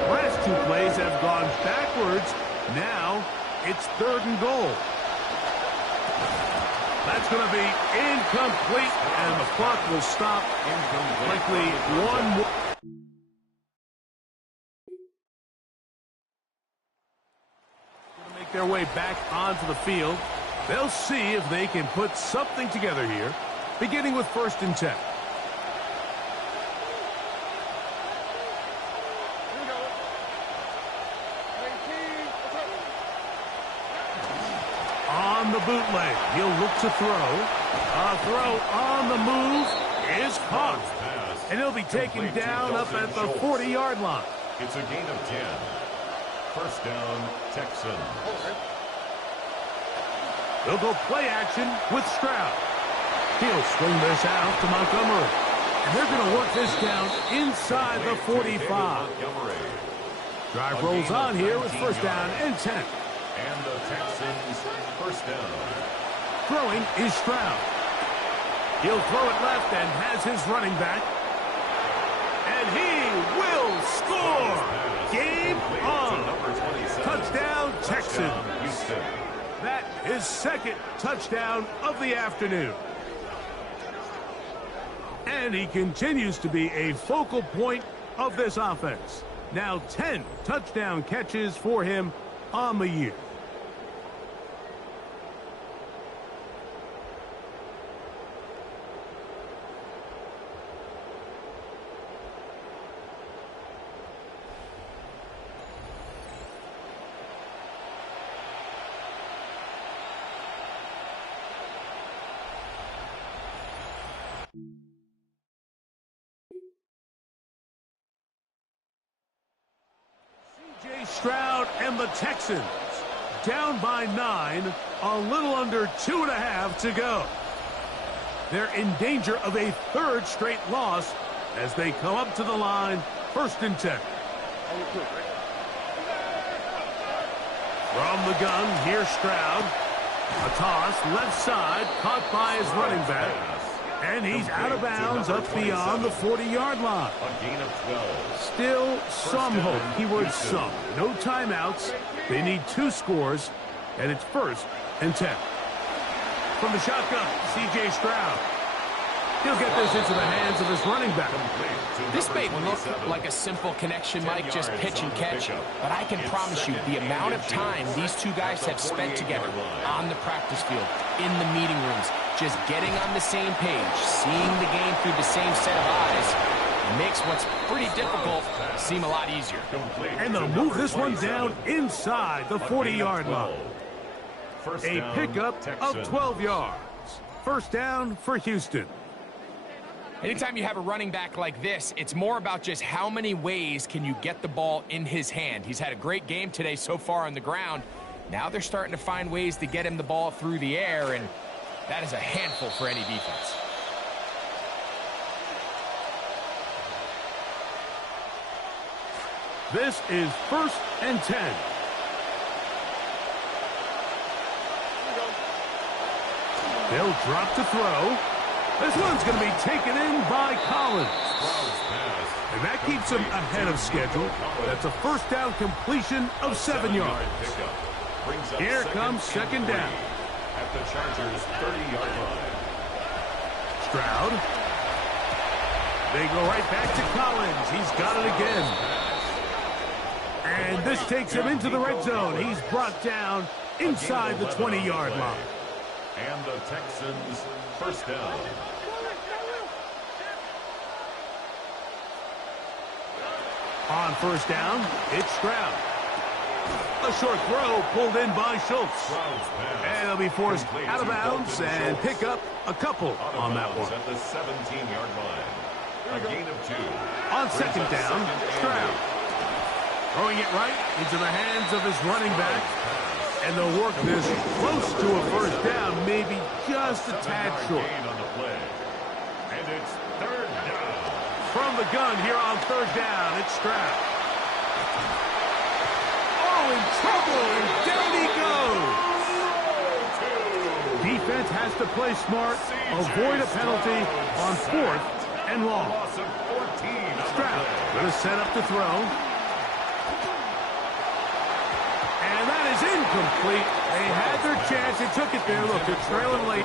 Last 2 plays have gone backwards. Now it's third and goal. That's going to be incomplete, and the clock will stop. Likely one more. Going to make their way back onto the field. They'll see if they can put something together here, beginning with first and 10. On the bootleg, he'll look to throw. A throw on the move is caught. And he'll be taken down up at the 40-yard line. It's a gain of 10. First down, Texans. They'll go play action with Stroud. He'll swing this out to Montgomery. And they're going to work this down inside the 45. Drive rolls on here with first down and 10. And the Texans first down. Throwing is Stroud. He'll throw it left and has his running back. And he will score. Game on. Touchdown, Texans. That is second touchdown of the afternoon. And he continues to be a focal point of this offense. Now 10 touchdown catches for him on the year. Stroud and the Texans down by 9, a little under 2.5 to go. They're in danger of a third straight loss as they come up to the line, first and 10. From the gun, here's Stroud. A toss, left side, caught by his running back. And he's out of bounds up beyond the 40-yard line. A gain of 12. Still some hope. Keyword some. No timeouts. They need 2 scores, and it's first and 10. From the shotgun, C.J. Stroud. He'll get this into the hands of his running back. This may look like a simple connection, Mike, just pitch and catch. But I can promise you, the amount of time these two guys have spent together on the practice field, in the meeting rooms, just getting on the same page, seeing the game through the same set of eyes, makes what's pretty difficult seem a lot easier. And they'll move this one down inside the 40-yard line. A pickup of 12 yards. First down for Houston. Anytime you have a running back like this, it's more about just how many ways can you get the ball in his hand. He's had a great game today so far on the ground. Now they're starting to find ways to get him the ball through the air, and that is a handful for any defense. This is first and 10. They'll drop to throw. This one's going to be taken in by Collins. And that keeps him ahead of schedule. That's a first down completion of 7 yards. Here comes second down. At the Chargers' 30-yard line. Stroud. They go right back to Collins. He's got it again. And this takes him into the red zone. He's brought down inside the 20-yard line. And the Texans first down. On first down, it's Stroud. A short throw pulled in by Schultz. And he'll be forced out of bounds and pick up a couple on that one. At the 17-yard line. A gain of 2. On second down, Stroud. Throwing it right into the hands of his running back. And they'll work this close to a first down, maybe just a tad short. On the play. And it's third down. From the gun here on third down, it's Stroud. Oh, in trouble, and down he goes. Defense has to play smart, avoid a penalty on fourth and long. Stroud going to set up to throw. And that is incomplete. They had their chance. They took it there. Look, they're trailing late.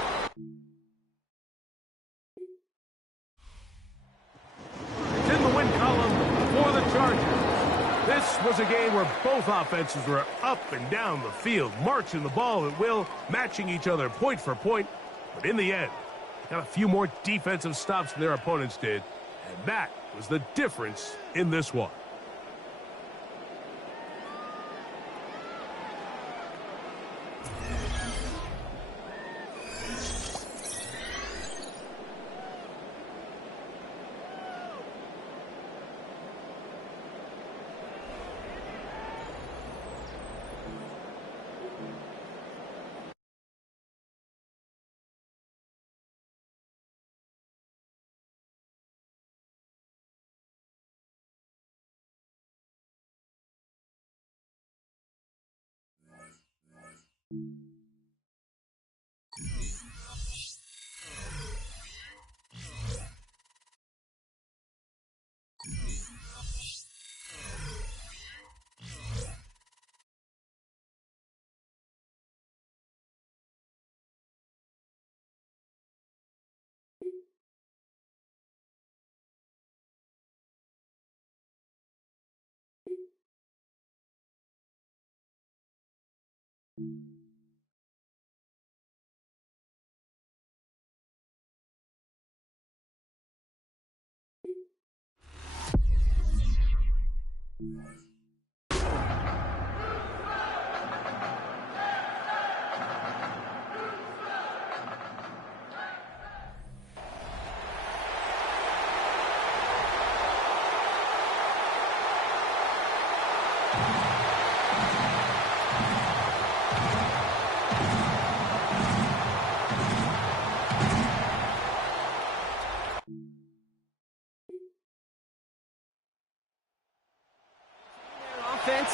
It's in the win column for the Chargers. This was a game where both offenses were up and down the field, marching the ball at will, matching each other point for point. But in the end, got a few more defensive stops than their opponents did. And that was the difference in this one.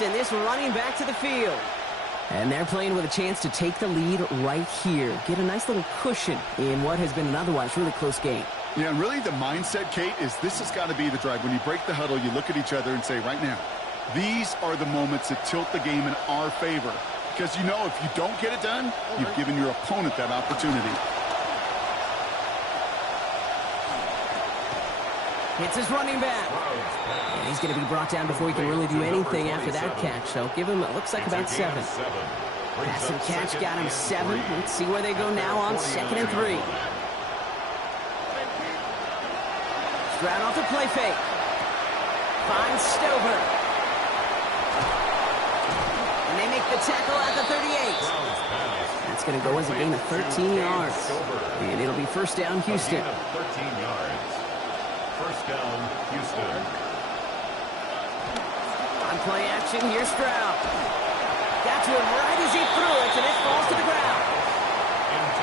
And this running back to the field. And they're playing with a chance to take the lead right here. Get a nice little cushion in what has been an otherwise really close game. Yeah, and really the mindset, Kate, is this has got to be the drive. When you break the huddle, you look at each other and say, right now, these are the moments that tilt the game in our favor. Because you know if you don't get it done, you've given your opponent that opportunity. It's his running back. And he's going to be brought down before he can really do anything after that catch. So give him, it looks like about 7. Pass and catch got him 7. Let's see where they go now on 2nd and 3. Stroud off the play fake. Finds Stover. And they make the tackle at the 38. That's going to go as a gain of 13 yards. And it'll be first down, Houston. 13 yards. First down, Houston. On play action, here's Stroud. Got to him right as he threw it, and it falls to the ground.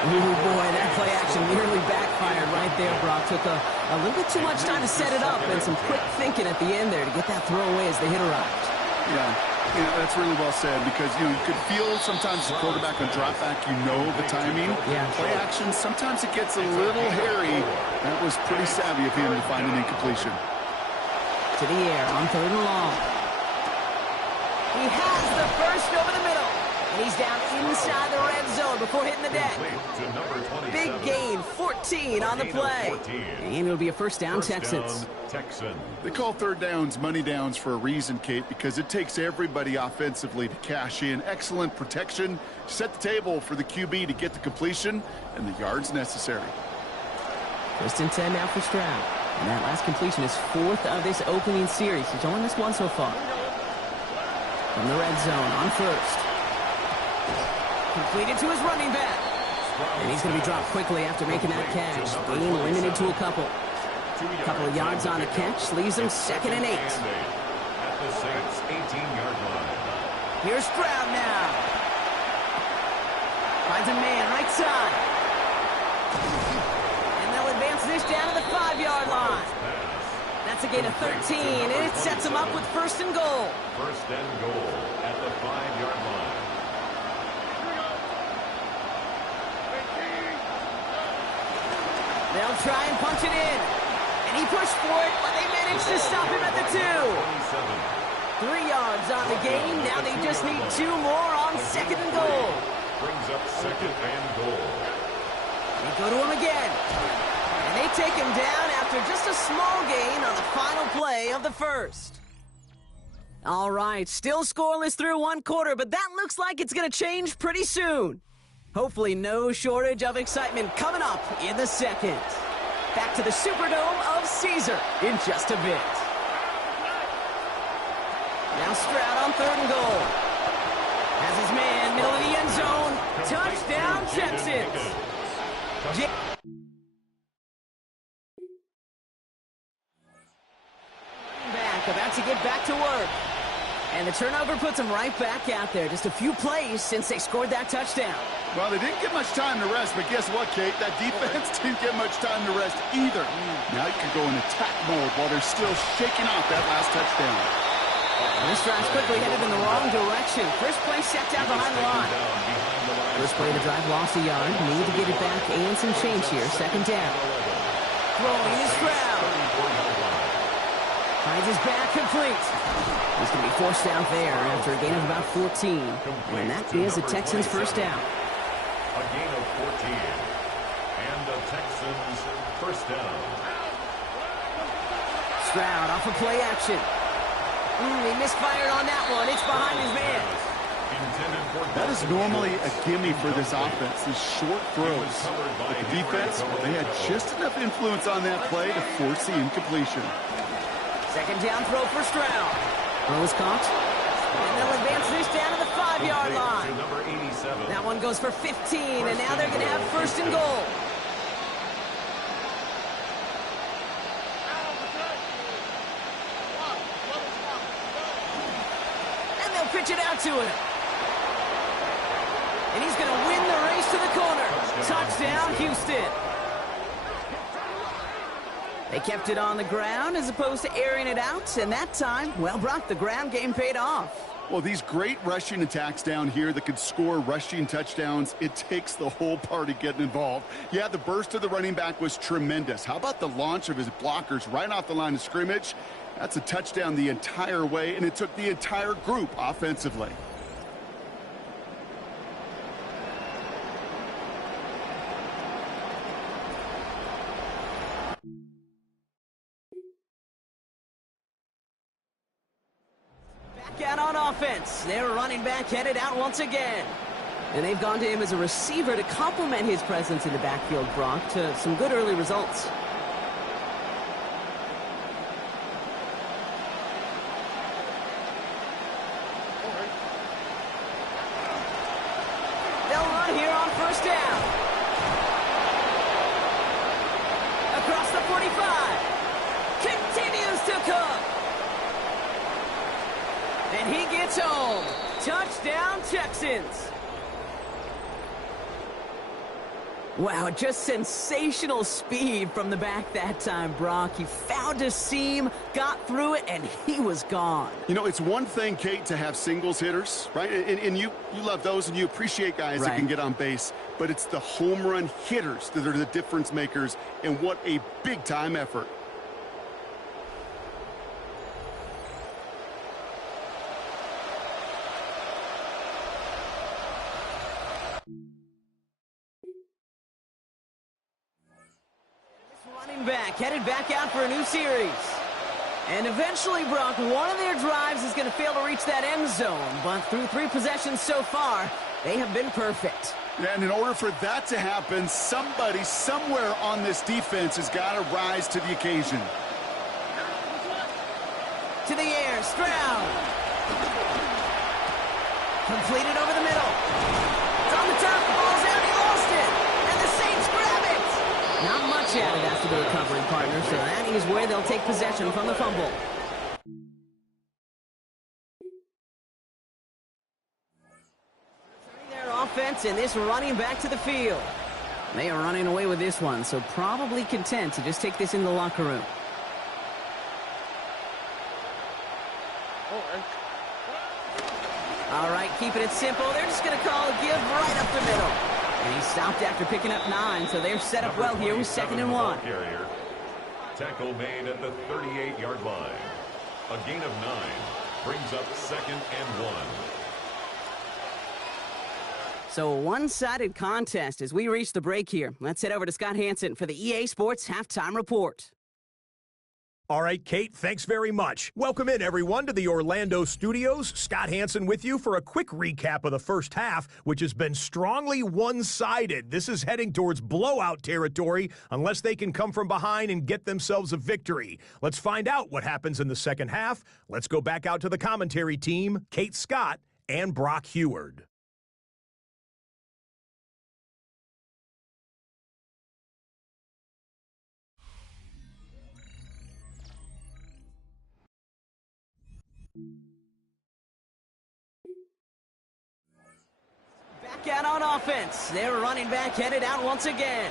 Ooh, boy, that play action nearly backfired right there, Brock. Took a little bit too much time to set it up and some quick thinking at the end there to get that throw away as the hit arrived. Yeah, that's really well said because, you could feel sometimes the quarterback on drop back, the timing. Yeah. Play action, sometimes it gets a little hairy. That was pretty savvy of him to find an incompletion. To the air on 3rd and long. He has the first over the middle. And he's down inside the red zone before hitting the deck. Big gain, 14 on the play. And it'll be a first down, Texans. They call third downs money downs for a reason, Kate, because it takes everybody offensively to cash in. Excellent protection, set the table for the QB to get the completion and the yards necessary. 1st and 10 now for Stroud. And that last completion is 4th of this opening series. He's only missed 1 so far. From the red zone on 1st. Completed to his running back. And he's going to be dropped quickly after making that catch. Gain limited to a couple. Couple of yards on the catch. Leaves him 2nd and 8. At the Saints' 18-yard line. Here's Stroud now. Finds a man right side. And they'll advance this down to the 5-yard line. That's a gain of 13, and it sets him up with 1st and goal. 1st and goal at the 5-yard line. They'll try and punch it in. And he pushed for it, but they managed to stop him at the 2. 3 yards on the gain. Now they just need 2 more on 2nd and goal. Brings up 2nd and goal. They go to him again. And they take him down after just a small gain on the final play of the 1st. All right, still scoreless through 1 quarter, but that looks like it's going to change pretty soon. Hopefully no shortage of excitement coming up in the 2nd. Back to the Superdome of Caesar in just a bit. Now Stroud on 3rd and goal. Has his man, middle of the end zone. Touchdown, Texans. About to get back to work. And the turnover puts them right back out there. Just a few plays since they scored that touchdown. Well, they didn't get much time to rest, but guess what, Kate? That defense didn't get much time to rest either. Now you can go in attack mode while they're still shaking off that last touchdown. This drive's quickly headed in the wrong direction. First play set down behind the line. First play of the drive lost a yard. Need to get it back and some change here. Second down. Throwing is Stroud. Finds his back complete. He's going to be forced out there after a gain of about 14. And that is the Texans' first down. A gain of 14. And the Texans' first down. Stroud off of play action. He misfired on that one. It's behind his man. That is normally a gimme for this offense, these short throws. But the defense, they had just enough influence on that play to force the incompletion. Second down throw for Stroud. Throw is caught. And they'll advance this down to the 5-yard line. That one goes for 15, and now they're going to have first and goal. And they'll pitch it out to him. And he's going to win the race to the corner. Touchdown, Houston. They kept it on the ground as opposed to airing it out. And that time, well, Brock, the ground game paid off. Well, these great rushing attacks down here that could score rushing touchdowns, it takes the whole party getting involved. Yeah, the burst of the running back was tremendous. How about the launch of his blockers right off the line of scrimmage? That's a touchdown the entire way, and it took the entire group offensively. Out on offense. Their running back headed out once again. And they've gone to him as a receiver to complement his presence in the backfield, Brock, to some good early results. They'll run here on first down. Across the 45. Continues to cook. And he gets home. Touchdown, Texans. Wow, just sensational speed from the back that time, Brock. He found a seam, got through it, and he was gone. You know, it's one thing, Kate, to have singles hitters, right? And you love those, and you appreciate guys that can get on base. But it's the home run hitters that are the difference makers, and what a big-time effort. Headed back out for a new series. And eventually, Brock, one of their drives is going to fail to reach that end zone. But through 3 possessions so far, they have been perfect. Yeah, and in order for that to happen, somebody somewhere on this defense has got to rise to the occasion. To the air, Stroud. Completed over the middle. It's on the turf, the ball's out, he lost it. And the Saints grab it. Not much added after the recovery, partner, so that is where they'll take possession from the fumble. Turning their offense and this running back to the field. They are running away with this one, so probably content to just take this in the locker room. All right, keeping it simple. They're just going to call a give right up the middle. And he stopped after picking up 9, so they're set up well here with 2nd and 1. Tackle made at the 38-yard line. A gain of 9 brings up 2nd and 1. So a one-sided contest as we reach the break here. Let's head over to Scott Hansen for the EA Sports Halftime Report. All right, Kate, thanks very much. Welcome in, everyone, to the Orlando studios. Scott Hansen with you for a quick recap of the first half, which has been strongly one-sided. This is heading towards blowout territory unless they can come from behind and get themselves a victory. Let's find out what happens in the second half. Let's go back out to the commentary team, Kate Scott and Brock Heward. Back out on offense. Their running back headed out once again.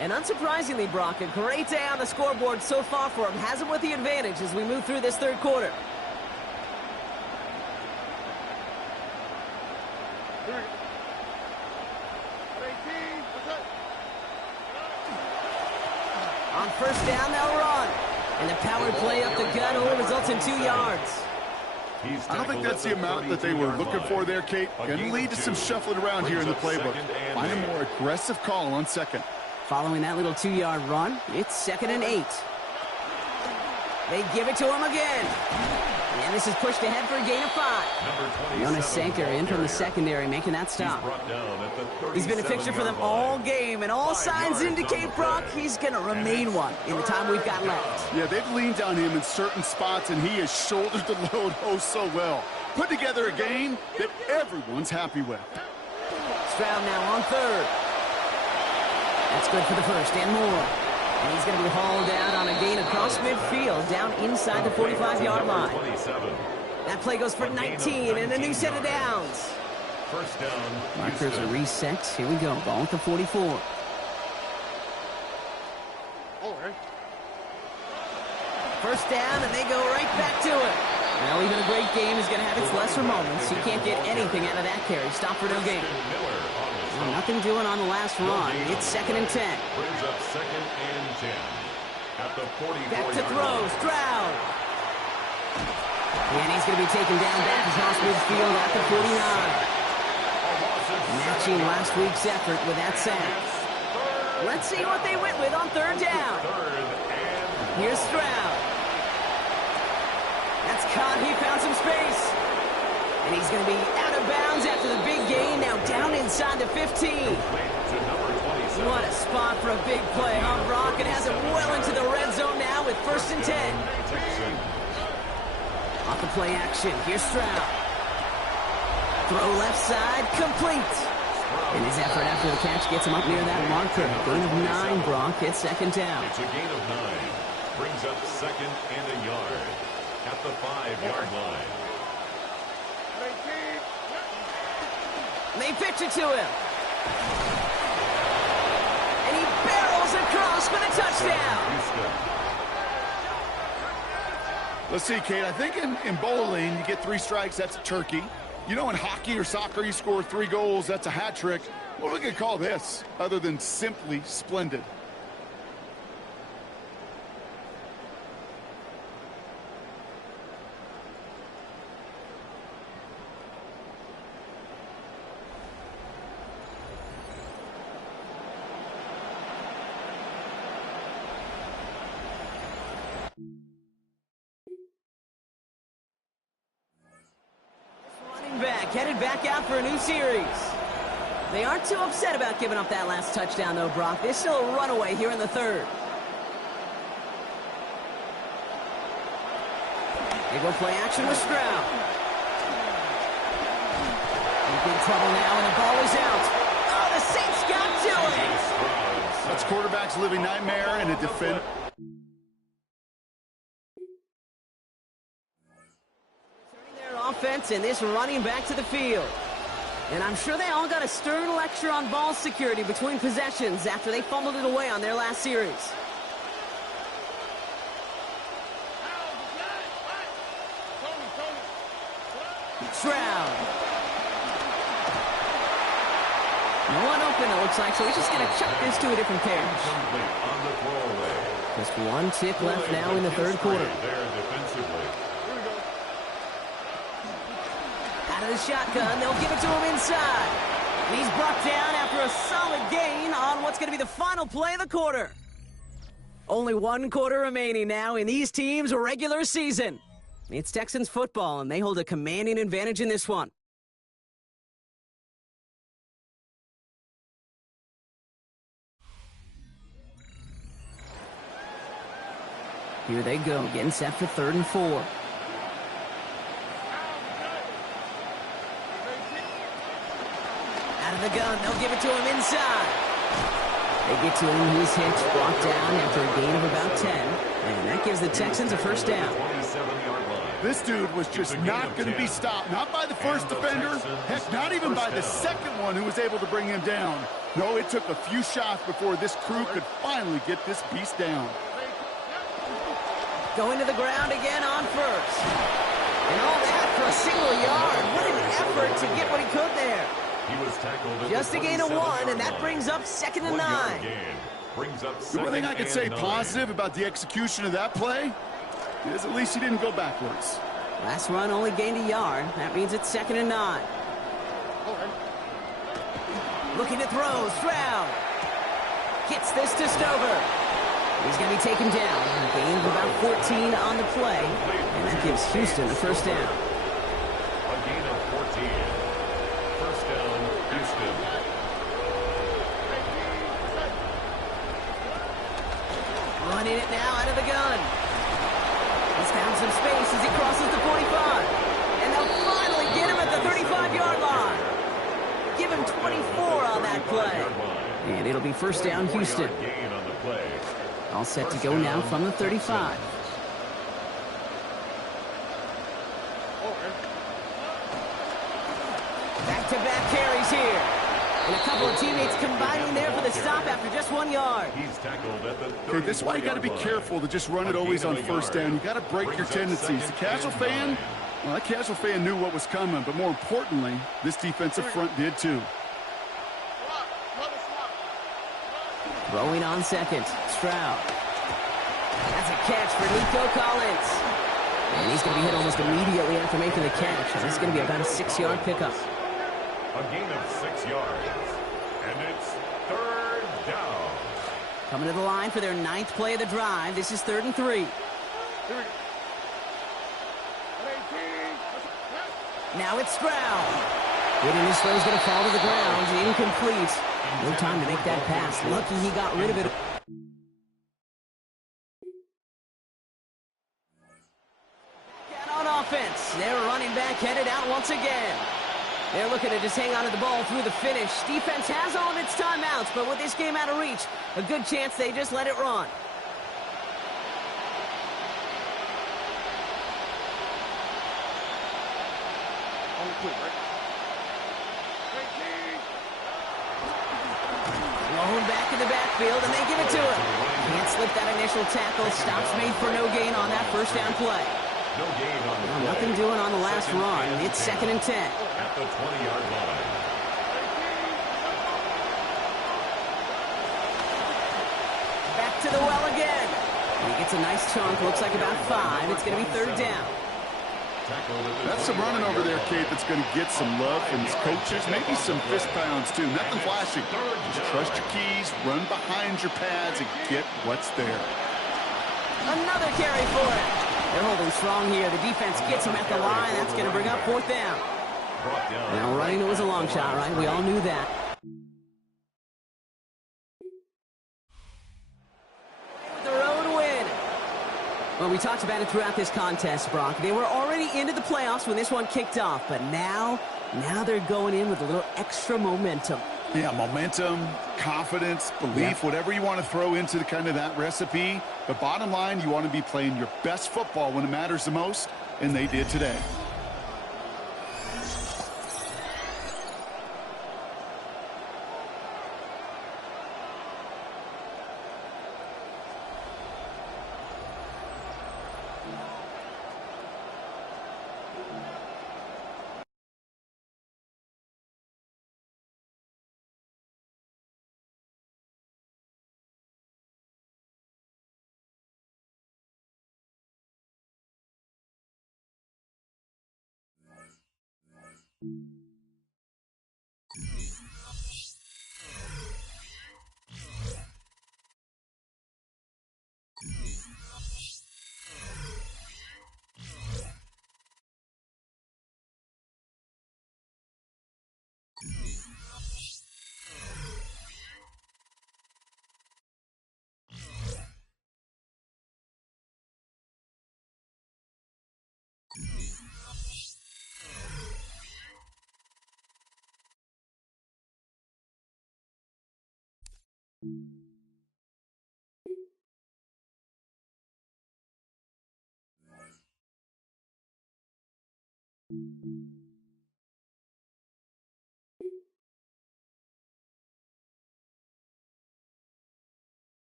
And unsurprisingly, Brock, a great day on the scoreboard so far for him. Has him with the advantage as we move through this third quarter. On first down, they'll run. And the power play up the gut only results in 2 yards. I don't think that's the amount that they were looking for there, Kate. Going to lead to some shuffling around here in the playbook. Find a more aggressive call on second. Following that little 2-yard run, it's 2nd and 8. They give it to him again. And this is pushed ahead for a gain of 5. Jonas Sanker in from the secondary, making that stop. He's been a fixture for them all game, and all signs indicate, Brock, he's going to remain one in the time we've got left. Yeah, they've leaned on him in certain spots, and he has shouldered the load oh so well. Put together a game that everyone's happy with. Stroud now on 3rd. That's good for the first and more. And he's going to be hauled out on a gain across midfield, down inside the 45-yard line. That play goes for 19 and a new set of downs. First down. Markers are reset. Here we go. Ball at the 44. First down, and they go right back to it. Well, even a great game is going to have its lesser moments. You can't get anything out of that carry. Stop for no gain. Well, nothing doing on the last run. It's 2nd and 10. Brings up 2nd and 10. At the 44. Back to throw. Stroud. And he's going to be taken down back across midfield at the 49. Matching last week's effort with that sack. Let's see what they went with on 3rd down. Here's Stroud. That's caught. He found some space. And he's going to be out of bounds after the big gain. Now down inside the 15. What a spot for a big play, huh, Brock? It has him well into the red zone now with 1st and 10. Off the play action. Here's Stroud. Throw left side. Complete. And his effort after the catch gets him up near that marker. Gain of 9, Brock. It's 2nd down. It's a gain of 9. Brings up 2nd and a yard. At the 5-yard line. They pitch it to him. And he barrels across for the touchdown. Let's see, Kate. I think in bowling, you get 3 strikes, that's a turkey. You know, in hockey or soccer, you score 3 goals, that's a hat trick. What are we going to call this other than simply splendid? Headed back out for a new series. They aren't too upset about giving up that last touchdown, though, Brock. There's still a runaway here in the 3rd. They go play action with Stroud. In big trouble now, and the ball is out. Oh, the Saints got to it! That's quarterback's living nightmare and a defender. Offense and this running back to the field. And I'm sure they all got a stern lecture on ball security between possessions after they fumbled it away on their last series. Stroud. No one open, it looks like, so he's just going to chuck this to a different pair. Just 1 tick left now in the 3rd quarter. Out of the shotgun, they'll give it to him inside. And he's brought down after a solid gain on what's going to be the final play of the quarter. Only 1 quarter remaining now in these teams' regular season. It's Texans football, and they hold a commanding advantage in this one. Here they go, getting set for 3rd and 4. Out of the gun, they'll give it to him inside. They get to him, he's hit, brought down after a gain of about 10. And that gives the Texans a first down. This dude was just not going to be stopped. Not by the first defender. Heck, not even by the second one who was able to bring him down. No, it took a few shots before this crew could finally get this beast down. Going to the ground again on first. And all that for a single yard. What an effort to get what he could there. He was tackled just a gain of 1, and that brings up 2nd and 9. brings up The one thing I second could say and 9. positive about the execution of that play is at least he didn't go backwards. Last run only gained a yard. That means it's 2nd and 9. Looking to throw. Stroud gets this to Stover. He's going to be taken down. A gain of about 14 on the play. And that gives Houston the first down. A gain of 14. First down, Houston. Running it now out of the gun. He's found some space as he crosses the 45. And they'll finally get him at the 35-yard line. Give him 24 on that play. And it'll be first down, Houston. Gain on the play. All set to go now from the 35. Back-to-back carries here. And a couple of teammates combining there for the stop after just 1 yard. He's tackled at the 34-yard Okay, this is why you got to be careful to just run it always on first down. You got to break your tendencies. The casual fan, well, that casual fan knew what was coming, but more importantly, this defensive front did too. Throwing on second, Stroud. That's a catch for Nico Collins. And he's going to be hit almost immediately after making the catch. This is going to be about a 6-yard pickup. A gain of 6 yards. And it's 3rd down. Coming to the line for their 9th play of the drive. This is 3rd and 3. Now it's Stroud. Hitting his throw is going to fall to the ground. Incomplete. No time to make that pass. Lucky he got rid of it. On offense. Their running back headed out once again. They're looking to just hang on to the ball through the finish. Defense has all of its timeouts, but with this game out of reach, a good chance they just let it run. Thrown back in the backfield, and they give it to him. Can't slip that initial tackle. Stops made for no gain on that first down play. No gain on the play. Nothing doing on the last run. It's 2nd and 10. At the 20-yard line. Back to the well again. He gets a nice chunk. Looks like about 5. It's going to be 3rd down. That's some running over there, Kate, that's going to get some love from his coaches, maybe some fist pounds, too. Nothing flashy. Just trust your keys, run behind your pads, and get what's there. Another carry for him. They're holding strong here. The defense gets him at the line. That's going to bring up 4th down. Now, running it was a long shot, right? We all knew that. With the road win. Well, we talked about it throughout this contest, Brock. They were already into the playoffs when this one kicked off, but now they're going in with a little extra momentum. Yeah, momentum, confidence, belief, whatever you want to throw into the kind of that recipe. But bottom line, you want to be playing your best football when it matters the most, and they did today.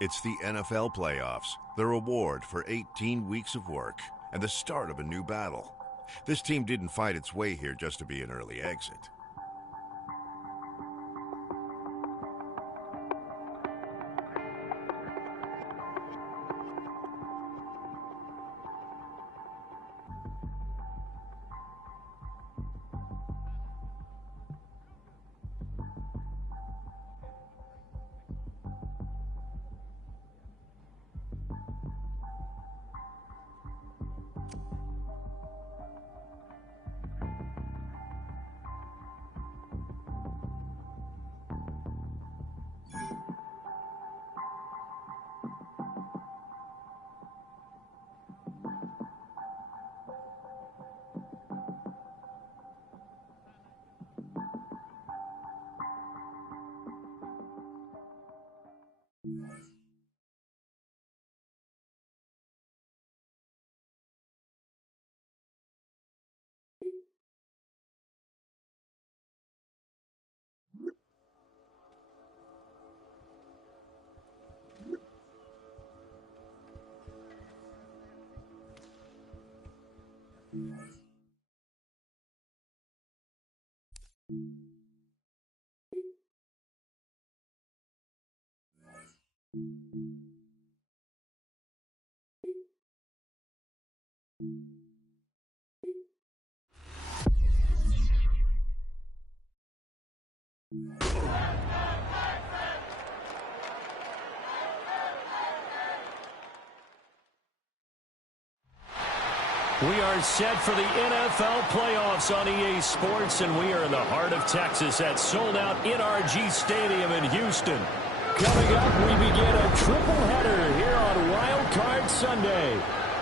It's the NFL playoffs, the reward for 18 weeks of work, and the start of a new battle. This team didn't fight its way here just to be an early exit. We are set for the NFL playoffs on EA Sports, and we are in the heart of Texas at sold-out NRG Stadium in Houston. Coming up, we begin a triple-header here on Wild Card Sunday,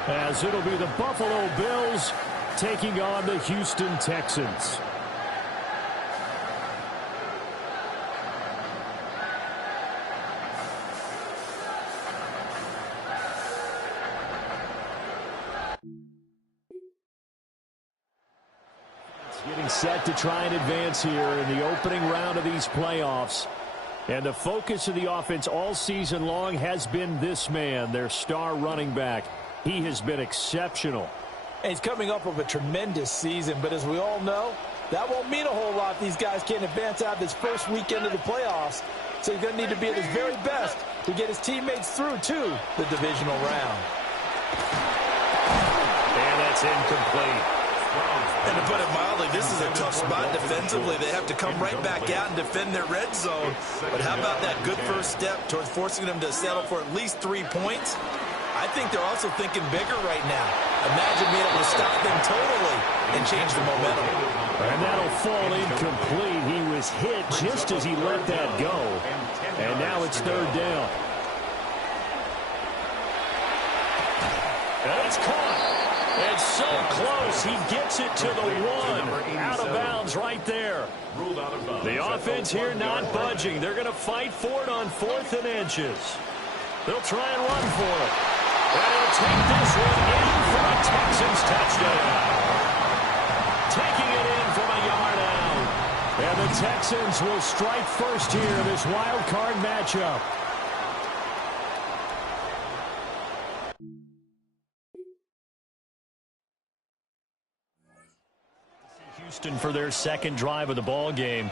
as it'll be the Buffalo Bills taking on the Houston Texans. Getting set to try and advance here in the opening round of these playoffs. And the focus of the offense all season long has been this man, their star running back. He has been exceptional. And he's coming up with a tremendous season, but as we all know, that won't mean a whole lot if these guys can't advance out this first weekend of the playoffs. So he's going to need to be at his very best to get his teammates through to the divisional round. And that's incomplete. And to put it mildly, this is a tough spot defensively. They have to come right back out and defend their red zone. But how about that good first step towards forcing them to settle for at least 3 points? I think they're also thinking bigger right now. Imagine being able to stop them totally and change the momentum. And that'll fall incomplete. He was hit just as he let that go. And now it's third down. And it's caught. It's so close. He gets it to the 1. Out of bounds right there. The offense here not budging. They're going to fight for it on 4th and inches. They'll try and run for it. And they'll take this one in for a Texans touchdown. Taking it in from a yard out. And the Texans will strike first here in this wild card matchup. Houston for their second drive of the ball game.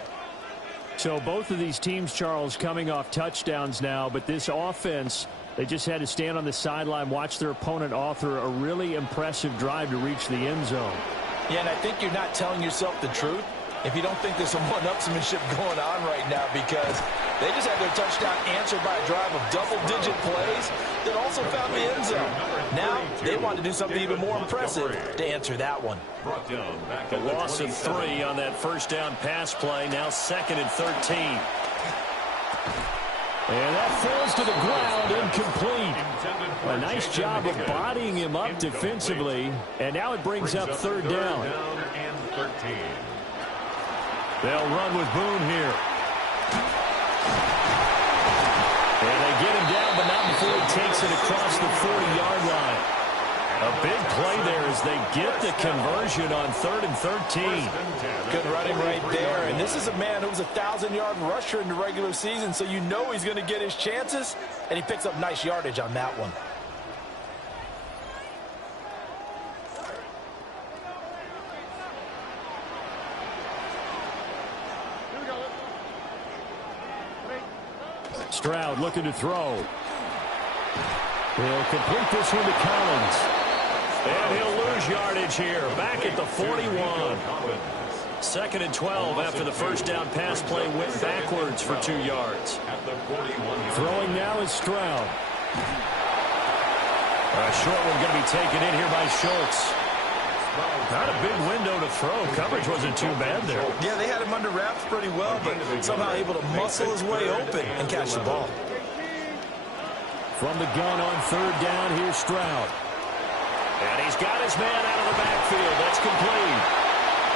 So both of these teams, Charles, coming off touchdowns now, but this offense, they just had to stand on the sideline, watch their opponent author a really impressive drive to reach the end zone. Yeah, and I think you're not telling yourself the truth if you don't think there's some one-upsmanship going on right now, because they just had their touchdown answered by a drive of double-digit plays that also found the end zone. Now they want to do something even more impressive to answer that one. The loss of 3 on that first down pass play, now 2nd and 13. And that falls to the ground, incomplete. A nice job of bodying him up defensively, and now it brings up 3rd down. They'll run with Boone here. And they get him down, but not before he takes it across the 40-yard line. A big play there as they get the conversion on 3rd and 13. Good running right there. And this is a man who was a 1,000-yard rusher in the regular season, so you know he's going to get his chances, and he picks up nice yardage on that one. Stroud looking to throw. He'll complete this one to Collins. And he'll lose yardage here. Back at the 41. 2nd and 12 after the first down pass play went backwards for 2 yards. Throwing now is Stroud. A short one going to be taken in here by Schultz. Not a big window to throw. Coverage wasn't too bad there. Yeah, they had him under wraps pretty well, but somehow able to muscle his way open and catch the ball. From the gun on 3rd down, here's Stroud. And he's got his man out of the backfield. That's complete.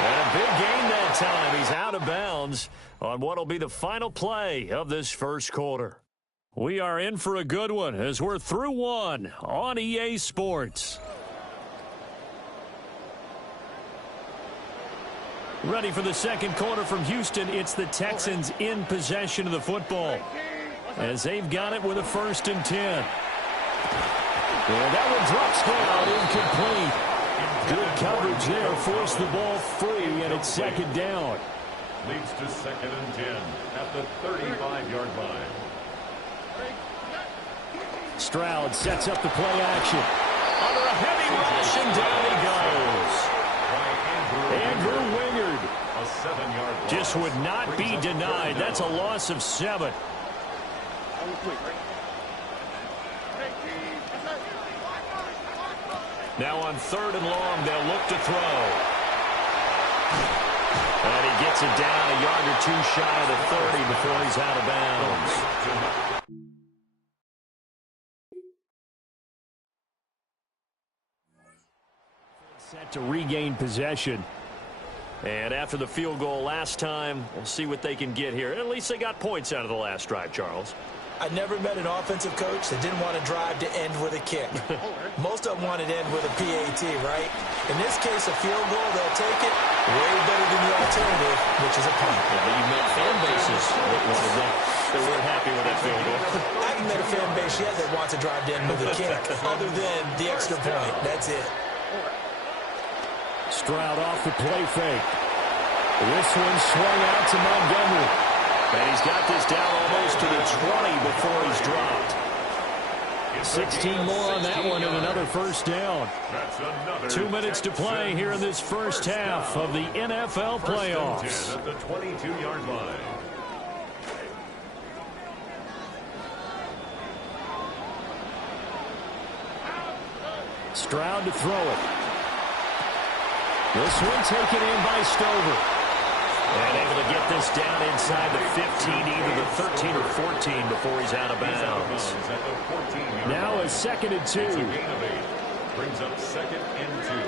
And a big gain that time. He's out of bounds on what will be the final play of this first quarter. We are in for a good one as we're through one on EA Sports. Ready for the second quarter from Houston. It's the Texans in possession of the football as they've got it with a 1st and 10. And that one drops down, incomplete. Good coverage there, forced the ball free, and it's 2nd down. Leads to 2nd and 10 at the 35-yard line. Stroud sets up the play action. Under a heavy rush, and down he goes. Andrew Wingard. A 7-yard loss. Just would not be denied. That's a loss of 7. Now on 3rd and long, they'll look to throw. And he gets it down a yard or 2 shy of the 30 before he's out of bounds. Set to regain possession. And after the field goal last time, we'll see what they can get here. At least they got points out of the last drive, Charles. I never met an offensive coach that didn't want to drive to end with a kick. Most of them wanted to end with a PAT, right? In this case, a field goal, they'll take it way better than the alternative, which is a punt. Yeah, but you met fan bases that wanted that. They weren't happy with that field goal. I haven't met a fan base yet that wants to drive to end with a kick, other than the extra point. That's it. Stroud off the play fake. This one swung out to Montgomery. And he's got this down almost to the 20 before he's dropped. 16 more on that one and another 1st down. 2 minutes to play here in this first half of the NFL playoffs. At the 22-yard line. Stroud to throw it. This one taken in by Stover. And able to get this down inside the 15, either the 13 or 14 before he's out of bounds. Now a 2nd and 2. Brings up 2nd and 2.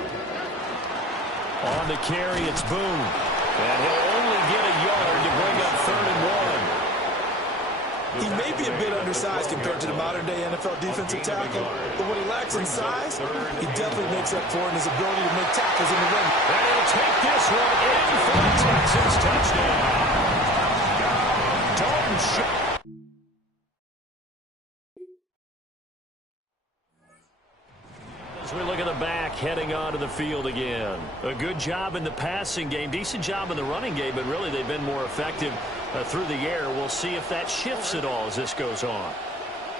On the carry, it's Boone. And he'll only get a yard to bring up 3rd and 1. He may be a bit undersized compared to the modern-day NFL defensive tackle, but when he lacks in size, he definitely makes up for it in his ability to make tackles in the ring. And he'll take this one in for a Texans touchdown. Dalton Schultz. As we look at the back, heading onto the field again. A good job in the passing game, decent job in the running game, but really they've been more effective through the air. We'll see if that shifts at all as this goes on.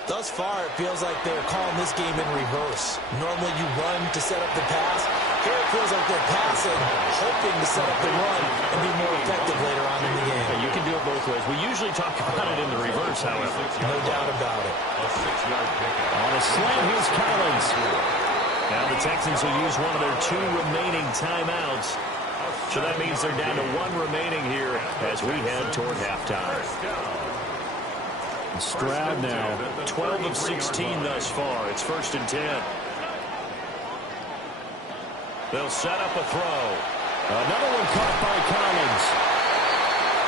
Thus far, it feels like they're calling this game in reverse. Normally you run to set up the pass. Here it feels like they're passing, hoping to set up the run and be more effective later on in the game. Yeah, you can do it both ways. We usually talk about it in the reverse, however. No doubt about it. A 6-yard pickup. On a slant, here's Collins. Now the Texans will use one of their 2 remaining timeouts. So that means they're down to 1 remaining here as we head toward halftime. Stroud now, 12 of 16 thus far. It's 1st and 10. They'll set up a throw. Another one caught by Collins.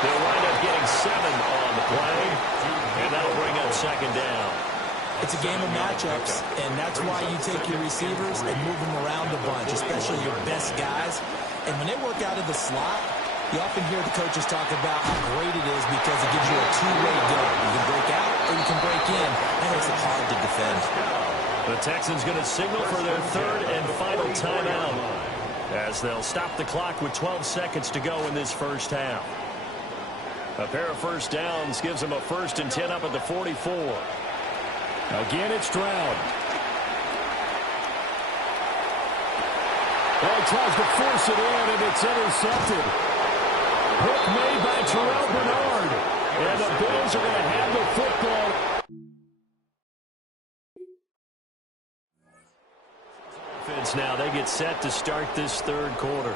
They'll wind up getting 7 on the play, and that'll bring up 2nd down. It's a game of matchups, and that's why you take your receivers and move them around a bunch, especially your best guys. And when they work out of the slot, you often hear the coaches talk about how great it is because it gives you a two-way go. You can break out or you can break in. That makes it hard to defend. The Texans going to signal for their third and final timeout as they'll stop the clock with 12 seconds to go in this first half. A pair of first downs gives them a 1st and 10 up at the 44. Again, it's Stroud. Well, he tries to force it in, and it's intercepted. Hook made by Terrell Bernard. And the Bills are going to have the football. Now they get set to start this third quarter.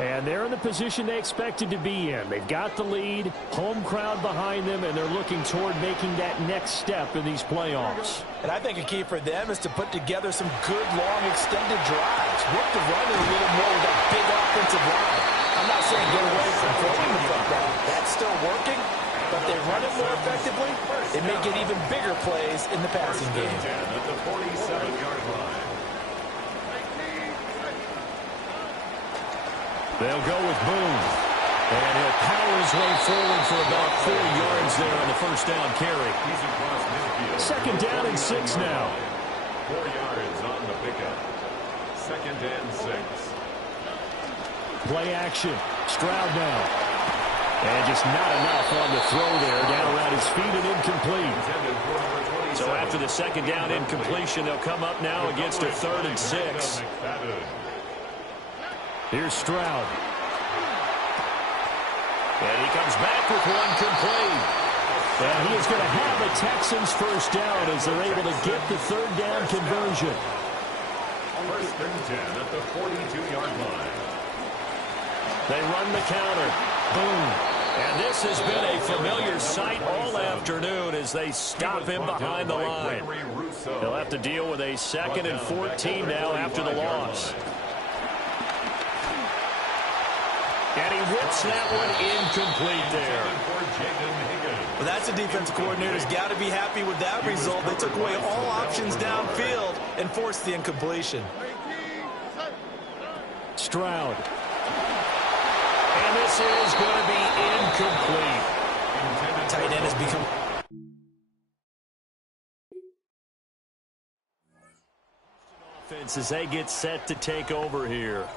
And they're in the position they expected to be in. They've got the lead, home crowd behind them, and they're looking toward making that next step in these playoffs. And I think a key for them is to put together some good, long, extended drives. Work the run a little more with that big offensive line. I'm not saying get away from throwing the football. That's still working. But they run it more effectively, they make it even bigger plays in the passing game. At the 47-yard line. They'll go with Boone. And he'll power his way forward for about 4 yards there on the first down carry. He's across midfield. 2nd down and 6 now. 4 yards on the pickup. 2nd and 6. Play action. Stroud now. And just not enough on the throw there. Down around his feet and incomplete. So after the 2nd down incompletion, they'll come up now against a 3rd and 6. Here's Stroud. And he comes back with one complete. And he is going to have a Texans first down as they're able to get the 3rd down conversion. 1st and 10 at the 42-yard line. They run the counter. Boom. And this has been a familiar sight all afternoon as they stop him behind the line. They'll have to deal with a 2nd and 14 now after the loss. And he whips that one incomplete there. Well, that's a defense coordinator's got to be happy with that result. They took away all options downfield and forced the incompletion. Stroud. And this is going to be incomplete. Tight end has become... Offense as they get set to take over here.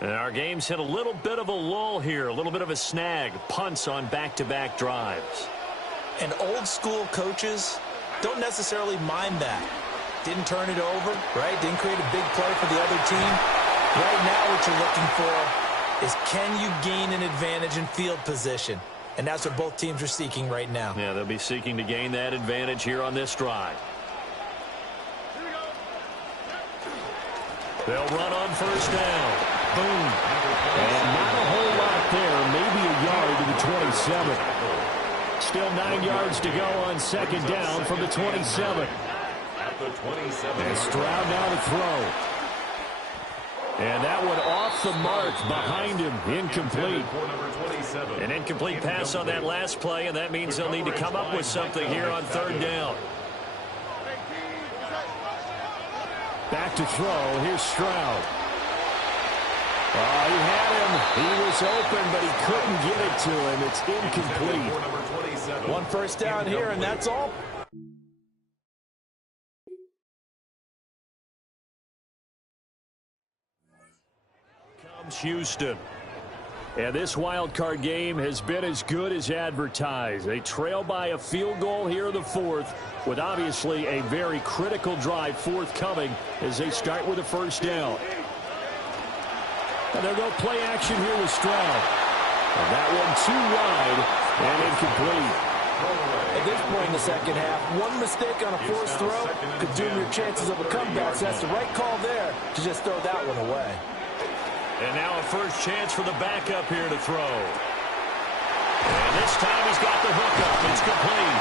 And our game's hit a little bit of a lull here, a little bit of a snag. Punts on back-to-back drives. And old-school coaches don't necessarily mind that. Didn't turn it over, right? Didn't create a big play for the other team. Right now what you're looking for is can you gain an advantage in field position? And that's what both teams are seeking right now. Yeah, they'll be seeking to gain that advantage here on this drive. They'll run on first down. Boom. And not a whole lot there. Maybe a yard to the 27. Still 9 yards to go on 2nd down from the 27. And Stroud now to throw. And that one off the mark behind him. Incomplete. An incomplete pass on that last play, and that means they'll need to come up with something here on 3rd down. Back to throw. Here's Stroud. He had him. He was open, but he couldn't get it to him. It's incomplete. 1 first down here, and that's all. Comes Houston. And this wild card game has been as good as advertised. They trail by a field goal here in the 4th, with obviously a very critical drive forthcoming as they start with a first down. And they'll go play action here with Stroud. And that one too wide and incomplete. At this point in the 2nd half, one mistake on a forced throw could doom your chances of a comeback. So that's the right call there to just throw that one away. And now a first chance for the backup here to throw. And this time he's got the hook up. It's complete.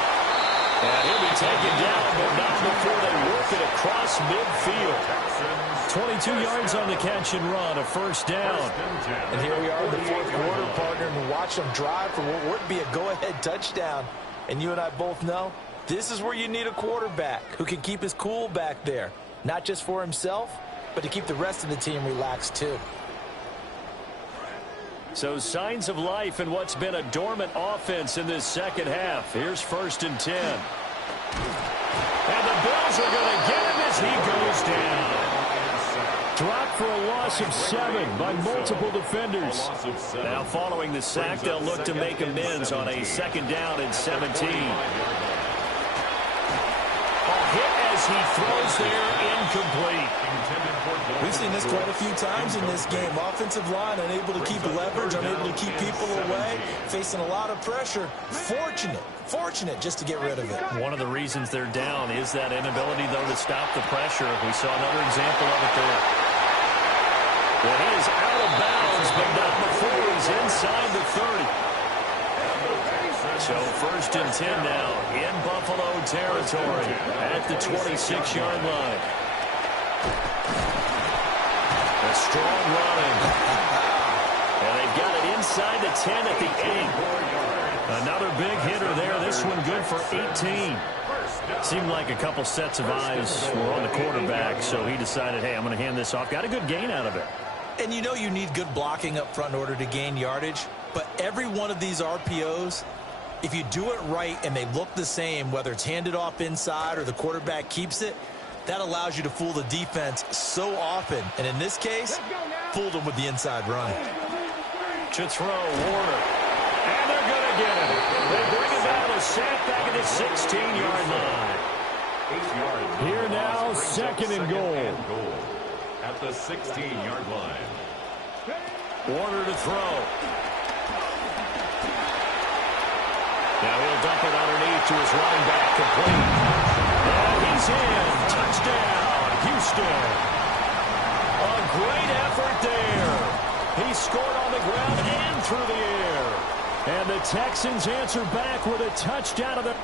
And he'll be taken down, but not before they work it across midfield. 22 yards on the catch and run, a first down. And here we are in the 4th quarter, partner, and watch them drive for what would be a go-ahead touchdown. And you and I both know This is where you need a quarterback who can keep his cool back there. Not just for himself, but to keep the rest of the team relaxed too. So signs of life in what's been a dormant offense in this second half. Here's 1st and 10. And the Bills are going to get him as he goes down. Dropped for a loss of 7 by multiple defenders. Now following the sack, they'll look to make amends on a 2nd down and 17. Hit as he throws there, incomplete. We've seen this quite a few times in this game. Offensive line unable to keep leverage, unable to keep people away, facing a lot of pressure. Fortunate just to get rid of it. One of the reasons they're down is that inability, though, to stop the pressure. We saw another example of it there. Well, he is out of bounds, but not before he's inside the 30. So 1st and 10 now in Buffalo territory at the 26-yard line. A strong running. And they've got it inside the 10 at the 8. Another big hitter there. This one good for 18. Seemed like a couple sets of eyes were on the quarterback, so he decided, hey, I'm going to hand this off. Got a good gain out of it. And you know you need good blocking up front in order to gain yardage, but every one of these RPOs, if you do it right and they look the same, whether it's handed off inside or the quarterback keeps it, that allows you to fool the defense so often. And in this case, fooled them with the inside run. To throw, Warner. And they're going to get him. They bring him down to sack back at the 16-yard line. Here now, 2nd and goal. At the 16-yard line. Warner to throw. Now he'll dump it underneath to his running back, complete. And he's in. Touchdown, Houston. A great effort there. He scored on the ground and through the air. And the Texans answer back with a touchdown of the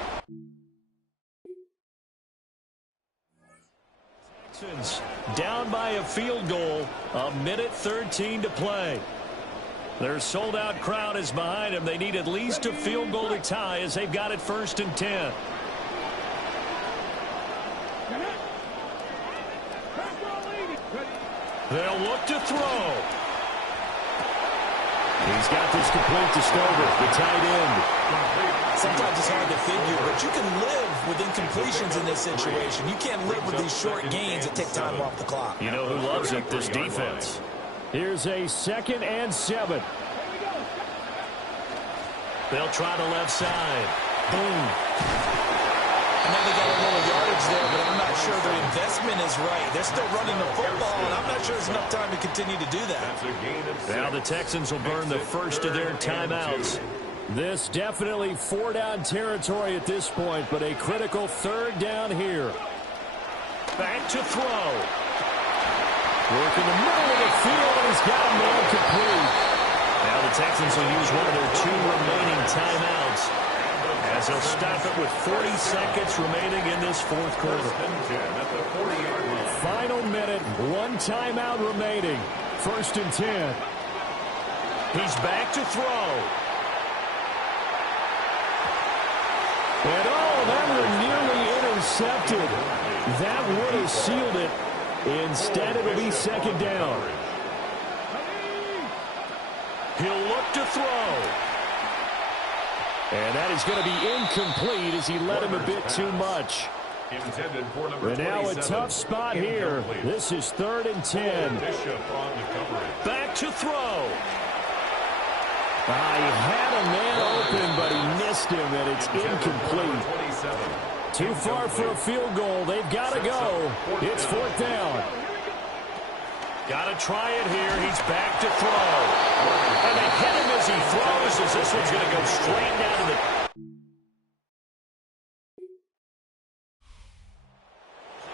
Texans down by a field goal. 1:13 to play. Their sold-out crowd is behind them. They need at least a field goal to tie as they've got it 1st and 10. They'll look to throw. He's got this complete to Stover, the tight end. Sometimes it's hard to figure, but you can live with incompletions in this situation. You can't live with these short gains that take time off the clock. You know who loves it? This defense. Here's a 2nd and 7. They'll try the left side. Boom. I know they got a little yardage there, but I'm not sure their investment is right. They're still running the football, and I'm not sure there's enough time to continue to do that. Now the Texans will burn the first of their timeouts. This definitely 4-down territory at this point, but a critical 3rd down here. Back to throw. Work in the middle of the field, and he's got him there complete. Now the Texans will use one of their 2 remaining timeouts as they'll stop it with 40 seconds remaining in this 4th quarter. Final minute, 1 timeout remaining. 1st and 10. He's back to throw. And that one nearly intercepted. That would have sealed it. Instead, it'll be 2nd down. He'll look to throw. And that is going to be incomplete as he led him a bit too much. And now a tough spot here. This is 3rd and 10. Back to throw. He had a man open, but he missed him, and it's incomplete. Too far for a field goal. They've got to go. It's 4th down. Got to try it here. He's back to throw. And they hit him as he throws, as this one's going to go straight down to the...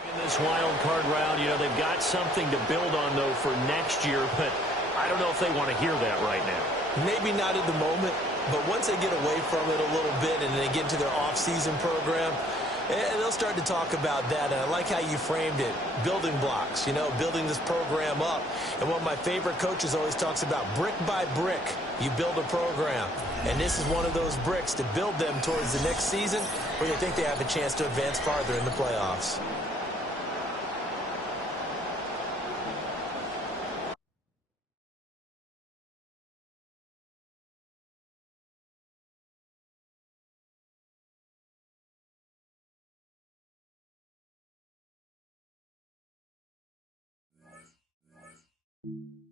In this wild card round, you know, they've got something to build on, though, for next year, but I don't know if they want to hear that right now. Maybe not at the moment, but once they get away from it a little bit and they get into their off-season program, And they'll start to talk about that. And I like how you framed it, building blocks, building this program up. And one of my favorite coaches always talks about brick by brick, you build a program. And this is one of those bricks to build them towards the next season where they think they have a chance to advance farther in the playoffs. Nice.